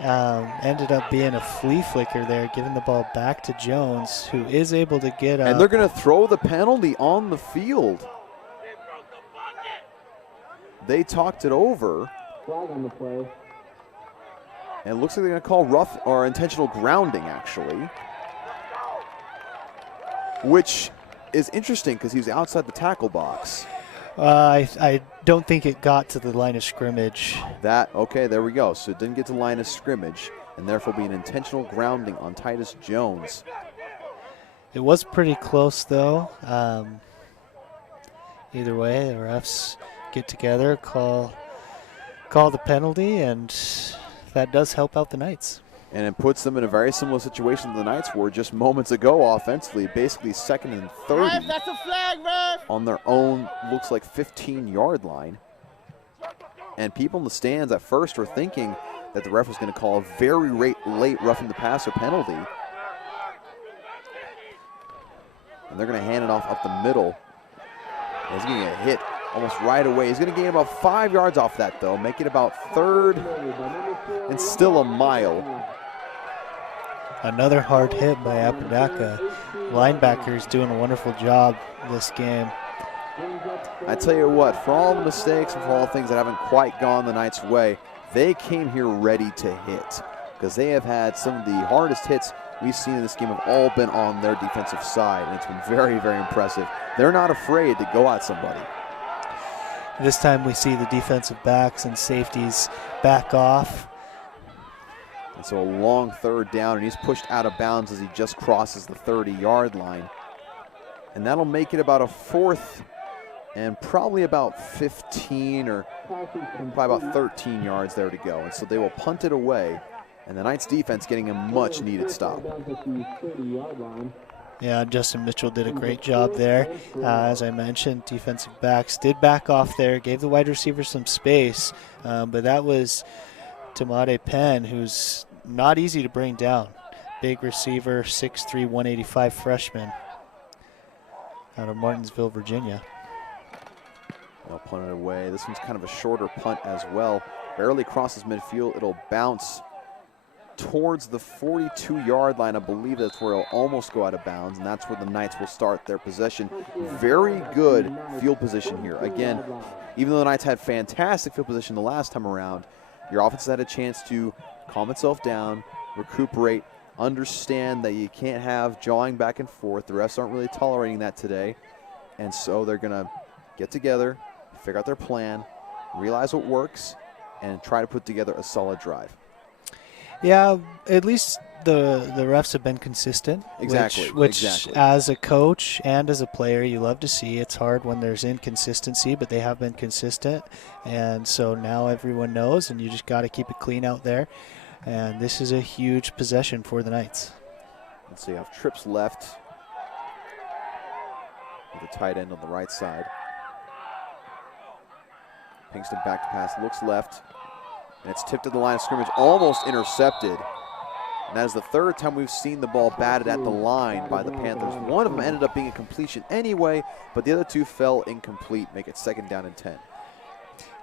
Ended up being a flea flicker there, giving the ball back to Jones, who is able to get up. And they're going to throw the penalty on the field. They talked it over. Flag on the play. And it looks like they're going to call rough or intentional grounding, actually. Which is interesting because he was outside the tackle box. I don't think it got to the line of scrimmage. Okay, there we go. So it didn't get to the line of scrimmage, and therefore be an intentional grounding on Titus Jones. It was pretty close, though. Either way, the refs get together, call the penalty, and that does help out the Knights. And it puts them in a very similar situation to the Knights were just moments ago offensively, basically 2nd and 30 Ref, that's a flag, ref! on their own, looks like 15-yard line. And people in the stands at first were thinking that the ref was going to call a very late roughing the passer penalty. And they're going to hand it off up the middle. And he's going to get hit almost right away. He's going to gain about 5 yards off that, though, make it about 3rd and still a mile. Another hard hit by Apodaca. Linebackers doing a wonderful job this game. I tell you what, for all the mistakes and for all the things that haven't quite gone the Knights' way, they came here ready to hit because they have had some of the hardest hits we've seen in this game have all been on their defensive side, and it's been very, very impressive. They're not afraid to go at somebody. This time we see the defensive backs and safeties back off. And so a long 3rd down, and he's pushed out of bounds as he just crosses the 30-yard line. And that'll make it about a 4th and probably about 15 or probably about 13 yards there to go. And so they will punt it away, and the Knights defense getting a much-needed stop. Yeah, Justin Mitchell did a great job there. As I mentioned, defensive backs did back off there, gave the wide receiver some space, but that was Tamade Penn, who's not easy to bring down. Big receiver, 6'3", 185 freshman out of Martinsville, Virginia. They'll punt it away. This one's kind of a shorter punt as well. Barely crosses midfield. It'll bounce towards the 42-yard line. I believe that's where it'll almost go out of bounds, and that's where the Knights will start their possession. Very good field position here. Again, even though the Knights had fantastic field position the last time around, your offense had a chance to calm itself down, recuperate, understand that you can't have jawing back and forth. The refs aren't really tolerating that today, and so they're going to get together, figure out their plan, realize what works, and try to put together a solid drive. Yeah, at least the refs have been consistent. Exactly. Which exactly. As a coach and as a player, you love to see. It's hard when there's inconsistency, but they have been consistent. And so now everyone knows, and you just got to keep it clean out there. And this is a huge possession for the Knights. Let's see, I have trips left with the tight end on the right side. Pinkston back to pass, looks left. And it's tipped to the line of scrimmage, almost intercepted. And that is the 3rd time we've seen the ball batted at the line by the Panthers. One of them ended up being a completion anyway, but the other 2 fell incomplete, make it 2nd down and 10.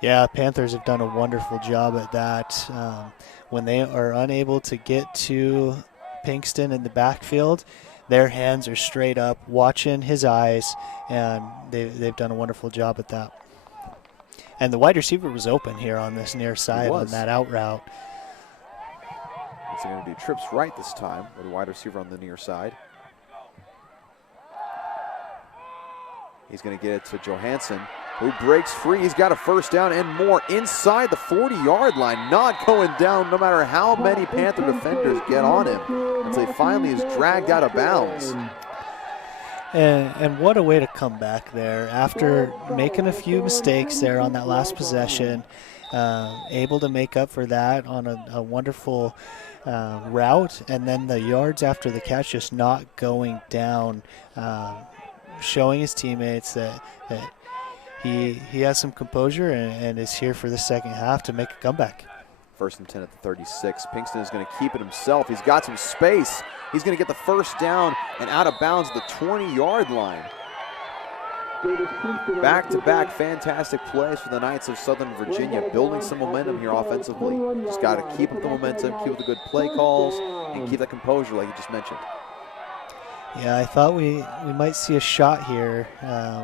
Yeah, Panthers have done a wonderful job at that. When they are unable to get to Pinkston in the backfield, their hands are straight up, watching his eyes, and they've done a wonderful job at that. And the wide receiver was open here on this near side on that out route. It's going to do trips right this time with a wide receiver on the near side. He's going to get it to Johansson, who breaks free. He's got a 1st down and more inside the 40-yard line. Not going down no matter how many Panther defenders get on him until he finally is dragged out of bounds. And what a way to come back there after making a few mistakes there on that last possession. Able to make up for that on a wonderful route, and then the yards after the catch just not going down. showing his teammates that he has some composure and is here for the second half to make a comeback. 1st and 10 at the 36. Pinkston is going to keep it himself. He's got some space. He's going to get the first down and out of bounds at the 20-yard line. Back-to-back fantastic plays for the Knights of Southern Virginia, building some momentum here offensively. Just got to keep up the momentum, keep up the good play calls, and keep that composure like you just mentioned. Yeah, I thought we might see a shot here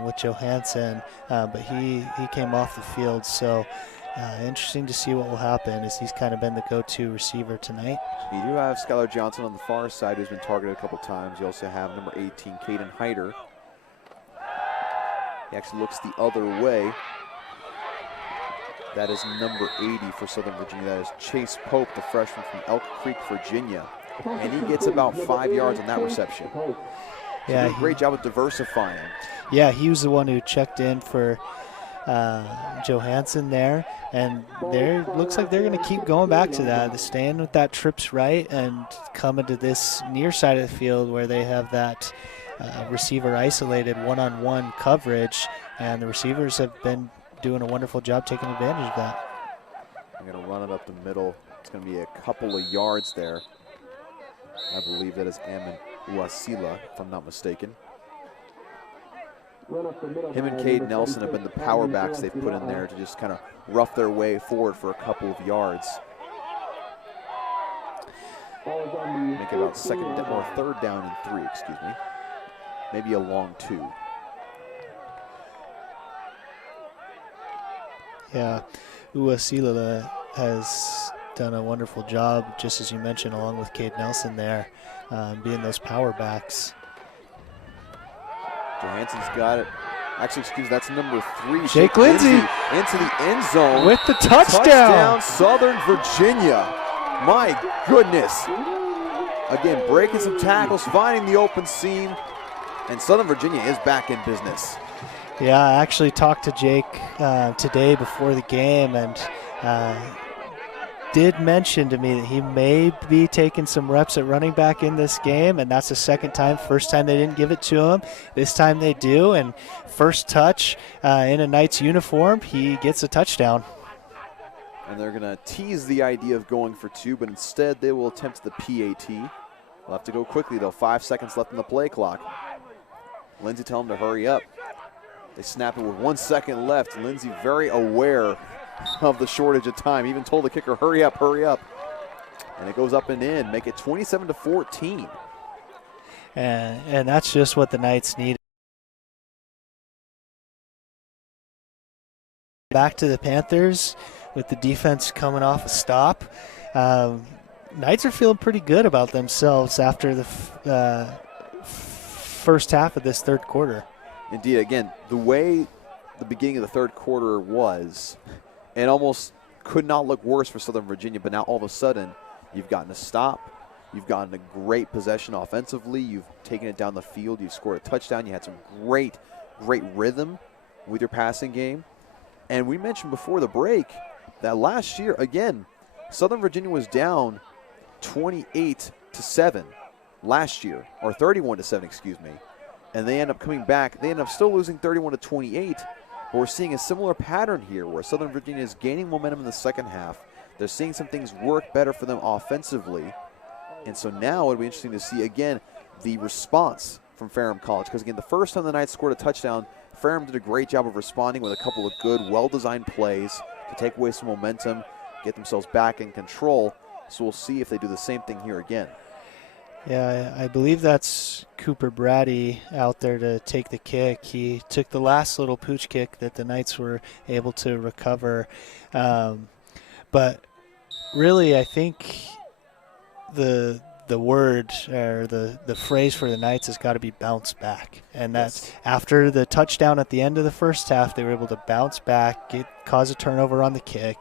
with Johansson, but he came off the field. So interesting to see what will happen, as he's kind of been the go-to receiver tonight. You do have Skylar Johnson on the far side, who's been targeted a couple times. You also have number 18, Caden Hyder. He actually looks the other way. That is number 80 for Southern Virginia. That is Chase Pope, the freshman from Elk Creek, Virginia. And he gets about 5 yards on that reception. Yeah, did a great job of diversifying. Yeah, he was the one who checked in for Johansson there, and there looks like they're going to keep going back to that. They're staying with that trips right and coming to this near side of the field where they have that receiver isolated one-on-one coverage, and the receivers have been doing a wonderful job taking advantage of that. I'm going to run it up the middle. It's going to be a couple of yards there. I believe that is Amin Uasila, if I'm not mistaken. Him and Cade Nelson have been the power backs they've put in there to just kind of rough their way forward for a couple of yards. Make it about third down and 3, excuse me. Maybe a long 2. Yeah, Uasila has done a wonderful job, just as you mentioned, along with Cade Nelson there, being those power backs. Johansson's got it. Actually, excuse me, that's number 3. Jake Lindsey into the end zone. With the touchdown. Touchdown, Southern Virginia. My goodness. Again, breaking some tackles, finding the open seam, and Southern Virginia is back in business. Yeah, I actually talked to Jake today before the game, and did mention to me that he may be taking some reps at running back in this game, and that's the second time. First time they didn't give it to him. This time they do, and first touch in a Knights uniform, he gets a touchdown. And they're going to tease the idea of going for 2, but instead they will attempt the PAT. They'll have to go quickly, though. 5 seconds left in the play clock. Lindsey tell him to hurry up. They snap it with 1 second left. Lindsey very aware of the shortage of time. Even told the kicker, hurry up, hurry up. And it goes up and in, make it 27-14. And that's just what the Knights need. Back to the Panthers with the defense coming off a stop. Knights are feeling pretty good about themselves after the first half of this third quarter. Indeed, again, the way the beginning of the third quarter was, it almost could not look worse for Southern Virginia, but now all of a sudden you've gotten a stop, you've gotten a great possession offensively, you've taken it down the field, you've scored a touchdown, you had some great rhythm with your passing game. And we mentioned before the break that last year, again, Southern Virginia was down 28-7 last year, or 31-7, excuse me. And they end up coming back. They end up still losing 31-28. But we're seeing a similar pattern here where Southern Virginia is gaining momentum in the second half. They're seeing some things work better for them offensively. And so now it'll be interesting to see, again, the response from Ferrum College. Because, again, the first time the Knights scored a touchdown, Ferrum did a great job of responding with a couple of good, well-designed plays to take away some momentum, get themselves back in control. So we'll see if they do the same thing here again. Yeah, I believe that's Cooper Brady out there to take the kick. He took the last little pooch kick that the Knights were able to recover. But really, I think the word or the phrase for the Knights has got to be bounce back. And that's after the touchdown at the end of the first half, they were able to bounce back, cause a turnover on the kick,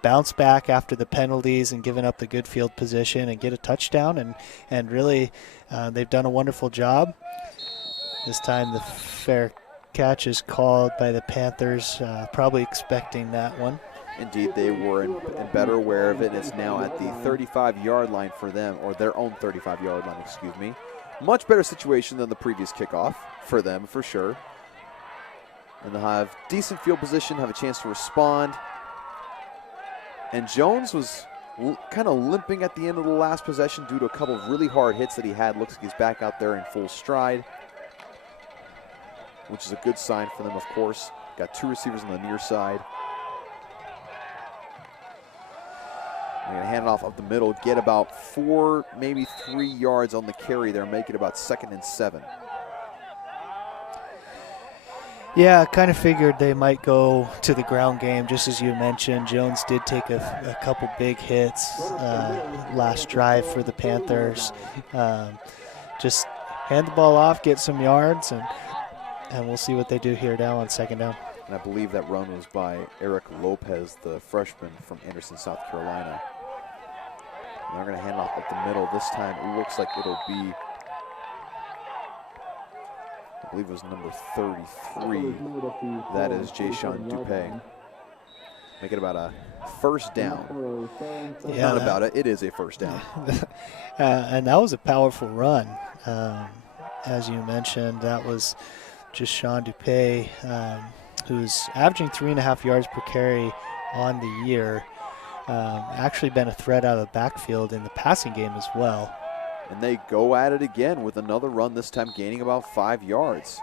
bounce back after the penalties and giving up the good field position and get a touchdown, and really they've done a wonderful job. This time the fair catch is called by the Panthers, probably expecting that one. Indeed, they were in better aware of it, and it's now at the 35-yard line for them, or their own 35-yard line, excuse me. much better situation than the previous kickoff for them, for sure. And they'll have decent field position, have a chance to respond. And Jones was kind of limping at the end of the last possession due to a couple of really hard hits that he had. Looks like he's back out there in full stride, which is a good sign for them, of course. Got 2 receivers on the near side. They're going to hand it off up the middle, get about 4, maybe 3 yards on the carry there, make it about 2nd and 7. Yeah, I kind of figured they might go to the ground game, just as you mentioned. Jones did take a couple big hits last drive for the Panthers. Just hand the ball off, get some yards, and we'll see what they do here now on 2nd down. And I believe that run was by Eric Lopez, the freshman from Anderson, South Carolina. And they're going to hand off up the middle. This time it looks like it'll be, I believe it was number 33. That is Jayshawn Dupay. Make it about a 1st down. Yeah, Not about it. It is a 1st down. And that was a powerful run. As you mentioned, that was just Sean Dupay, who's averaging 3.5 yards per carry on the year. Actually been a threat out of the backfield in the passing game as well. And they go at it again with another run, this time gaining about 5 yards.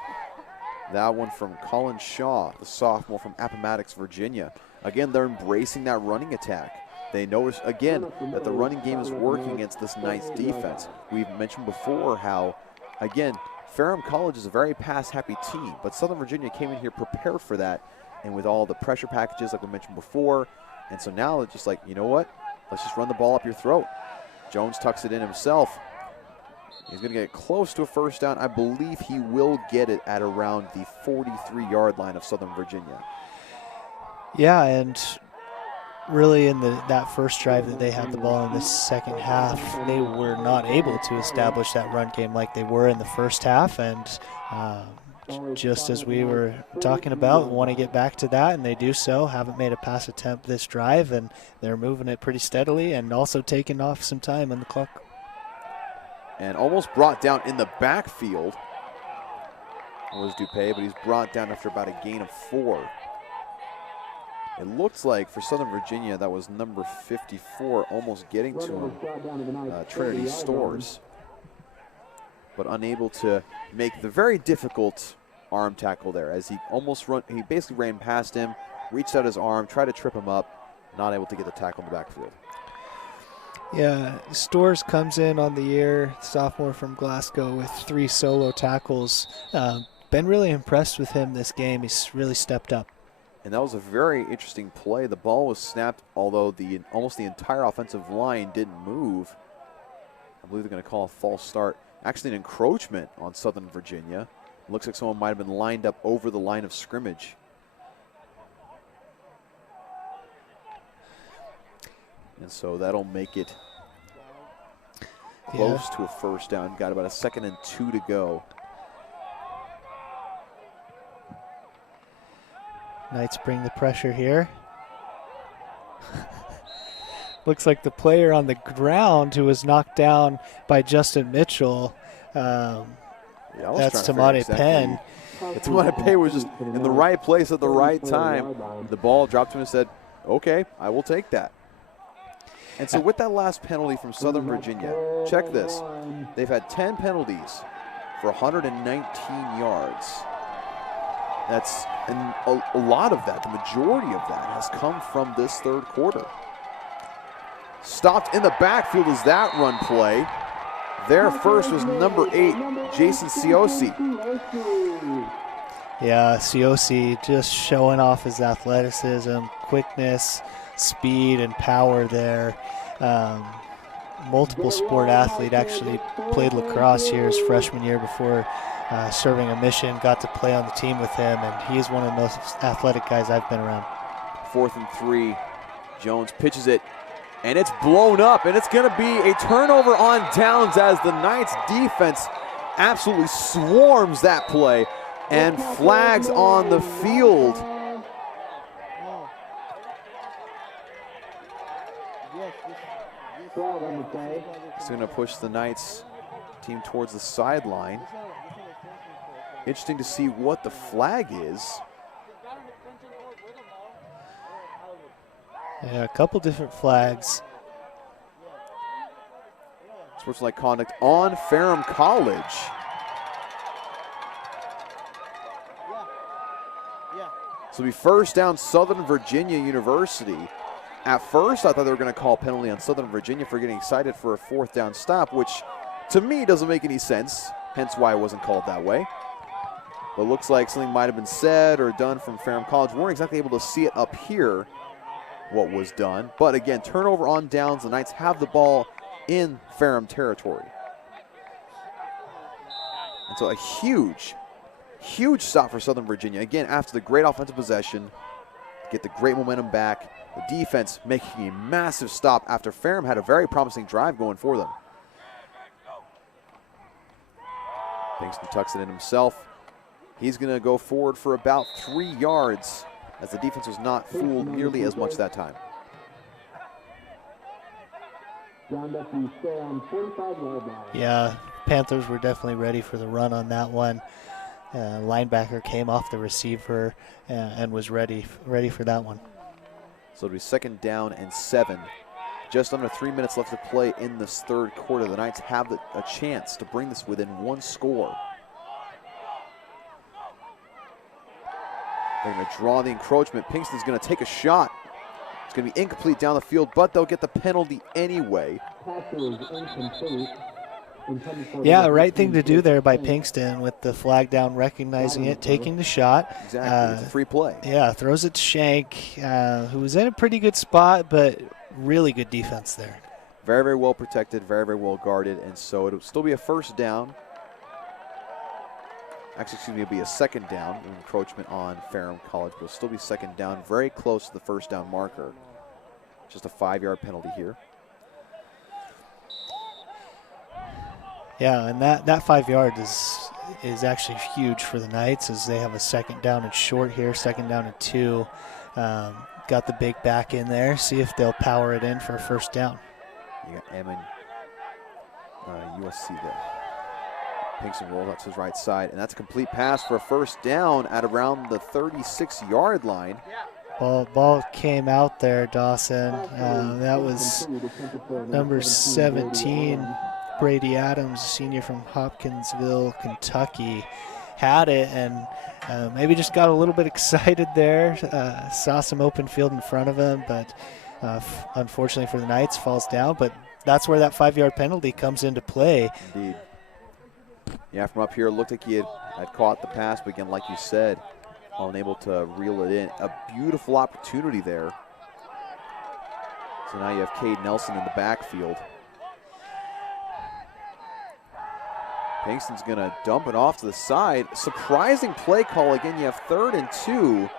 That one from Colin Shaw, the sophomore from Appomattox, Virginia. Again, they're embracing that running attack. They notice, again, that the running game is working against this Knights defense. We've mentioned before how, again, Ferrum College is a very pass-happy team, but Southern Virginia came in here prepared for that, and with all the pressure packages like we mentioned before, and so now it's just like, you know what? Let's just run the ball up your throat. Jones tucks it in himself. He's going to get close to a 1st down. I believe he will get it at around the 43-yard line of Southern Virginia. Yeah, and really in that first drive that they had the ball in the second half, they were not able to establish that run game like they were in the first half. And just as we were talking about, want to get back to that, and they do so. Haven't made a pass attempt this drive, and they're moving it pretty steadily and also taking off some time on the clock. And almost brought down in the backfield was Dupay, but he's brought down after about a gain of 4. It looks like for Southern Virginia that was number 54 almost getting to him, Trinity Stores, but unable to make the very difficult arm tackle there as he basically ran past him, reached out his arm, tried to trip him up, not able to get the tackle in the backfield. Yeah, Stores comes in on the year, sophomore from Glasgow, with 3 solo tackles. Been really impressed with him this game. He's really stepped up. And that was a very interesting play. The ball was snapped, although almost the entire offensive line didn't move. I believe they're going to call a false start. Actually an encroachment on Southern Virginia. Looks like someone might have been lined up over the line of scrimmage. And so that'll make it close to a 1st down. Got about a 2nd and 2 to go. Knights bring the pressure here. Looks like the player on the ground who was knocked down by Justin Mitchell. That's Tamade Penn. Tamade Penn was just in the right place at the right time. The ball dropped to him and said, okay, I will take that. And so with that last penalty from Southern Virginia, check this. They've had 10 penalties for 119 yards. And a lot of that, the majority of that, has come from this 3rd quarter. Stopped in the backfield is that run play. There first was number 8, Jason Siosi. Yeah, Siosi just showing off his athleticism, quickness, speed, and power there. Multiple sport athlete, actually played lacrosse here his freshman year before serving a mission, got to play on the team with him, and he is one of the most athletic guys I've been around. 4th and 3, Jones pitches it, and it's blown up, and it's going to be a turnover on downs as the Knights defense absolutely swarms that play, and flags on the field. It's going to push the Knights team towards the sideline. Interesting to see what the flag is. Yeah, a couple different flags. Sportsmanlike conduct on Ferrum College. So it'll be first down Southern Virginia University. At first, I thought they were going to call penalty on Southern Virginia for getting excited for a fourth down stop, which to me doesn't make any sense, hence why it wasn't called that way. But it looks like something might have been said or done from Ferrum College. We weren't exactly able to see it up here, what was done. But again, turnover on downs. The Knights have the ball in Ferrum territory. And so a huge stop for Southern Virginia. Again, after the great offensive possession, get the great momentum back. The defense making a massive stop after Ferrum had a very promising drive going for them. Pinkston tucks it in himself. He's going to go forward for about 3 yards as the defense was not fooled nearly as much that time. Yeah, Panthers were definitely ready for the run on that one. Linebacker came off the receiver and was ready for that one. So it'll be second down and 7. Just under 3 minutes left to play in this third quarter. The Knights have a chance to bring this within 1 score. They're going to draw the encroachment. Pinkston's going to take a shot. It's going to be incomplete down the field, but they'll get the penalty anyway. Yeah, right thing to do there by Pinkston with the flag down, recognizing it, taking the shot. Exactly, it's a free play. Yeah, throws it to Shank, who was in a pretty good spot, but really good defense there. Very, very well protected, very, very well guarded, and so it'll still be a first down. Actually, excuse me, it'll be a second down, an encroachment on Ferrum College, but it'll still be second down, very close to the first down marker. Just a 5-yard penalty here. Yeah, and that 5 yards is actually huge for the Knights as they have a second down and short here, second down and 2. Got the big back in there. See if they'll power it in for a first down. You got Ammon, USC there. Pinkston rolls out to his right side, and that's a complete pass for a first down at around the 36-yard line. Ball came out there, Dawson. That was number 17, Brady Adams, senior from Hopkinsville, Kentucky. Had it and maybe just got a little bit excited there. Saw some open field in front of him, but unfortunately for the Knights, falls down. But that's where that 5-yard penalty comes into play. Indeed. Yeah, from up here, it looked like he had caught the pass, but again, like you said, unable to reel it in. A beautiful opportunity there. So now you have Cade Nelson in the backfield. Pinkston's going to dump it off to the side. Surprising play call. Again, you have 3rd and 2.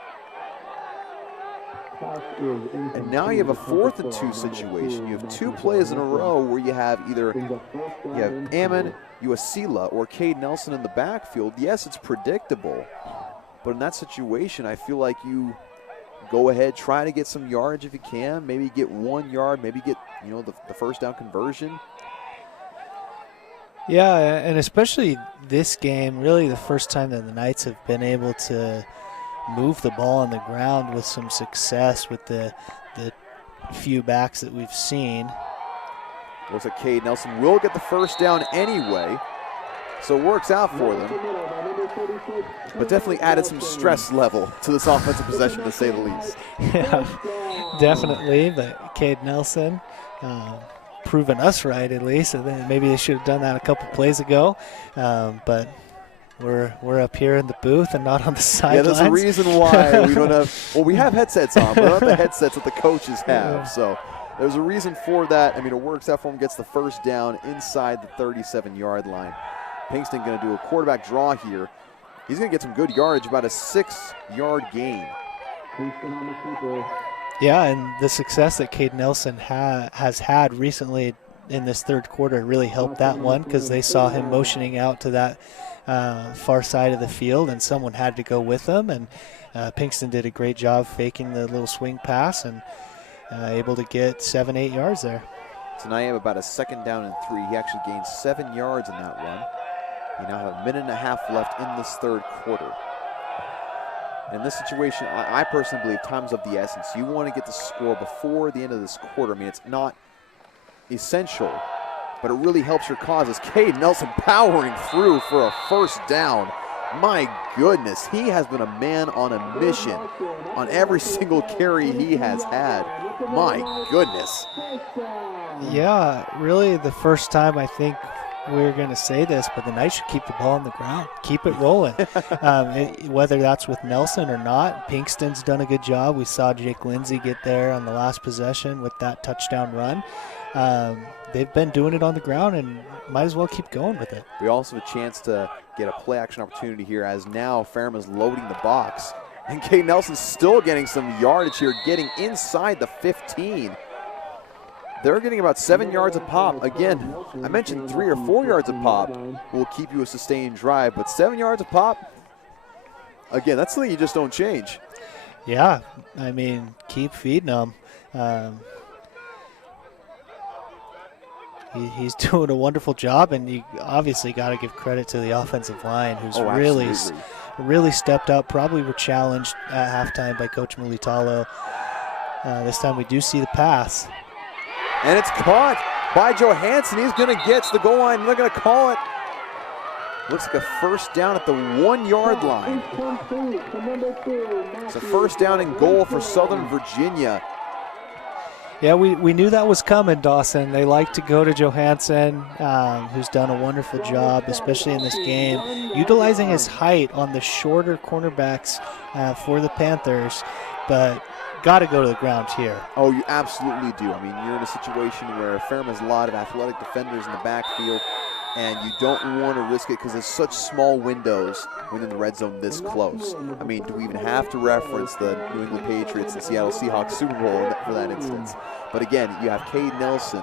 And now you have a 4th and 2 situation. You have 2 plays in a row where you have either Ammon, Uasila, or Cade Nelson in the backfield. Yes, it's predictable. But in that situation, I feel like you go ahead, try to get some yardage if you can. Maybe get 1 yard, maybe get the first down conversion. Yeah, and especially this game, really the first time that the Knights have been able to move the ball on the ground with some success with the few backs that we've seen. Looks like Cade Nelson will get the first down anyway, so it works out for them. But definitely added some stress level to this offensive possession, to say the least. Yeah, definitely, but Cade Nelson proven us right at least. So then maybe they should have done that a couple plays ago, but we're up here in the booth and not on the sidelines. Yeah, there's a reason why we don't have. Well, we have headsets on, but not the headsets that the coaches have. So there's a reason for that. I mean, it works out for him. Gets the first down inside the 37-yard line. Pinkston going to do a quarterback draw here. He's going to get some good yardage, about a 6-yard gain. Yeah, and the success that Cade Nelson has had recently in this third quarter really helped that one because they saw him motioning out to that far side of the field, and someone had to go with him. And Pinkston did a great job faking the little swing pass and able to get 7-8 yards there. Tonight, about a 2nd down and 3. He actually gained 7 yards in that run. You now have a minute and a half left in this 3rd quarter. In this situation, I personally believe time's of the essence. You want to get the score before the end of this quarter. I mean, it's not essential, but it really helps your cause. As Cade Nelson powering through for a 1st down. My goodness, he has been a man on a mission on every single carry he has had. My goodness. Yeah, really the first time I think we're going to say this, but the Knights should keep the ball on the ground. Keep it rolling. Whether that's with Nelson or not, Pinkston's done a good job. We saw Jake Lindsay get there on the last possession with that touchdown run. They've been doing it on the ground and might as well keep going with it. We also have a chance to get a play action opportunity here as now Ferrum is loading the box. And Cade Nelson's still getting some yardage here, getting inside the 15. They're getting about 7 yards a pop. Again, I mentioned 3 or 4 yards a pop will keep you a sustained drive, but 7 yards a pop, again, that's something you just don't change. Yeah, I mean, keep feeding them. He's doing a wonderful job, and you obviously got to give credit to the offensive line, who's really stepped up. Probably were challenged at halftime by Coach Militalo. This time we do see the pass. And it's caught by Johansson. He's going to get to the goal line. They're going to call it. Looks like a 1st down at the 1 yard line. It's a 1st down and goal for Southern Virginia. Yeah, we knew that was coming, Dawson. They like to go to Johansson, who's done a wonderful job, especially in this game, utilizing his height on the shorter cornerbacks for the Panthers, but got to go to the ground here. Oh, you absolutely do. I mean, you're in a situation where Ferrum has a lot of athletic defenders in the backfield, and you don't want to risk it because there's such small windows within the red zone this close. I mean, do we even have to reference the New England Patriots and Seattle Seahawks Super Bowl for that instance? But again, you have Cade Nelson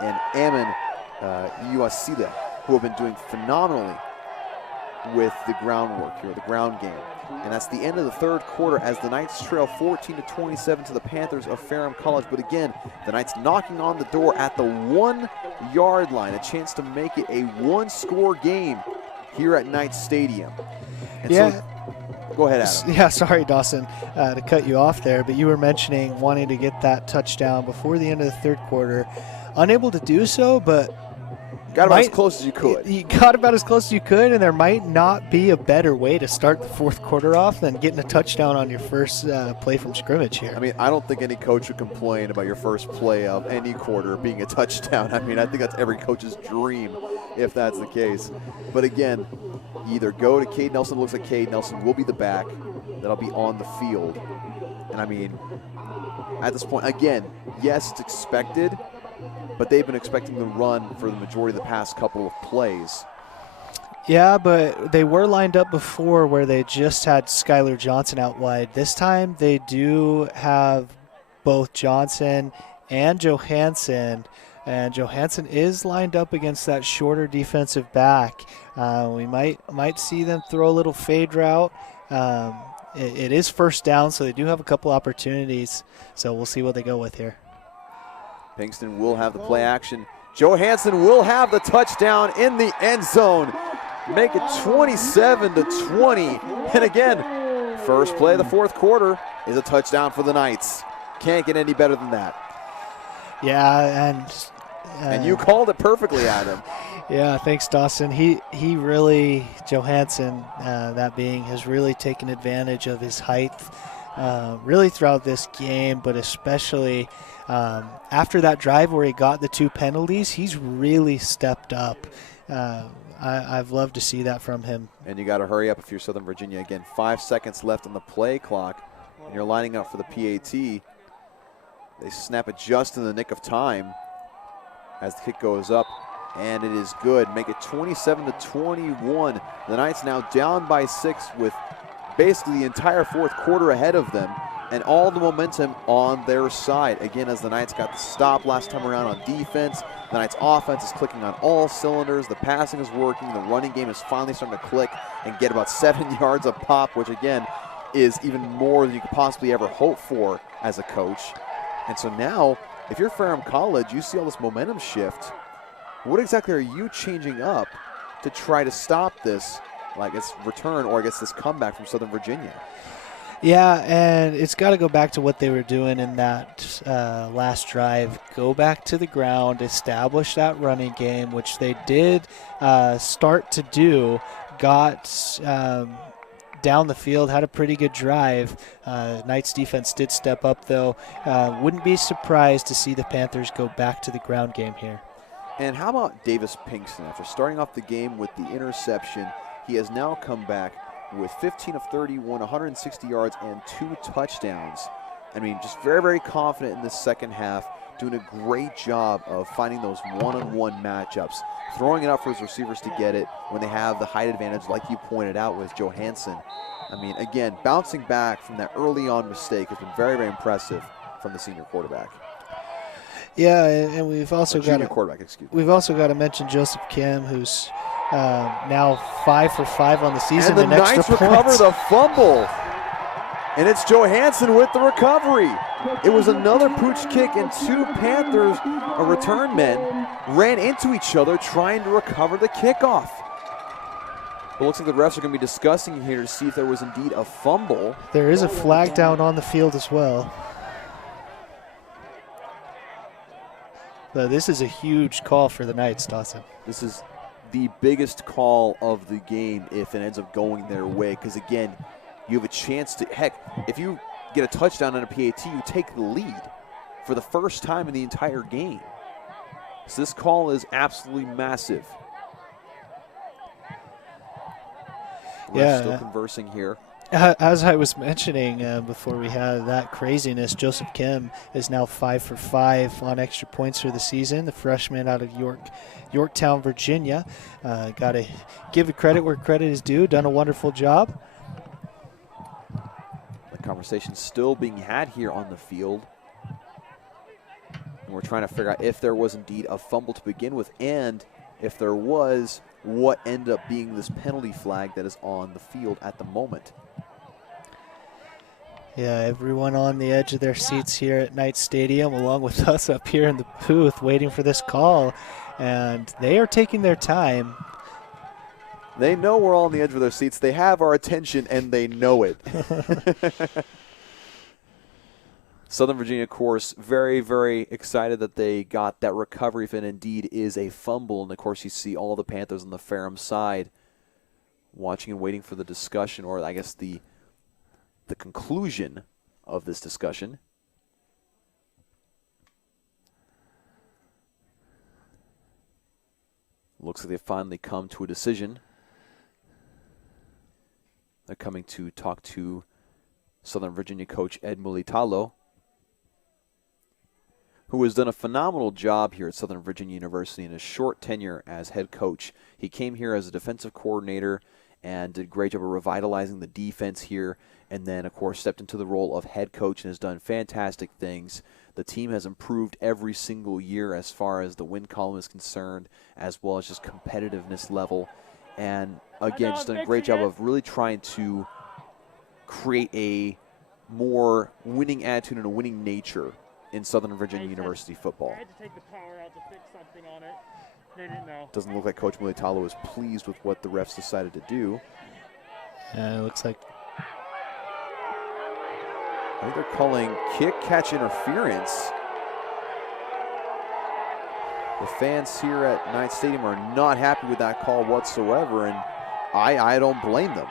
and Ammon Uasila, who have been doing phenomenally with the groundwork here, the ground game. And that's the end of the 3rd quarter as the Knights trail 14-27 to the Panthers of Ferrum College. But again, the Knights knocking on the door at the 1 yard line, a chance to make it a 1-score game here at Knights Stadium. And yeah. Go ahead, Adam. Yeah, sorry, Dawson, to cut you off there, but you were mentioning wanting to get that touchdown before the end of the 3rd quarter. Unable to do so, but got about as close as you could. You got about as close as you could, and there might not be a better way to start the 4th quarter off than getting a touchdown on your first play from scrimmage here. I mean, I don't think any coach would complain about your first play of any quarter being a touchdown. I mean, I think that's every coach's dream if that's the case. But again, either go to Cade Nelson. It looks like Cade Nelson will be the back that'll be on the field. And I mean, at this point, again, yes, it's expected, but they've been expecting the run for the majority of the past couple of plays. Yeah, but they were lined up before where they just had Skylar Johnson out wide. This time they do have both Johnson and Johansson, and Johansson is lined up against that shorter defensive back. We might see them throw a little fade route. It is 1st down, so they do have a couple opportunities, so we'll see what they go with here. Pinkston will have the play action. Johansson will have the touchdown in the end zone. Make it 27-20. And again, first play of the 4th quarter is a touchdown for the Knights. Can't get any better than that. Yeah, and you called it perfectly, Adam. Yeah, thanks, Dawson. He really, Johansson, that being, has really taken advantage of his height really throughout this game, but especially after that drive where he got the 2 penalties, he's really stepped up. I've loved to see that from him. And you got to hurry up if you're Southern Virginia. Again, 5 seconds left on the play clock, and you're lining up for the PAT. They snap it just in the nick of time as the kick goes up, and it is good. Make it 27-21. The Knights now down by 6 with basically the entire 4th quarter ahead of them, and all the momentum on their side. Again, as the Knights got the stop last time around on defense, the Knights offense is clicking on all cylinders. The passing is working. The running game is finally starting to click and get about 7 yards a pop, which again is even more than you could possibly ever hope for as a coach. And so now if you're Ferrum College, you see all this momentum shift. What exactly are you changing up to try to stop this, like its return or I guess this comeback from Southern Virginia? Yeah, and it's got to go back to what they were doing in that last drive. Go back to the ground, establish that running game, which they did start to do. Got down the field, had a pretty good drive. Knights defense did step up, though. Wouldn't be surprised to see the Panthers go back to the ground game here. And how about Davis Pinkston? After starting off the game with the interception, he has now come back with 15 of 31, 160 yards, and 2 touchdowns. I mean, just very, very confident in the second half, doing a great job of finding those one-on-one matchups, throwing it up for his receivers to get it when they have the height advantage, like you pointed out with Johansson. I mean, again, bouncing back from that early on mistake has been very, very impressive from the senior quarterback. Yeah, and we've also got we've also got to mention Joseph Kim, who's now 5 for 5 on the season. And the Knights recover the fumble. And it's Johansson with the recovery. It was another pooch kick, and 2 Panthers, return men, ran into each other trying to recover the kickoff. It looks like the refs are going to be discussing here to see if there was indeed a fumble. There is a flag down on the field as well. But this is a huge call for the Knights, Dawson. This is the biggest call of the game if it ends up going their way, because again, you have a chance to, heck, if you get a touchdown on a PAT, you take the lead for the first time in the entire game. So this call is absolutely massive. We're still conversing here. As I was mentioning before we had that craziness, Joseph Kim is now 5 for 5 on extra points for the season. The freshman out of Yorktown, Virginia. Got to give credit where credit is due. Done a wonderful job. The conversation's still being had here on the field. And we're trying to figure out if there was indeed a fumble to begin with, and if there was, what ended up being this penalty flag that is on the field at the moment. Yeah, everyone on the edge of their seats here at Knights Stadium, along with us up here in the booth, waiting for this call. And they are taking their time. They know we're all on the edge of their seats. They have our attention, and they know it. Southern Virginia, of course, very, very excited that they got that recovery if it indeed is a fumble. And, of course, you see all the Panthers on the Ferrum side watching and waiting for the discussion, or I guess the conclusion of this discussion. Looks like they've finally come to a decision. They're coming to talk to Southern Virginia coach Ed Mulitalo, who has done a phenomenal job here at Southern Virginia University in his short tenure as head coach. He came here as a defensive coordinator and did a great job of revitalizing the defense here, and then, of course, stepped into the role of head coach and has done fantastic things. The team has improved every single year as far as the win column is concerned, as well as just competitiveness level. And, again, just done a great job of really trying to create a more winning attitude and a winning nature in Southern Virginia University football. I had to take the power out to fix something on it. They didn't know. Doesn't look like Coach Mulitalo is pleased with what the refs decided to do. It looks like I think they're calling kick-catch interference. The fans here at Knights Stadium are not happy with that call whatsoever, and I don't blame them.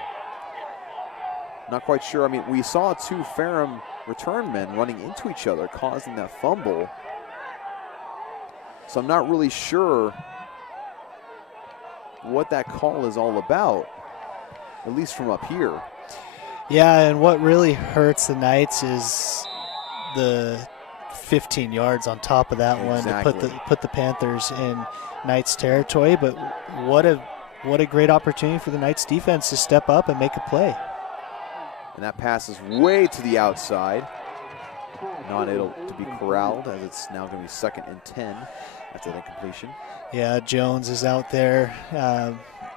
Not quite sure. I mean, we saw 2 Ferrum return men running into each other, causing that fumble. So I'm not really sure what that call is all about, at least from up here. Yeah, and what really hurts the Knights is the 15 yards on top of that one to put the Panthers in Knights territory. But what a great opportunity for the Knights defense to step up and make a play. And that pass is way to the outside. Not able to be corralled, as it's now going to be 2nd and 10 after that incompletion. Yeah, Jones is out there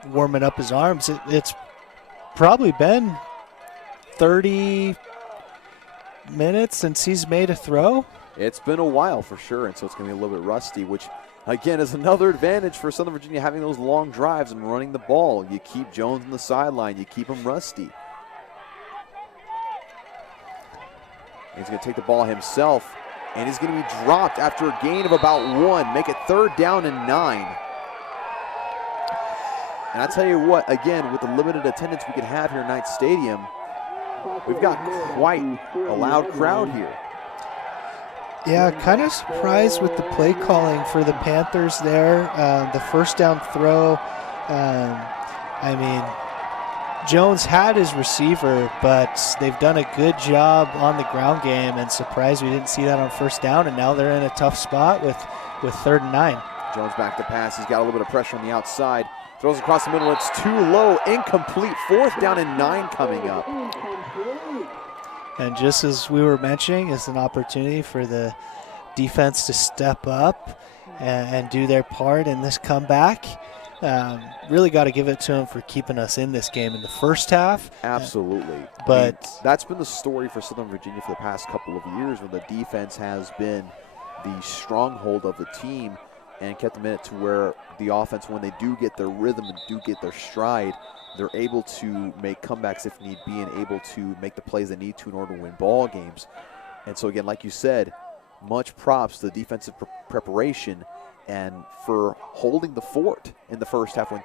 warming up his arms. It's probably been 30 minutes since he's made a throw. It's been a while for sure, and so it's going to be a little bit rusty, which, again, is another advantage for Southern Virginia, having those long drives and running the ball. You keep Jones on the sideline. You keep him rusty. He's going to take the ball himself, and he's going to be dropped after a gain of about 1. Make it 3rd down and 9. And I tell you what, again, with the limited attendance we could have here at Knight Stadium, we've got quite a loud crowd here. Yeah, kind of surprised with the play calling for the Panthers there. The first down throw, I mean, Jones had his receiver, but they've done a good job on the ground game, and surprised we didn't see that on first down, and now they're in a tough spot with 3rd and 9. Jones back to pass. He's got a little bit of pressure on the outside. Throws across the middle. It's too low. Incomplete. 4th down and 9 coming up. And just as we were mentioning, it's an opportunity for the defense to step up and do their part in this comeback. Really got to give it to them for keeping us in this game in the first half. Absolutely. But I mean, that's been the story for Southern Virginia for the past couple of years, when the defense has been the stronghold of the team and kept them in it to where the offense, when they do get their rhythm and do get their stride, they're able to make comebacks if need be and able to make the plays they need to in order to win ball games. And so, again, like you said, much props to the defensive preparation and for holding the fort in the first half when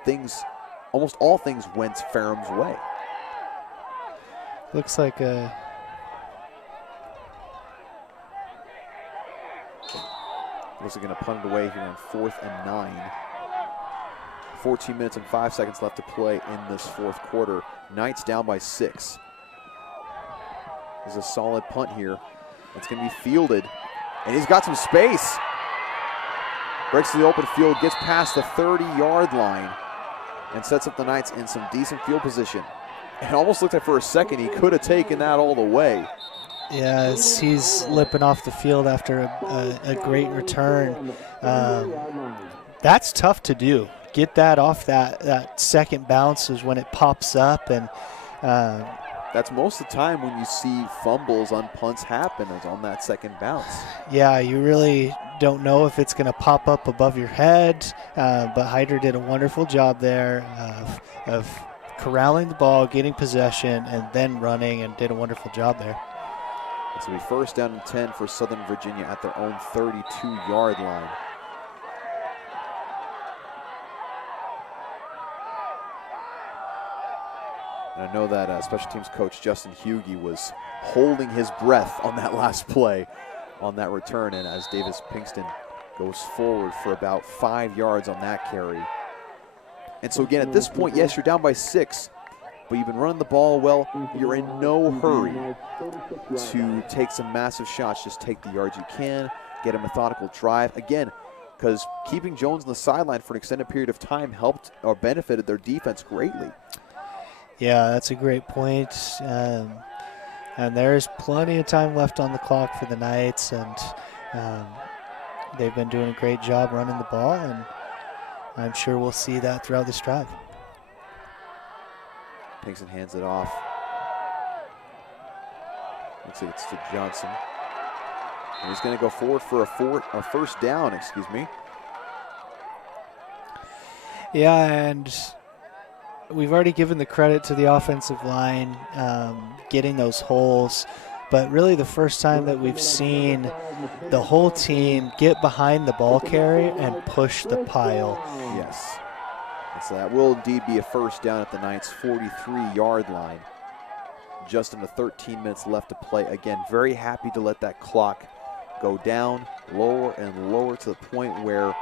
almost all things went Ferrum's way. Looks like a... Looks like going to punt it away here on 4th and 9. 14 minutes and 5 seconds left to play in this 4th quarter. Knights down by 6. There's a solid punt here. It's going to be fielded, and he's got some space. Breaks to the open field, gets past the 30-yard line, and sets up the Knights in some decent field position. It almost looked like for a second he could have taken that all the way. Yeah, he's lipping off the field after a great return. That's tough to do. Get that off that second bounce is when it pops up, and that's most of the time when you see fumbles on punts happen, is on that second bounce. Yeah, you really don't know if it's going to pop up above your head, but Hyder did a wonderful job there of corralling the ball, getting possession, and then running, and did a wonderful job there. This will be 1st down and 10 for Southern Virginia at their own 32-yard line. And I know that special teams coach Justin Hughey was holding his breath on that last play on that return, and as Davis Pinkston goes forward for about 5 yards on that carry. And so again, at this point, yes, you're down by 6, but you've been running the ball well. You're in no hurry to take some massive shots. Just take the yards you can, get a methodical drive. Again, because keeping Jones on the sideline for an extended period of time helped or benefited their defense greatly. Yeah, that's a great point. And there's plenty of time left on the clock for the Knights, and they've been doing a great job running the ball, and I'm sure we'll see that throughout this drive. Pinkston hands it off. Looks like it's to Johnson. And he's going to go forward for a first down, excuse me. Yeah, and we've already given the credit to the offensive line getting those holes, but really the first time that we've seen the whole team get behind the ball carrier and push the pile. Yes. And so that will indeed be a first down at the Knights' 43-yard line. Just under 13 minutes left to play. Again, very happy to let that clock go down lower and lower to the point where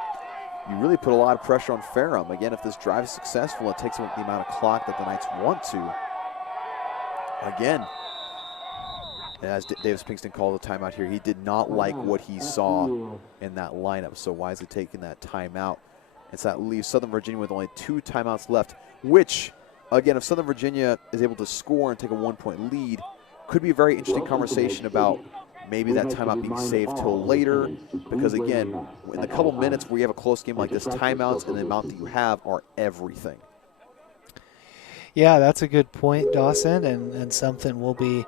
you really put a lot of pressure on Ferrum. Again, if this drive is successful, it takes away the amount of clock that the Knights want to. Again, as Davis Pinkston called the timeout here, he did not like what he saw in that lineup, so wisely taking that timeout. And so that leaves Southern Virginia with only 2 timeouts left, which, again, if Southern Virginia is able to score and take a 1-point lead, could be a very interesting conversation about maybe that timeout being saved till later, because again, in the couple minutes where you have a close game like this, timeouts and the amount that you have are everything. Yeah, that's a good point, Dawson, and something we'll be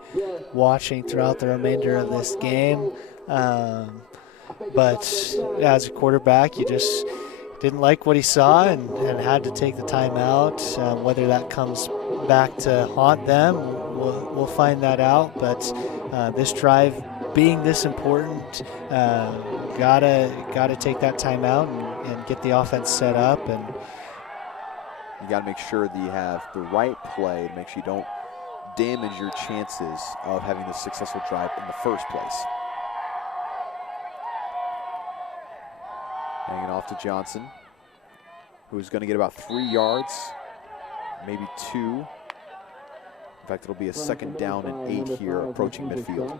watching throughout the remainder of this game. But as a quarterback, you just didn't like what he saw and had to take the timeout. Whether that comes back to haunt them, we'll find that out. But this drive being this important, gotta take that timeout and get the offense set up. And you got to make sure that you have the right play to make sure you don't damage your chances of having this successful drive in the first place. Hanging off to Johnson, who's going to get about 3 yards, maybe 2. In fact, it'll be a 2nd down and 8 here approaching midfield.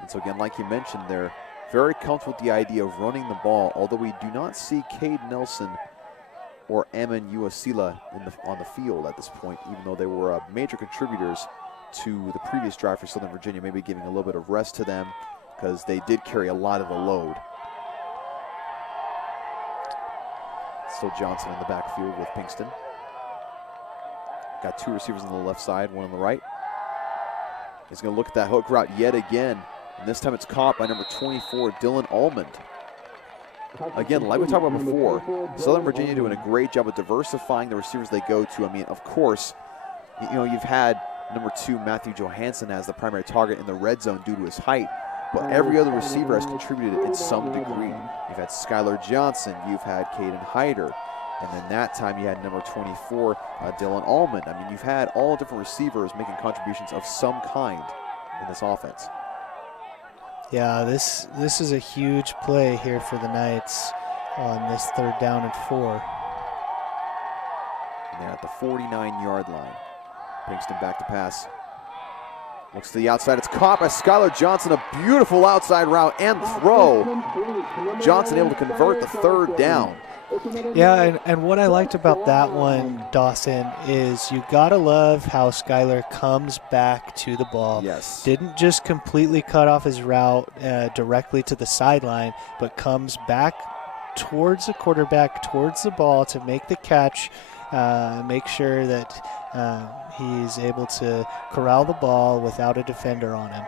And so again, like you mentioned, they're very comfortable with the idea of running the ball, although we do not see Cade Nelson or Amin Uasila on the field at this point, even though they were major contributors to the previous drive for Southern Virginia, maybe giving a little bit of rest to them because they did carry a lot of the load. Still Johnson in the backfield with Pinkston. Got 2 receivers on the left side, 1 on the right. He's going to look at that hook route yet again, and this time it's caught by number 24, Dylan Almond. Again, like we talked about before, Southern Virginia doing a great job of diversifying the receivers they go to. I mean, of course, you know, you've had number 2, Matthew Johansson, as the primary target in the red zone due to his height, but every other receiver has contributed in some degree. You've had Skylar Johnson, you've had Caden Hyder, and then that time you had number 24, Dylan Almond. I mean, you've had all different receivers making contributions of some kind in this offense. Yeah, this is a huge play here for the Knights on this 3rd down and 4. And they're at the 49-yard line. Pinkston back to pass. Looks to the outside. It's caught by Skylar Johnson. A beautiful outside route and throw. Johnson able to convert the 3rd down. Yeah, and what I liked about that one, Dawson, is you got to love how Skylar comes back to the ball. Yes. Didn't just completely cut off his route directly to the sideline, but comes back towards the quarterback, towards the ball to make the catch, make sure that he's able to corral the ball without a defender on him.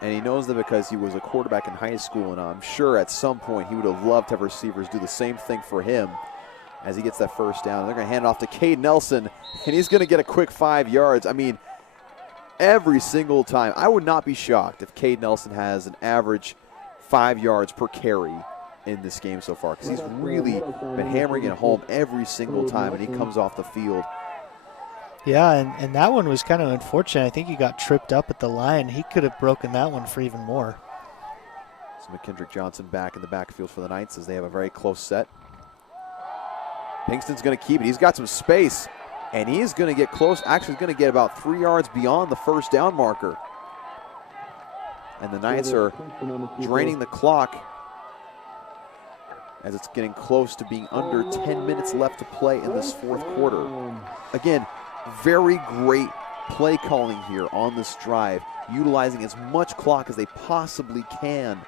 And he knows that because he was a quarterback in high school, and I'm sure at some point he would have loved to have receivers do the same thing for him as he gets that 1st down. They're going to hand it off to Cade Nelson, and he's going to get a quick 5 yards. I mean, every single time. I would not be shocked if Cade Nelson has an average 5 yards per carry in this game so far, because he's really been hammering it home every single time, and he comes off the field. Yeah, and that one was kind of unfortunate. I think he got tripped up at the line. He could have broken that one for even more. So McKendrick Johnson back in the backfield for the Knights as they have a very close set. Pinkston's going to keep it. He's got some space, and he's going to get close. Actually, he's going to get about 3 yards beyond the 1st down marker. And the Knights are draining the clock as it's getting close to being under 10 minutes left to play in this 4th quarter. Again, very great play calling here on this drive, utilizing as much clock as they possibly can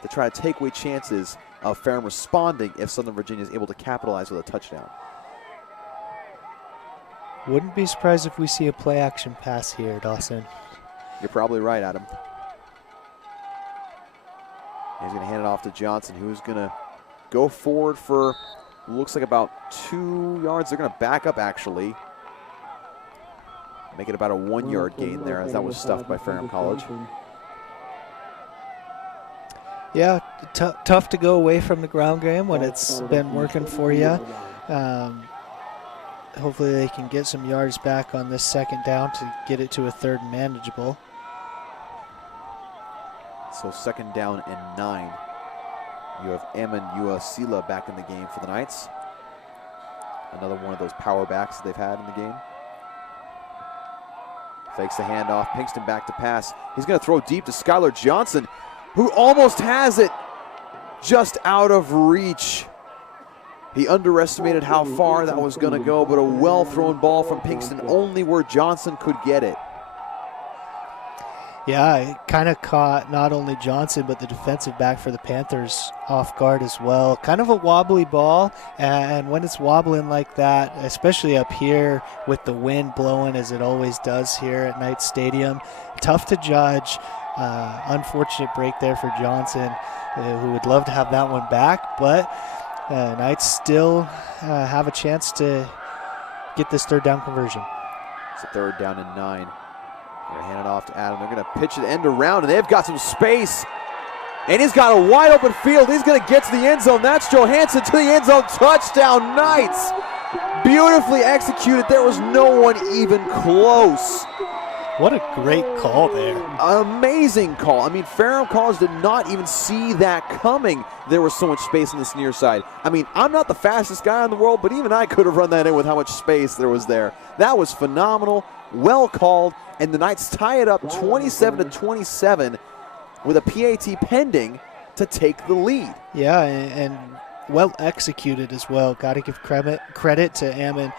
to try to take away chances of Ferrum responding if Southern Virginia is able to capitalize with a touchdown. Wouldn't be surprised if we see a play action pass here, Dawson. You're probably right, Adam. He's going to hand it off to Johnson, who's going to go forward for, looks like about 2 yards. They're going to back up, actually. Make it about a 1 yard gain there, as that was stuffed by Ferrum College. Yeah, tough to go away from the ground game when it's been working for you. Hopefully they can get some yards back on this 2nd down to get it to a 3rd and manageable. So 2nd down and 9. You have Amin Uasila back in the game for the Knights. Another one of those power backs that they've had in the game. Fakes the handoff. Pinkston back to pass. He's going to throw deep to Skylar Johnson, who almost has it just out of reach. He underestimated how far that was going to go, but a well-thrown ball from Pinkston, only where Johnson could get it. Yeah, it kind of caught not only Johnson but the defensive back for the Panthers off guard as well. Kind of a wobbly ball, and when it's wobbling like that, especially up here with the wind blowing as it always does here at Knights Stadium, tough to judge. Unfortunate break there for Johnson, who would love to have that one back, but Knights still have a chance to get this third down conversion. It's a third down and 9. They're handing it off to Adam. They're going to pitch it end around, and they've got some space. And he's got a wide open field. He's going to get to the end zone. That's Johansson to the end zone. Touchdown, Knights. Beautifully executed. There was no one even close. What a great call there. Amazing call. I mean, Ferrum College did not even see that coming. There was so much space on this near side. I mean, I'm not the fastest guy in the world, but even I could have run that in with how much space there was there. That was phenomenal. Well called. And the Knights tie it up 27-27 with a PAT pending to take the lead. Yeah, and well executed as well. Got to give credit to Ammon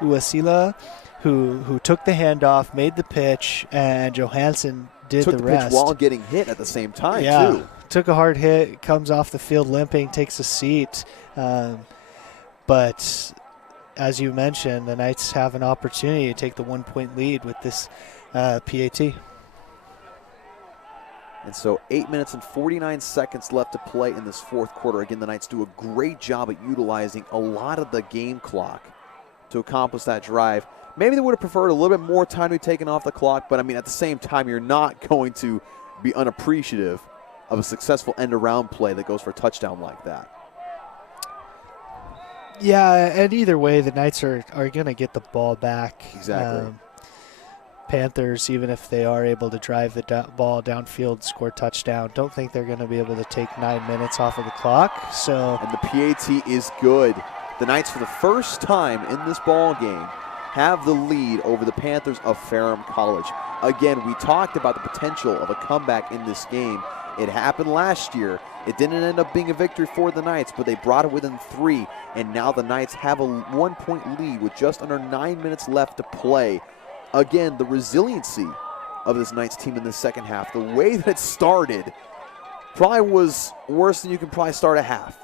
Uwasila, who took the handoff, made the pitch, and Johansson did the rest. Took the pitch while getting hit at the same time, too. Took a hard hit, comes off the field limping, takes a seat. But as you mentioned, the Knights have an opportunity to take the 1-point lead with this PAT. And so 8 minutes and 49 seconds left to play in this fourth quarter. Again, the Knights do a great job at utilizing a lot of the game clock to accomplish that drive. Maybe they would have preferred a little bit more time to be taken off the clock, but I mean, at the same time, you're not going to be unappreciative of a successful end-around play that goes for a touchdown like that. Yeah, and either way, the Knights are going to get the ball back. Exactly. Panthers, even if they are able to drive the ball downfield, score touchdown, don't think they're going to be able to take 9 minutes off of the clock. So, and the PAT is good. The Knights, for the first time in this ball game, have the lead over the Panthers of Ferrum College. Again, we talked about the potential of a comeback in this game. It happened last year. It didn't end up being a victory for the Knights, but they brought it within 3, and now the Knights have a 1-point lead with just under 9 minutes left to play. Again, the resiliency of this Knights team in the second half, the way that it started, probably was worse than you can probably start a half.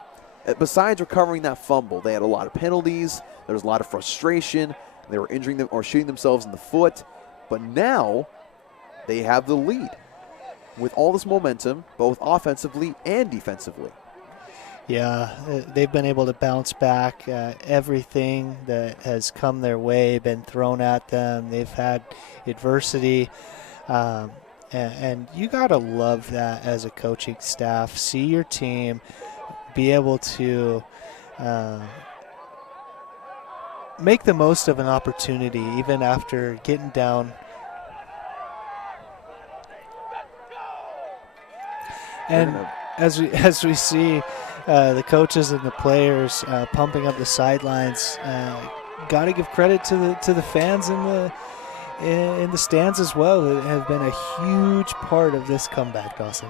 Besides recovering that fumble, they had a lot of penalties. There was a lot of frustration. They were injuring them or shooting themselves in the foot. But now they have the lead with all this momentum, both offensively and defensively. Yeah, they've been able to bounce back. Everything that has come their way, been thrown at them. They've had adversity. And you got to love that as a coaching staff. See your team be able to make the most of an opportunity, even after getting down. And as we see the coaches and the players pumping up the sidelines, got to give credit to the fans in the stands as well. That have been a huge part of this comeback, Dawson.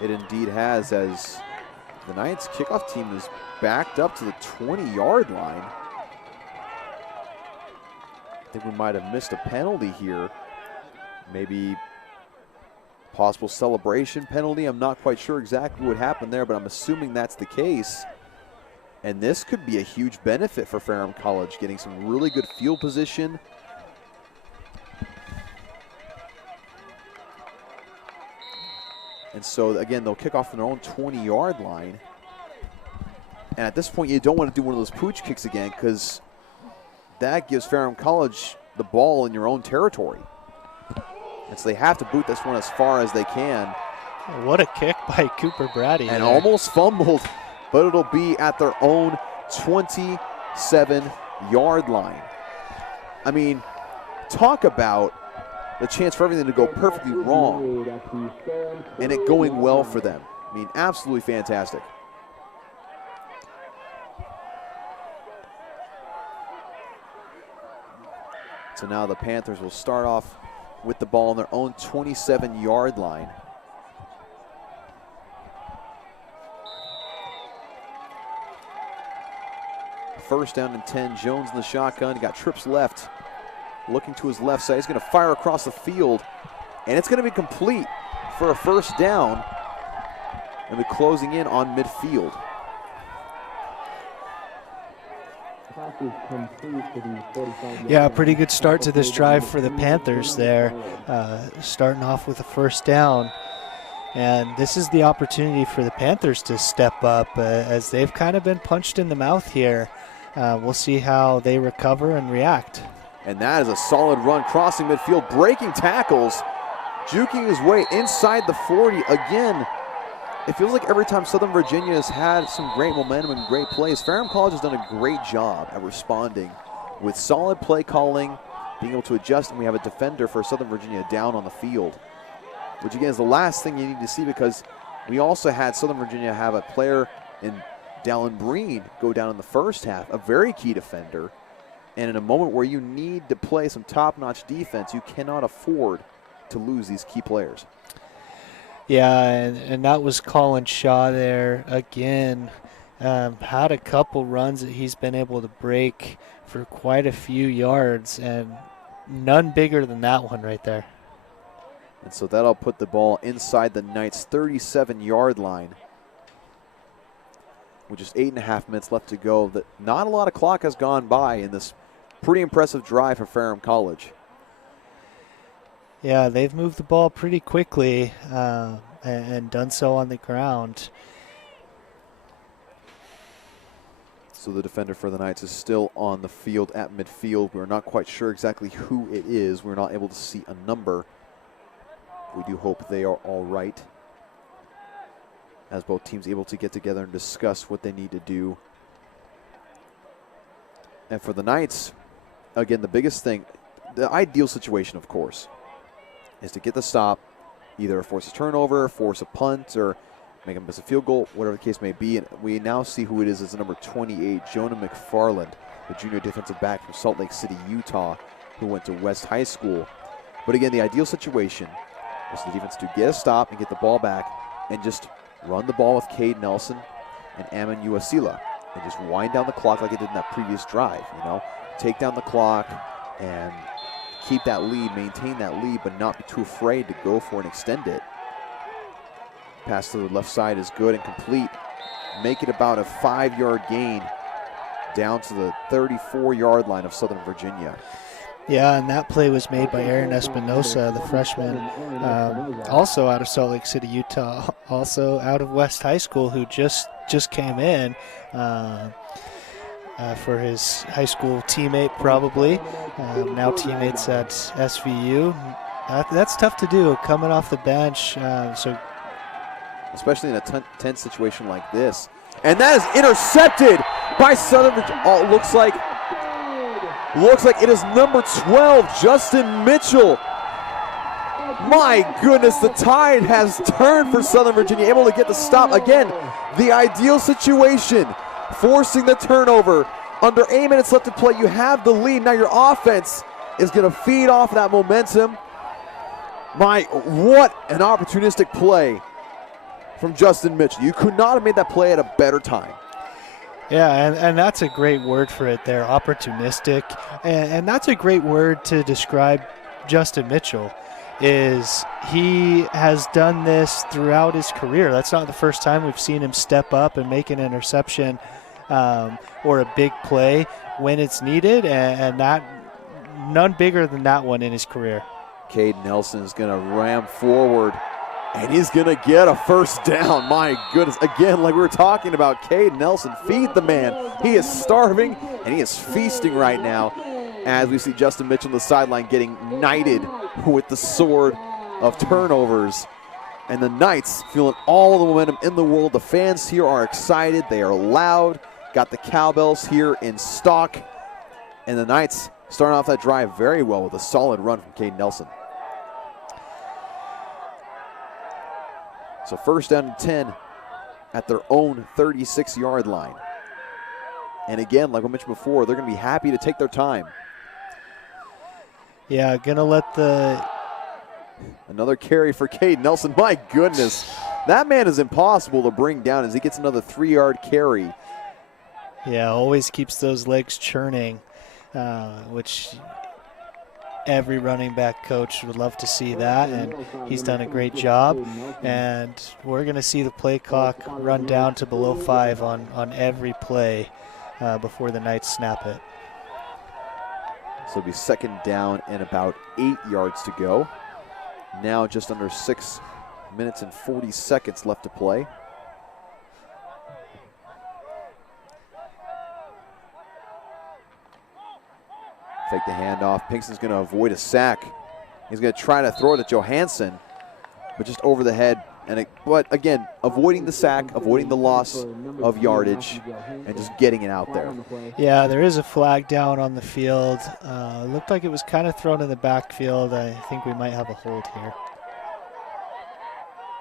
It indeed has, as the Knights kickoff team is backed up to the 20-yard line. I think we might have missed a penalty here. Maybe possible celebration penalty. I'm not quite sure exactly what happened there, but I'm assuming that's the case. And this could be a huge benefit for Ferrum College, getting some really good field position. And so, again, they'll kick off from their own 20-yard line. And at this point, you don't want to do one of those pooch kicks again, because that gives Ferrum College the ball in your own territory. And so they have to boot this one as far as they can. What a kick by Cooper Brady. And almost fumbled, but it'll be at their own 27-yard line. I mean, talk about the chance for everything to go perfectly wrong and it going well for them. I mean, absolutely fantastic. So now the Panthers will start off with the ball on their own 27-yard line. First down and 10, Jones in the shotgun. He got trips left, looking to his left side. He's going to fire across the field. And it's going to be complete for a first down. And we're closing in on midfield. Pass is complete to the 45-yard Yeah, a line. pretty good start to this drive for the Panthers there, starting off with a first down. And this is the opportunity for the Panthers to step up as they've kind of been punched in the mouth here. We'll see how they recover and react. And that is a solid run, crossing midfield, breaking tackles, juking his way inside the 40. Again, it feels like every time Southern Virginia has had some great momentum and great plays, Ferrum College has done a great job at responding with solid play calling, being able to adjust, and we have a defender for Southern Virginia down on the field, which again is the last thing you need to see, because we also had Southern Virginia have a player in Dallin Breen go down in the first half, a very key defender. And in a moment where you need to play some top-notch defense, you cannot afford to lose these key players. Yeah, and that was Colin Shaw there again. Had a couple runs that he's been able to break for quite a few yards, and none bigger than that one right there. And so that'll put the ball inside the Knights' 37-yard line. With just 8.5 minutes left to go, that not a lot of clock has gone by in this pretty impressive drive for Ferrum College. Yeah, they've moved the ball pretty quickly and done so on the ground. So the defender for the Knights is still on the field at midfield. We're not quite sure exactly who it is. We're not able to see a number. We do hope they are all right, as both teams able to get together and discuss what they need to do. And for the Knights, again, the biggest thing, the ideal situation, of course, is to get the stop, either force a turnover, force a punt, or make them miss a field goal, whatever the case may be. And we now see who it is as the number 28, Jonah McFarland, the junior defensive back from Salt Lake City, Utah, who went to West High School. But again, the ideal situation is for the defense to get a stop and get the ball back and just run the ball with Cade Nelson and Amin Uasila and just wind down the clock like it did in that previous drive, you know. Take down the clock and keep that lead, maintain that lead, but not be too afraid to go for and extend it. Pass to the left side is good and complete. Make it about a 5-yard gain down to the 34-yard line of Southern Virginia. Yeah, and that play was made by Aaron Espinosa, the freshman, also out of Salt Lake City, Utah, also out of West High School, who just came in for his high school teammate, probably. Now teammates at SVU. That's tough to do, coming off the bench. Especially in a tense situation like this. And that is intercepted by Southern Virginia. Oh, looks like it is number 12, Justin Mitchell. My goodness, the tide has turned for Southern Virginia, able to get the stop. Again, the ideal situation, forcing the turnover. Under 8 minutes left to play, you have the lead. Now your offense is going to feed off that momentum. What an opportunistic play from Justin Mitchell. You could not have made that play at a better time. Yeah, and that's a great word for it there, opportunistic. And that's a great word to describe Justin Mitchell, is he has done this throughout his career. That's not the first time we've seen him step up and make an interception or a big play when it's needed, and that none bigger than that one in his career. Cade Nelson is going to ram forward, and he's going to get a first down. My goodness. Again, like we were talking about, Cade Nelson, feed the man. He is starving, and he is feasting right now as we see Justin Mitchell on the sideline getting knighted with the sword of turnovers. And the Knights feeling all the momentum in the world. The fans here are excited. They are loud. Got the cowbells here in stock. And the Knights starting off that drive very well with a solid run from Cade Nelson. So first down and 10 at their own 36-yard line. And again, like I mentioned before, they're going to be happy to take their time. Yeah, going to let Another carry for Cade Nelson. My goodness. That man is impossible to bring down as he gets another 3-yard carry. Yeah, always keeps those legs churning, which every running back coach would love to see that, and he's done a great job. And we're going to see the play clock run down to below 5 on every play before the Knights snap it. So it'll be second down and about 8 yards to go. Now just under 6 minutes and 40 seconds left to play. Fake the handoff. Pinkston's going to avoid a sack. He's going to try to throw it at Johansson, but just over the head. But again, avoiding the sack, avoiding the loss of yardage, and just getting it out there. Yeah, there is a flag down on the field. Looked like it was kind of thrown in the backfield. I think we might have a hold here.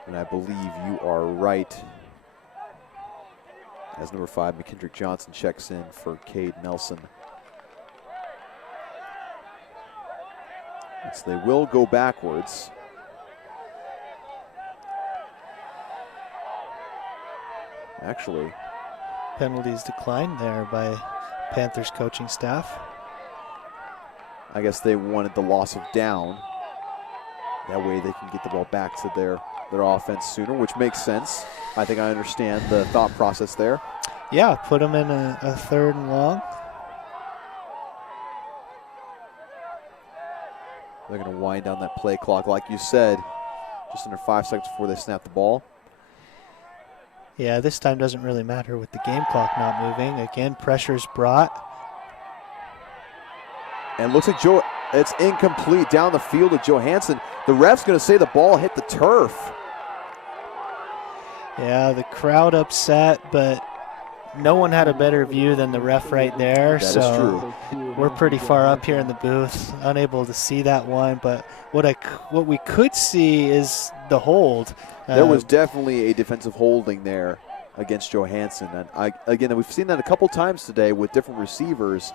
And I believe you are right. As number 5, McKendrick Johnson checks in for Cade Nelson. So they will go backwards. Actually, penalties declined there by Panthers coaching staff. I guess they wanted the loss of down. That way they can get the ball back to their offense sooner, which makes sense. I think I understand the thought process there. Yeah, put them in a 3rd and long. They're going to wind down that play clock, like you said, just under 5 seconds before they snap the ball. Yeah, this time doesn't really matter with the game clock not moving. Again, pressure's brought. And looks like it's incomplete down the field to Johansson. The ref's going to say the ball hit the turf. Yeah, the crowd upset, but no one had a better view than the ref right there. That is true. We're pretty far up here in the booth, unable to see that one. But what we could see is the hold. There was definitely a defensive holding there against Johansson. And again, we've seen that a couple times today with different receivers.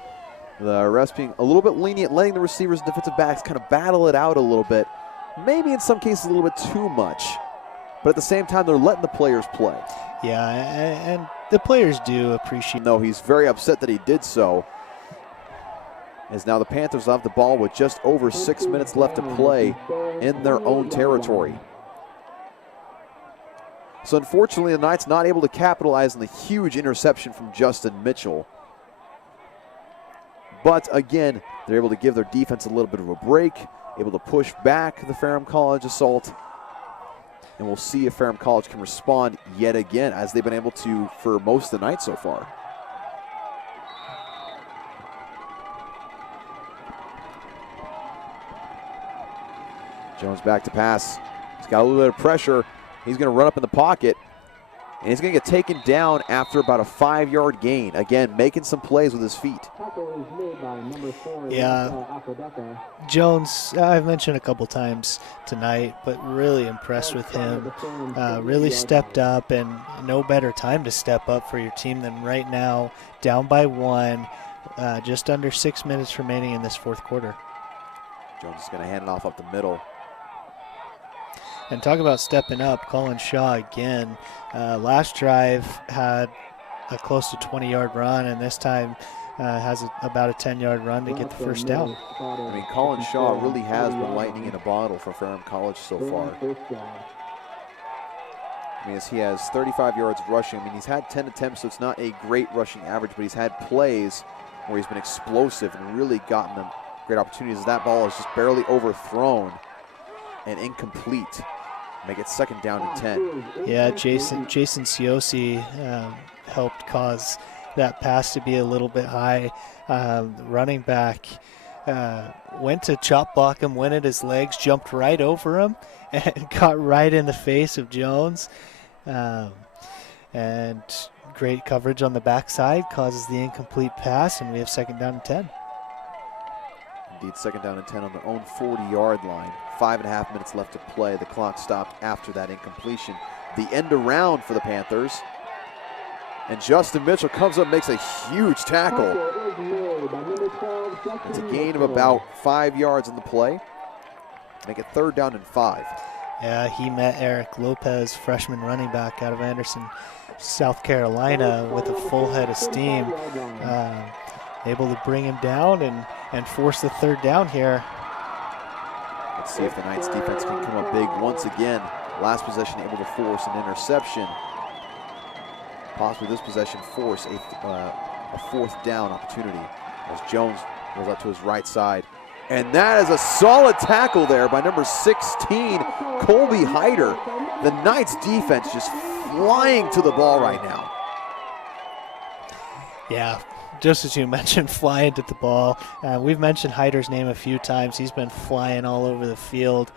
The refs being a little bit lenient, letting the receivers and defensive backs kind of battle it out a little bit. Maybe in some cases a little bit too much. But at the same time, they're letting the players play. Yeah, and the players do appreciate. No, he's very upset that he did so. As now the Panthers have the ball with just over 6 minutes left to play in their own territory. So unfortunately, the Knights not able to capitalize on the huge interception from Justin Mitchell. But again, they're able to give their defense a little bit of a break, able to push back the Ferrum College assault. And we'll see if Ferrum College can respond yet again, as they've been able to for most of the night so far. Jones back to pass. He's got a little bit of pressure. He's going to run up in the pocket. And he's going to get taken down after about a 5-yard gain. Again, making some plays with his feet. Yeah, Jones, I've mentioned a couple times tonight, but really impressed with him. Really stepped up, and no better time to step up for your team than right now, down by 1, just under 6 minutes remaining in this 4th quarter. Jones is going to hand it off up the middle. And talk about stepping up, Colin Shaw again. Last drive had a close to 20-yard run, and this time has about a 10-yard run to get the first down. I mean, Colin Shaw really has been lightning in a bottle for Ferrum College so far. I mean, as he has 35 yards rushing. I mean, he's had 10 attempts, so it's not a great rushing average, but he's had plays where he's been explosive and really gotten them great opportunities. That ball is just barely overthrown and incomplete. Make it 2nd down and 10. Yeah, Jason Siosi helped cause that pass to be a little bit high. Running back went to chop block him, went at his legs, jumped right over him, and got right in the face of Jones. And great coverage on the backside causes the incomplete pass, and we have 2nd down and 10. Indeed, 2nd down and 10 on their own 40-yard line. 5.5 minutes left to play. The clock stopped after that incompletion. The end around for the Panthers. And Justin Mitchell comes up and makes a huge tackle. It's a gain of about 5 yards in the play. Make it 3rd down and 5. Yeah, he met Eric Lopez, freshman running back out of Anderson, South Carolina, with a full head of steam. Able to bring him down and force the 3rd down here. Let's see if the Knights defense can come up big once again. Last possession able to force an interception. Possibly this possession force a fourth down opportunity as Jones goes out to his right side. And that is a solid tackle there by number 16, Colby Hyder. The Knights defense just flying to the ball right now. Yeah, just as you mentioned, flying to the ball. We've mentioned Hyder's name a few times. He's been flying all over the field,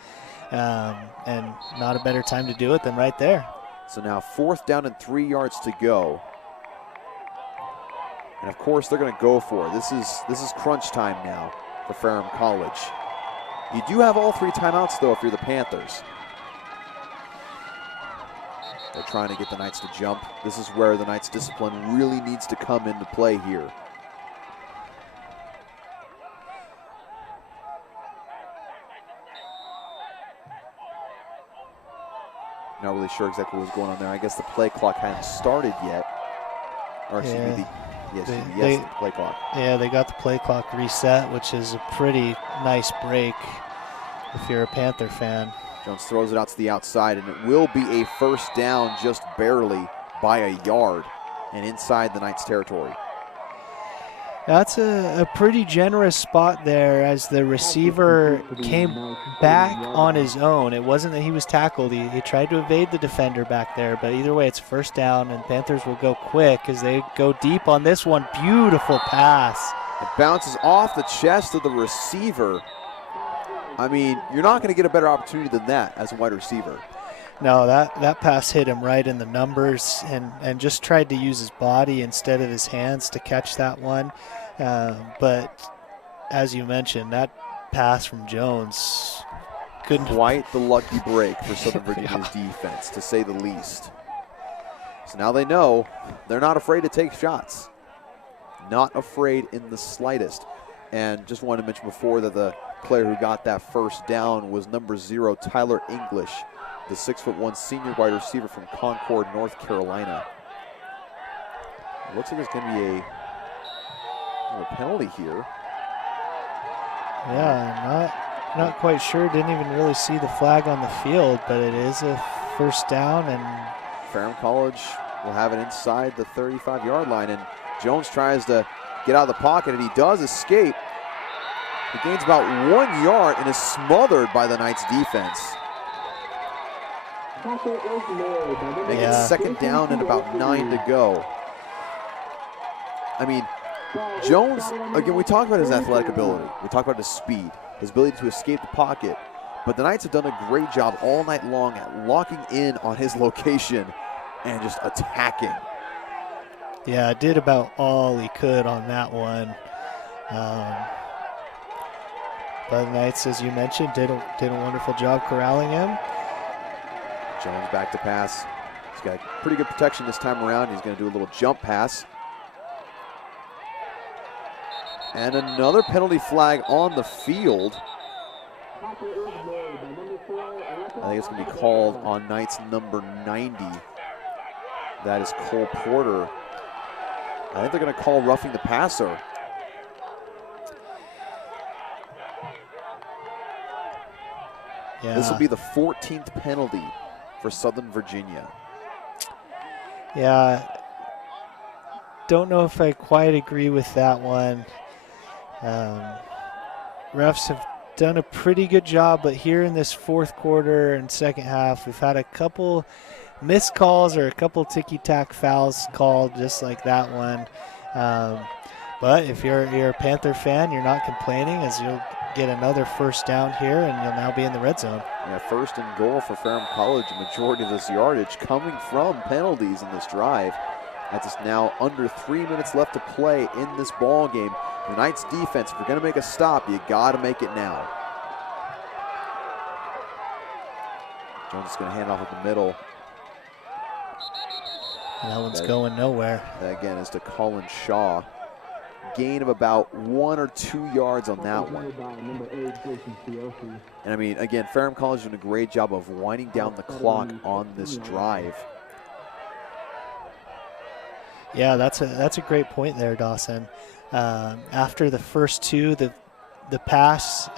and not a better time to do it than right there. So now 4th down and 3 yards to go. And of course they're going to go for it. This is crunch time now for Ferrum College. You do have all 3 timeouts though if you're the Panthers. They're trying to get the Knights to jump. This is where the Knights' discipline really needs to come into play here. Not really sure exactly what's going on there. I guess the play clock hadn't started yet. Or excuse me, the play clock. Yeah, they got the play clock reset, which is a pretty nice break if you're a Panther fan. Jones throws it out to the outside, and it will be a first down just barely by a yard and inside the Knights' territory. That's a pretty generous spot there as the receiver came back on his own. It wasn't that he was tackled. He tried to evade the defender back there, but either way, it's first down, and Panthers will go quick as they go deep on this one. Beautiful pass. It bounces off the chest of the receiver. I mean, you're not going to get a better opportunity than that as a wide receiver. No, that pass hit him right in the numbers and just tried to use his body instead of his hands to catch that one. But as you mentioned, that pass from Jones couldn't. Quite the lucky break for Southern Virginia's defense, to say the least. So now they know they're not afraid to take shots. Not afraid in the slightest. And just wanted to mention before that the player who got that first down was number 0, Tyler English, the 6'1" senior wide receiver from Concord, North Carolina. It looks like there's going to be a penalty here. Yeah, not quite sure. Didn't even really see the flag on the field, but it is a first down, and Ferrum College will have it inside the 35-yard line, and Jones tries to get out of the pocket, and he does escape. He gains about 1 yard and is smothered by the Knights defense. Make it second down and about 9 to go. I mean, Jones, again, we talked about his athletic ability. We talked about his speed, his ability to escape the pocket. But the Knights have done a great job all night long at locking in on his location and just attacking. Yeah, did about all he could on that one. But the Knights, as you mentioned, did a wonderful job corralling him. Jones back to pass. He's got pretty good protection this time around. He's going to do a little jump pass. And another penalty flag on the field. I think it's going to be called on Knights number 90. That is Cole Porter. I think they're going to call roughing the passer. Yeah. This will be the 14th penalty for Southern Virginia. Yeah, don't know if I quite agree with that one. Refs have done a pretty good job, but here in this fourth quarter and second half, we've had a couple missed calls or a couple ticky-tack fouls called just like that one. But if you're a Panther fan, you're not complaining as you'll get another first down here and you'll now be in the red zone. Yeah, first and goal for Ferrum College. A majority of this yardage coming from penalties in this drive. As it's now under 3 minutes left to play in this ball game. The Knights defense, if you're going to make a stop, you got to make it now. Jones is going to hand off at the middle. And that one's going nowhere. That again is to Colin Shaw. Gain of about 1 or 2 yards on that one. And I mean, again, Ferrum College doing a great job of winding down the clock on this drive. Yeah, that's a great point there, Dawson. After the first two, the pass,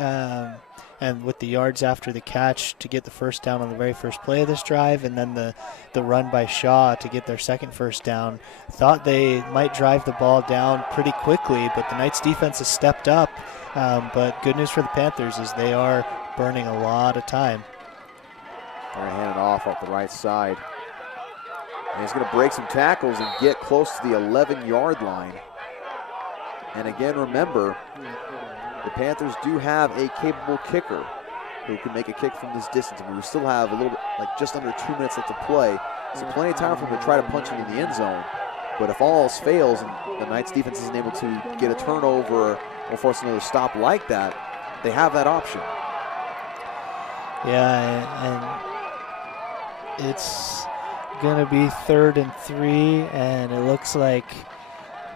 and with the yards after the catch to get the first down on the very first play of this drive, and then the run by Shaw to get their second first down. Thought they might drive the ball down pretty quickly, but the Knights defense has stepped up. But good news for the Panthers is they are burning a lot of time. They're going to hand it off the right side. And he's going to break some tackles and get close to the 11-yard line. And again, remember, the Panthers do have a capable kicker who can make a kick from this distance. I mean, we still have a little bit, like just under 2 minutes left to play. So plenty of time for him to try to punch into the end zone. But if all else fails and the Knights defense isn't able to get a turnover or force another stop like that, they have that option. Yeah, and it's going to be 3rd and 3, and it looks like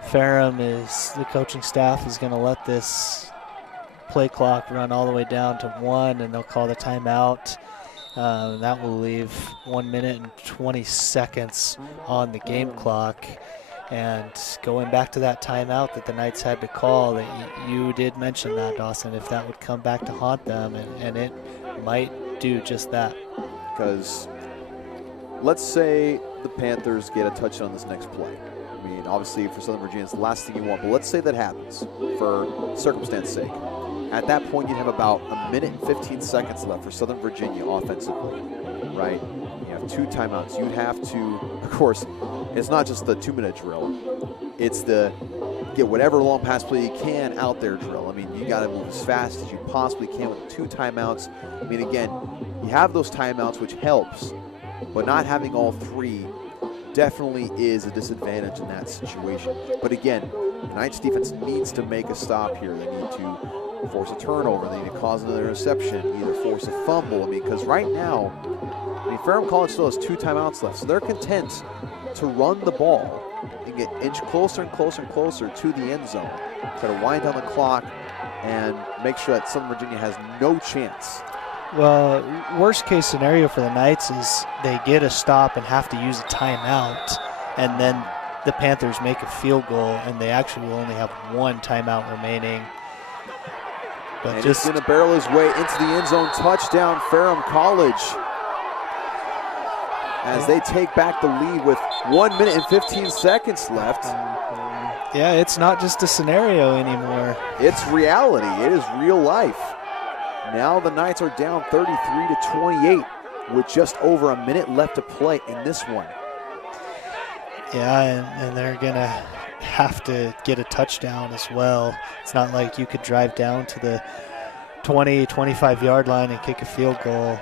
Ferrum the coaching staff is going to let this play clock run all the way down to 1, and they'll call the timeout. That will leave 1 minute and 20 seconds on the game clock. And going back to that timeout that the Knights had to call, that you did mention that, Dawson, if that would come back to haunt them, and it might do just that. Because let's say the Panthers get a touchdown on this next play. I mean, obviously for Southern Virginia, it's the last thing you want, but let's say that happens for circumstance sake. At that point, you'd have about 1 minute and 15 seconds left for Southern Virginia offensively, right? You have 2 timeouts. You'd have to, of course, it's not just the 2-minute drill. It's the get whatever long pass play you can out there drill. I mean, you got to move as fast as you possibly can with 2 timeouts. I mean, again, you have those timeouts, which helps, but not having all 3 definitely is a disadvantage in that situation. But again, the Knights defense needs to make a stop here. They need to force a turnover. They need to cause another interception, either force a fumble. I mean, because right now, Ferrum College still has 2 timeouts left, so they're content to run the ball and get inch closer and closer and closer to the end zone, try to wind down the clock and make sure that Southern Virginia has no chance. Well, worst case scenario for the Knights is they get a stop and have to use a timeout, and then the Panthers make a field goal, and they actually will only have 1 timeout remaining. But and just he's going to barrel his way into the end zone. Touchdown, Ferrum College, as they take back the lead with 1 minute and 15 seconds left. Yeah, it's not just a scenario anymore. It's reality. It is real life. Now the Knights are down 33-28 with just over 1 minute left to play in this one. Yeah, and they're going to have to get a touchdown as well. It's not like you could drive down to the 20, 25-yard line and kick a field goal.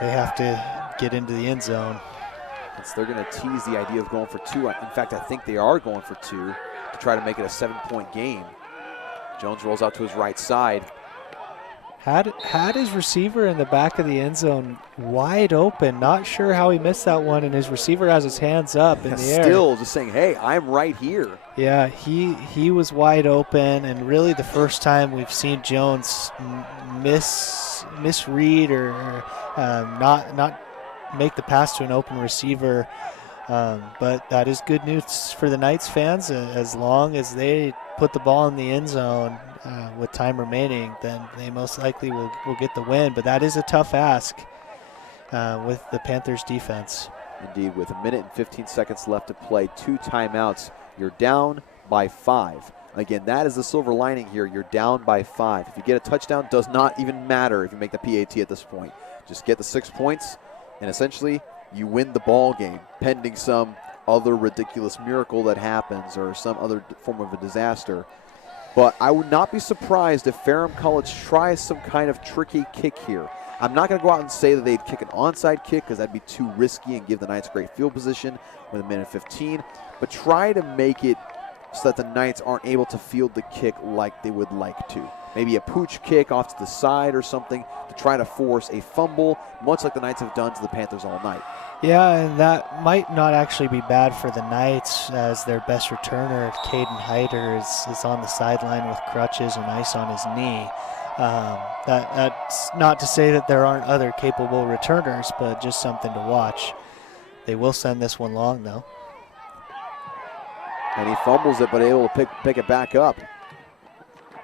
They have to get into the end zone. They're going to tease the idea of going for 2. In fact, I think they are going for 2 to try to make it a 7-point game. Jones rolls out to his right side. Had his receiver in the back of the end zone wide open. Not sure how he missed that one, and his receiver has his hands up in the air. Still just saying, hey, I'm right here. Yeah, he was wide open, and really the first time we've seen Jones misread or not make the pass to an open receiver. But that is good news for the Knights fans. As long as they put the ball in the end zone with time remaining, then they most likely will get the win. But that is a tough ask with the Panthers defense. Indeed, with 1 minute and 15 seconds left to play, 2 timeouts, you're down by 5. Again, that is the silver lining here. You're down by 5. If you get a touchdown, does not even matter if you make the PAT at this point. Just get the 6 points, and essentially you win the ball game, pending some other ridiculous miracle that happens or some other form of a disaster. But I would not be surprised if Ferrum College tries some kind of tricky kick here. I'm not going to go out and say that they'd kick an onside kick because that'd be too risky and give the Knights great field position with 1 minute 15. But try to make it so that the Knights aren't able to field the kick like they would like to. Maybe a pooch kick off to the side or something to try to force a fumble, much like the Knights have done to the Panthers all night. Yeah, and that might not actually be bad for the Knights, as their best returner, Caden Hyder, is on the sideline with crutches and ice on his knee. That's not to say that there aren't other capable returners, but just something to watch. They will send this one long, though. And he fumbles it, but able to pick it back up.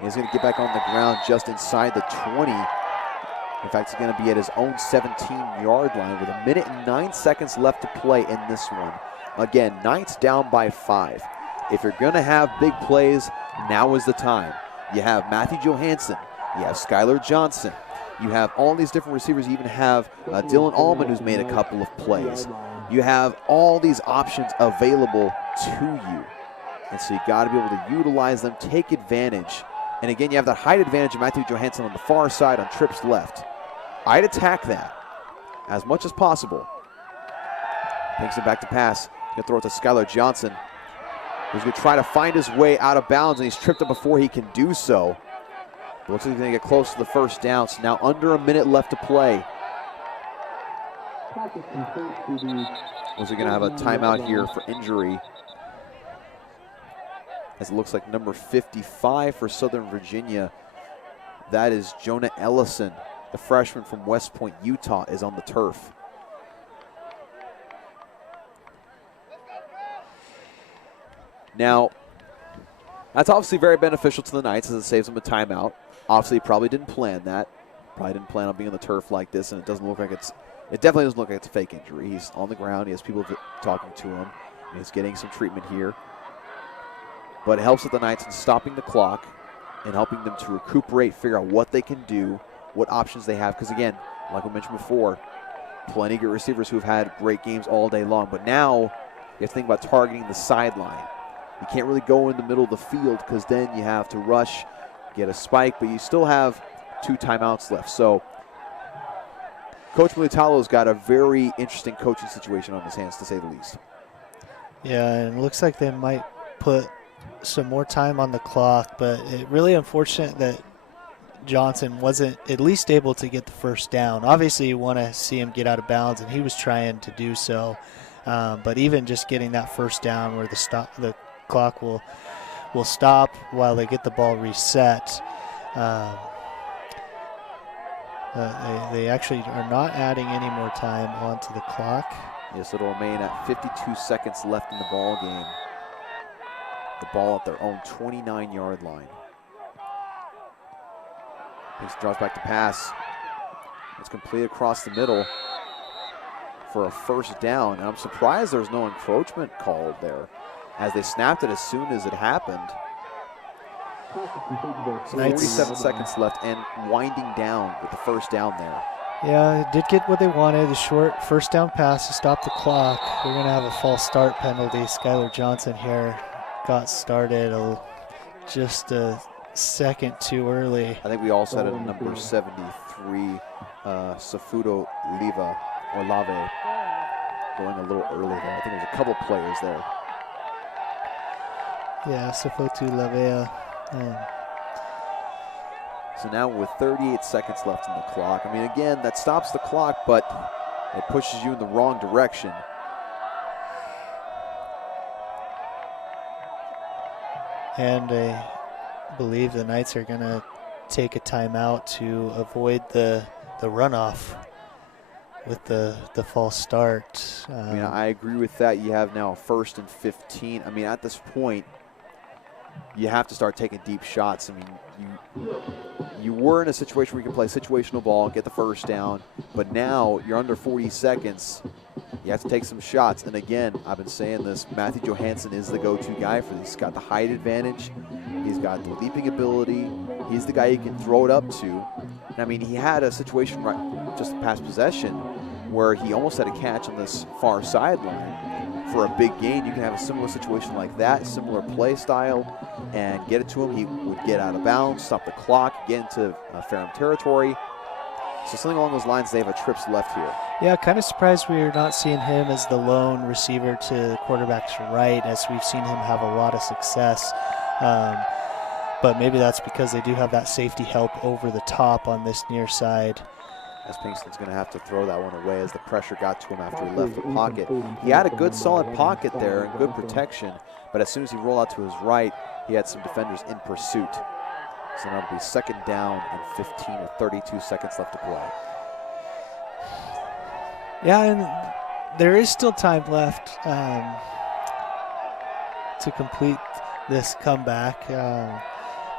He's going to get back on the ground just inside the 20. In fact, he's going to be at his own 17-yard line with 1 minute and 9 seconds left to play in this one. Again, Knights down by 5. If you're going to have big plays, now is the time. You have Matthew Johansson. You have Skylar Johnson. You have all these different receivers. You even have Dylan Allman, who's made a couple of plays. You have all these options available to you. And so you got to be able to utilize them, take advantage. And again, you have that height advantage of Matthew Johansson on the far side on Tripp's left. I'd attack that as much as possible. Takes it back to pass. Going to throw it to Skylar Johnson, who's going to try to find his way out of bounds, and he's tripped up before he can do so. Looks like he's going to get close to the first down. So now under 1 minute left to play. Was he going to have a timeout here for injury? As it looks like number 55 for Southern Virginia, that is Jonah Ellison, the freshman from West Point, Utah, is on the turf. Now, that's obviously very beneficial to the Knights as it saves them a timeout. Obviously, he probably didn't plan that. Probably didn't plan on being on the turf like this, and it definitely doesn't look like it's a fake injury. He's on the ground. He has people talking to him. He's getting some treatment here. But it helps with the Knights in stopping the clock and helping them to recuperate, figure out what they can do, what options they have. Because again, like we mentioned before, plenty of good receivers who have had great games all day long. But now you have to think about targeting the sideline. You can't really go in the middle of the field because then you have to rush, get a spike, but you still have 2 timeouts left. So Coach Mulitalo's got a very interesting coaching situation on his hands, to say the least. Yeah, and it looks like they might put some more time on the clock, but it's really unfortunate that Johnson wasn't at least able to get the first down. Obviously, you want to see him get out of bounds, and he was trying to do so. But even just getting that first down where the clock will stop while they get the ball reset. They actually are not adding any more time onto the clock. Yes, it'll remain at 52 seconds left in the ball game. The ball at their own 29-yard line. He draws back to pass. It's complete across the middle for a first down. And I'm surprised there's no encroachment called there, as they snapped it as soon as it happened. So 47 seconds left and winding down with the first down there. Yeah, it did get what they wanted, a short first down pass to stop the clock. We're going to have a false start penalty. Skylar Johnson here got started just a second too early. I think we also had a number 73, Safuto Lave, going a little early there. I think there's a couple players there. Yeah, Safuto Lave. So now with 38 seconds left in the clock, I mean, again, that stops the clock, but it pushes you in the wrong direction. And I believe the Knights are going to take a timeout to avoid the runoff with the false start. I mean, I agree with that. You have now a 1st and 15. I mean, at this point, you have to start taking deep shots. I mean, you were in a situation where you can play situational ball, get the first down, but now you're under 40 seconds. You have to take some shots. And again, I've been saying this, Matthew Johansson is the go-to guy for this. He's got the height advantage. He's got the leaping ability. He's the guy you can throw it up to. And I mean, he had a situation right just past possession where he almost had a catch on this far sideline for a big gain. You can have a similar situation like that, similar play style, and get it to him. He would get out of bounds, stop the clock, get into Ferrum territory. So something along those lines, they have a trips left here. Yeah, kind of surprised we're not seeing him as the lone receiver to the quarterback's right, as we've seen him have a lot of success. But maybe that's because they do have that safety help over the top on this near side. As Pinkston's going to have to throw that one away as the pressure got to him after he left the pocket. He had a good solid pocket there and good protection, but as soon as he rolled out to his right, he had some defenders in pursuit. So now it'll be 2nd down and 15 with 32 seconds left to play. Yeah, and there is still time left to complete this comeback.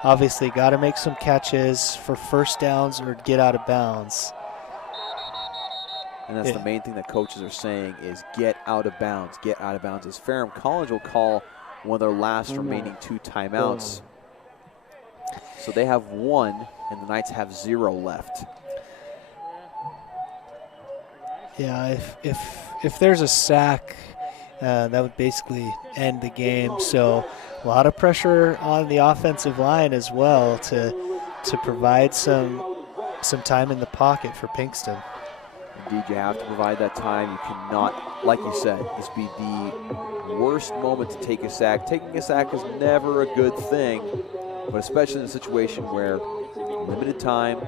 obviously got to make some catches for first downs or get out of bounds. And that's the main thing that coaches are saying is get out of bounds, get out of bounds. As Ferrum College will call one of their last remaining 2 timeouts. So they have 1, and the Knights have 0 left. Yeah, if there's a sack, that would basically end the game. So a lot of pressure on the offensive line as well to provide some time in the pocket for Pinkston. Indeed, you have to provide that time. You cannot, like you said, this be the worst moment to take a sack. Taking a sack is never a good thing, but especially in a situation where limited time,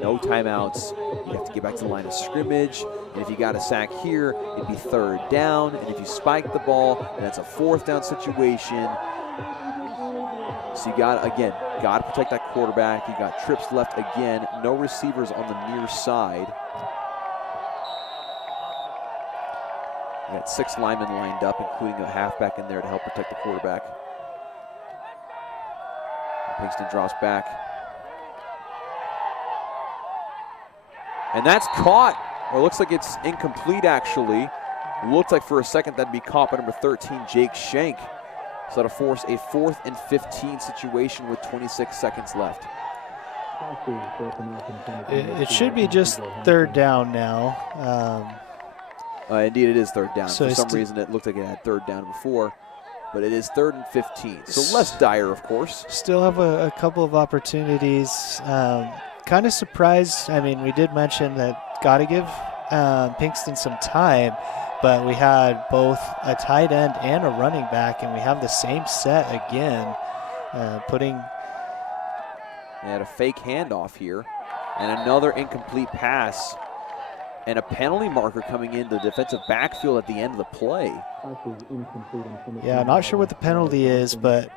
no timeouts, you have to get back to the line of scrimmage, and if you got a sack here, it'd be 3rd down, and if you spike the ball, then it's a 4th down situation. So you got to protect that quarterback. You got trips left again, no receivers on the near side. You got 6 linemen lined up, including a halfback in there to help protect the quarterback. Pinkston draws back. And that's caught, or it looks like it's incomplete actually. Looked like for a second that'd be caught by number 13, Jake Schenk. So that'll force a 4th and 15 situation with 26 seconds left. It should be just 3rd down now. Indeed, it is 3rd down. So for some reason, it looked like it had 3rd down before, but it is 3rd and 15. So less dire, of course. Still have a couple of opportunities. Kind of surprised. I mean, we did mention that got to give Pinkston some time, but we had both a tight end and a running back, and we have the same set again, They had a fake handoff here, and another incomplete pass. And a penalty marker coming in the defensive backfield at the end of the play. Yeah, not sure what the penalty is, but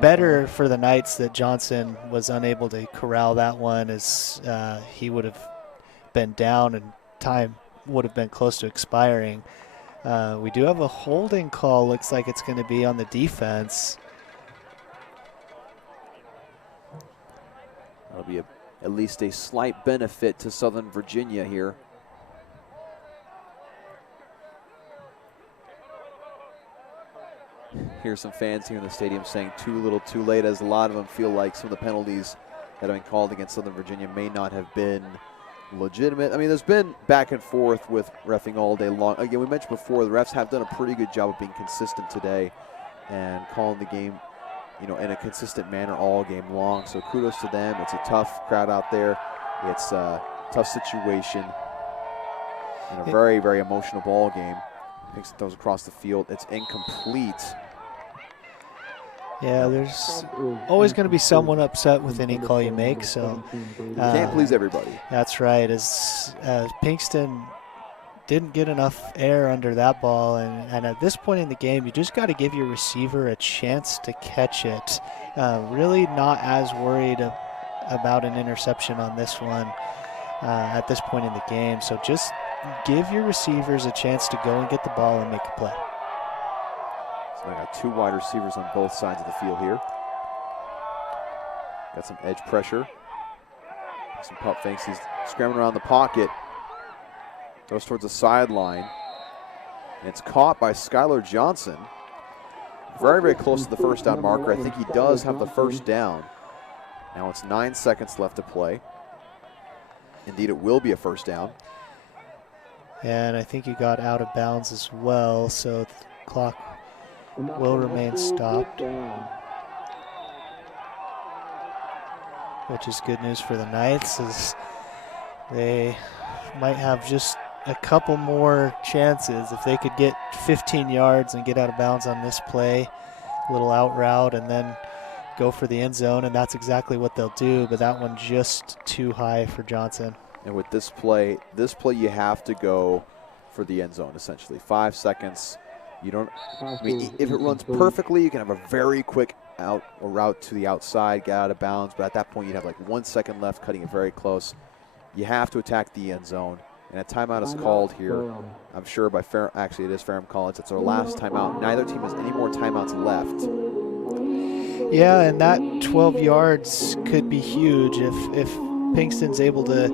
better for the Knights that Johnson was unable to corral that one, as he would have been down and time would have been close to expiring. We do have a holding call. Looks like it's going to be on the defense. That'll be at least a slight benefit to Southern Virginia here. Here's some fans here in the stadium saying too little too late, as a lot of them feel like some of the penalties that have been called against Southern Virginia may not have been legitimate. I mean, there's been back and forth with reffing all day long. Again, we mentioned before, the refs have done a pretty good job of being consistent today and calling the game, in a consistent manner all game long. So kudos to them. It's a tough crowd out there. It's a tough situation and a very, very emotional ball game. Pinkston throws across the field. It's incomplete. Yeah, there's always going to be someone upset with any call you make. So you can't please everybody. That's right. As Pinkston didn't get enough air under that ball, and at this point in the game, you just got to give your receiver a chance to catch it. Really not as worried about an interception on this one at this point in the game. So just give your receivers a chance to go and get the ball and make a play. So I got 2 wide receivers on both sides of the field here. Got some edge pressure. Some pump fakes. He's scrambling around the pocket. Goes towards the sideline. And it's caught by Skylar Johnson. Very, very close to the first down marker. I think he does have the first down. Now it's 9 seconds left to play. Indeed, it will be a first down. And I think he got out of bounds as well, so the clock will remain stopped, which is good news for the Knights, as they might have just a couple more chances. If they could get 15 yards and get out of bounds on this play, a little out route, and then go for the end zone, and that's exactly what they'll do, but that one just too high for Johnson. And with this play you have to go for the end zone, essentially. 5 seconds. You don't, I mean, if it runs perfectly, you can have a very quick out or route to the outside, get out of bounds, but at that point you'd have like 1 second left, cutting it very close. You have to attack the end zone. And a timeout is called here, I'm sure, by Ferrum. Actually, it is Ferrum College. It's our last timeout. Neither team has any more timeouts left. Yeah, and that 12 yards could be huge if Pinkston's able to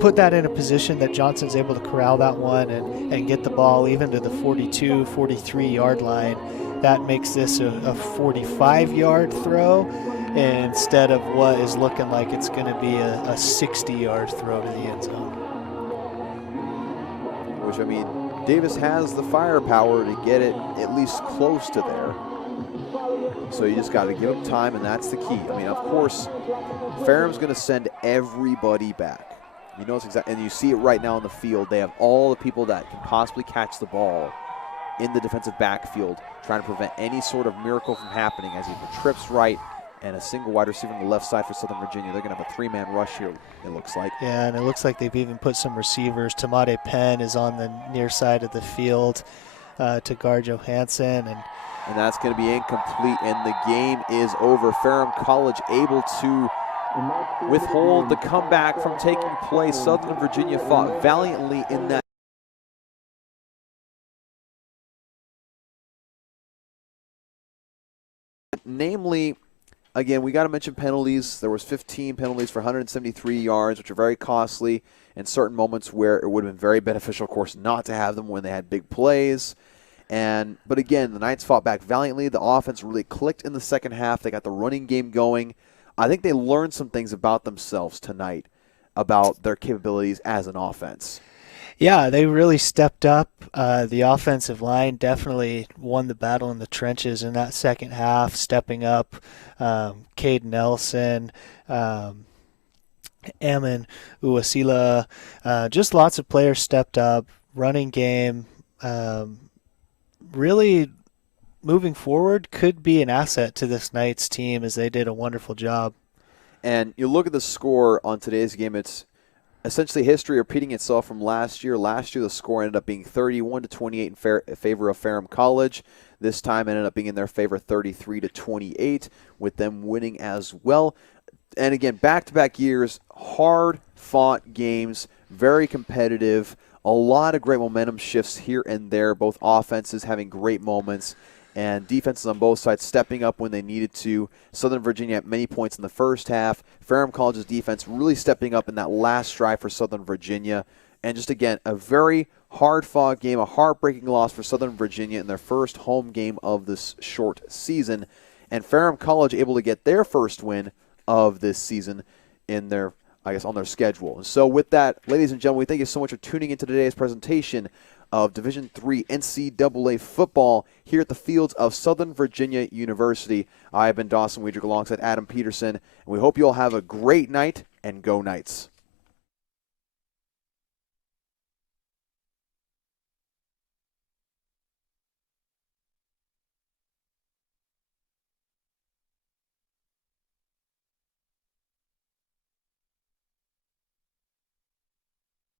put that in a position that Johnson's able to corral that one and get the ball even to the 42, 43 yard line. That makes this a 45-yard throw instead of what is looking like it's going to be a 60-yard throw to the end zone. Which, I mean, Davis has the firepower to get it at least close to there. So you just got to give him time, and that's the key. I mean, of course, Ferrum's going to send everybody back. You know, it's exactly, and you see it right now on the field. They have all the people that can possibly catch the ball in the defensive backfield, trying to prevent any sort of miracle from happening as he trips right and a single wide receiver on the left side for Southern Virginia. They're going to have a three-man rush here, it looks like. Yeah, and it looks like they've even put some receivers. Tamade Penn is on the near side of the field to guard Johansson. And that's going to be incomplete, and the game is over. Ferrum College able to withhold the comeback from taking place. Southern Virginia fought valiantly in that. Namely, again, we got to mention penalties. There was 15 penalties for 173 yards, which are very costly in certain moments where it would have been very beneficial, of course, not to have them when they had big plays. But again, the Knights fought back valiantly. The offense really clicked in the second half. They got the running game going. I think they learned some things about themselves tonight, about their capabilities as an offense. Yeah, they really stepped up. The offensive line definitely won the battle in the trenches in that second half, stepping up. Cade Nelson, Ammon Uwasila, just lots of players stepped up. Running game, really moving forward could be an asset to this Knights team as they did a wonderful job. And you look at the score on today's game, it's essentially history repeating itself from last year. Last year, the score ended up being 31-28 in favor of Ferrum College. This time ended up being in their favor 33-28, with them winning as well. And again, back-to-back years, hard-fought games, very competitive, a lot of great momentum shifts here and there, both offenses having great moments and defenses on both sides stepping up when they needed to. Southern Virginia at many points in the first half. Ferrum College's defense really stepping up in that last drive for Southern Virginia. And just, again, a very hard-fought game, a heartbreaking loss for Southern Virginia in their first home game of this short season. And Ferrum College able to get their first win of this season in their, on their schedule. And so with that, ladies and gentlemen, we thank you so much for tuning into today's presentation of Division III NCAA football here at the fields of Southern Virginia University. I have been Dawson Weidrich alongside Adam Peterson, and we hope you all have a great night, and go Knights.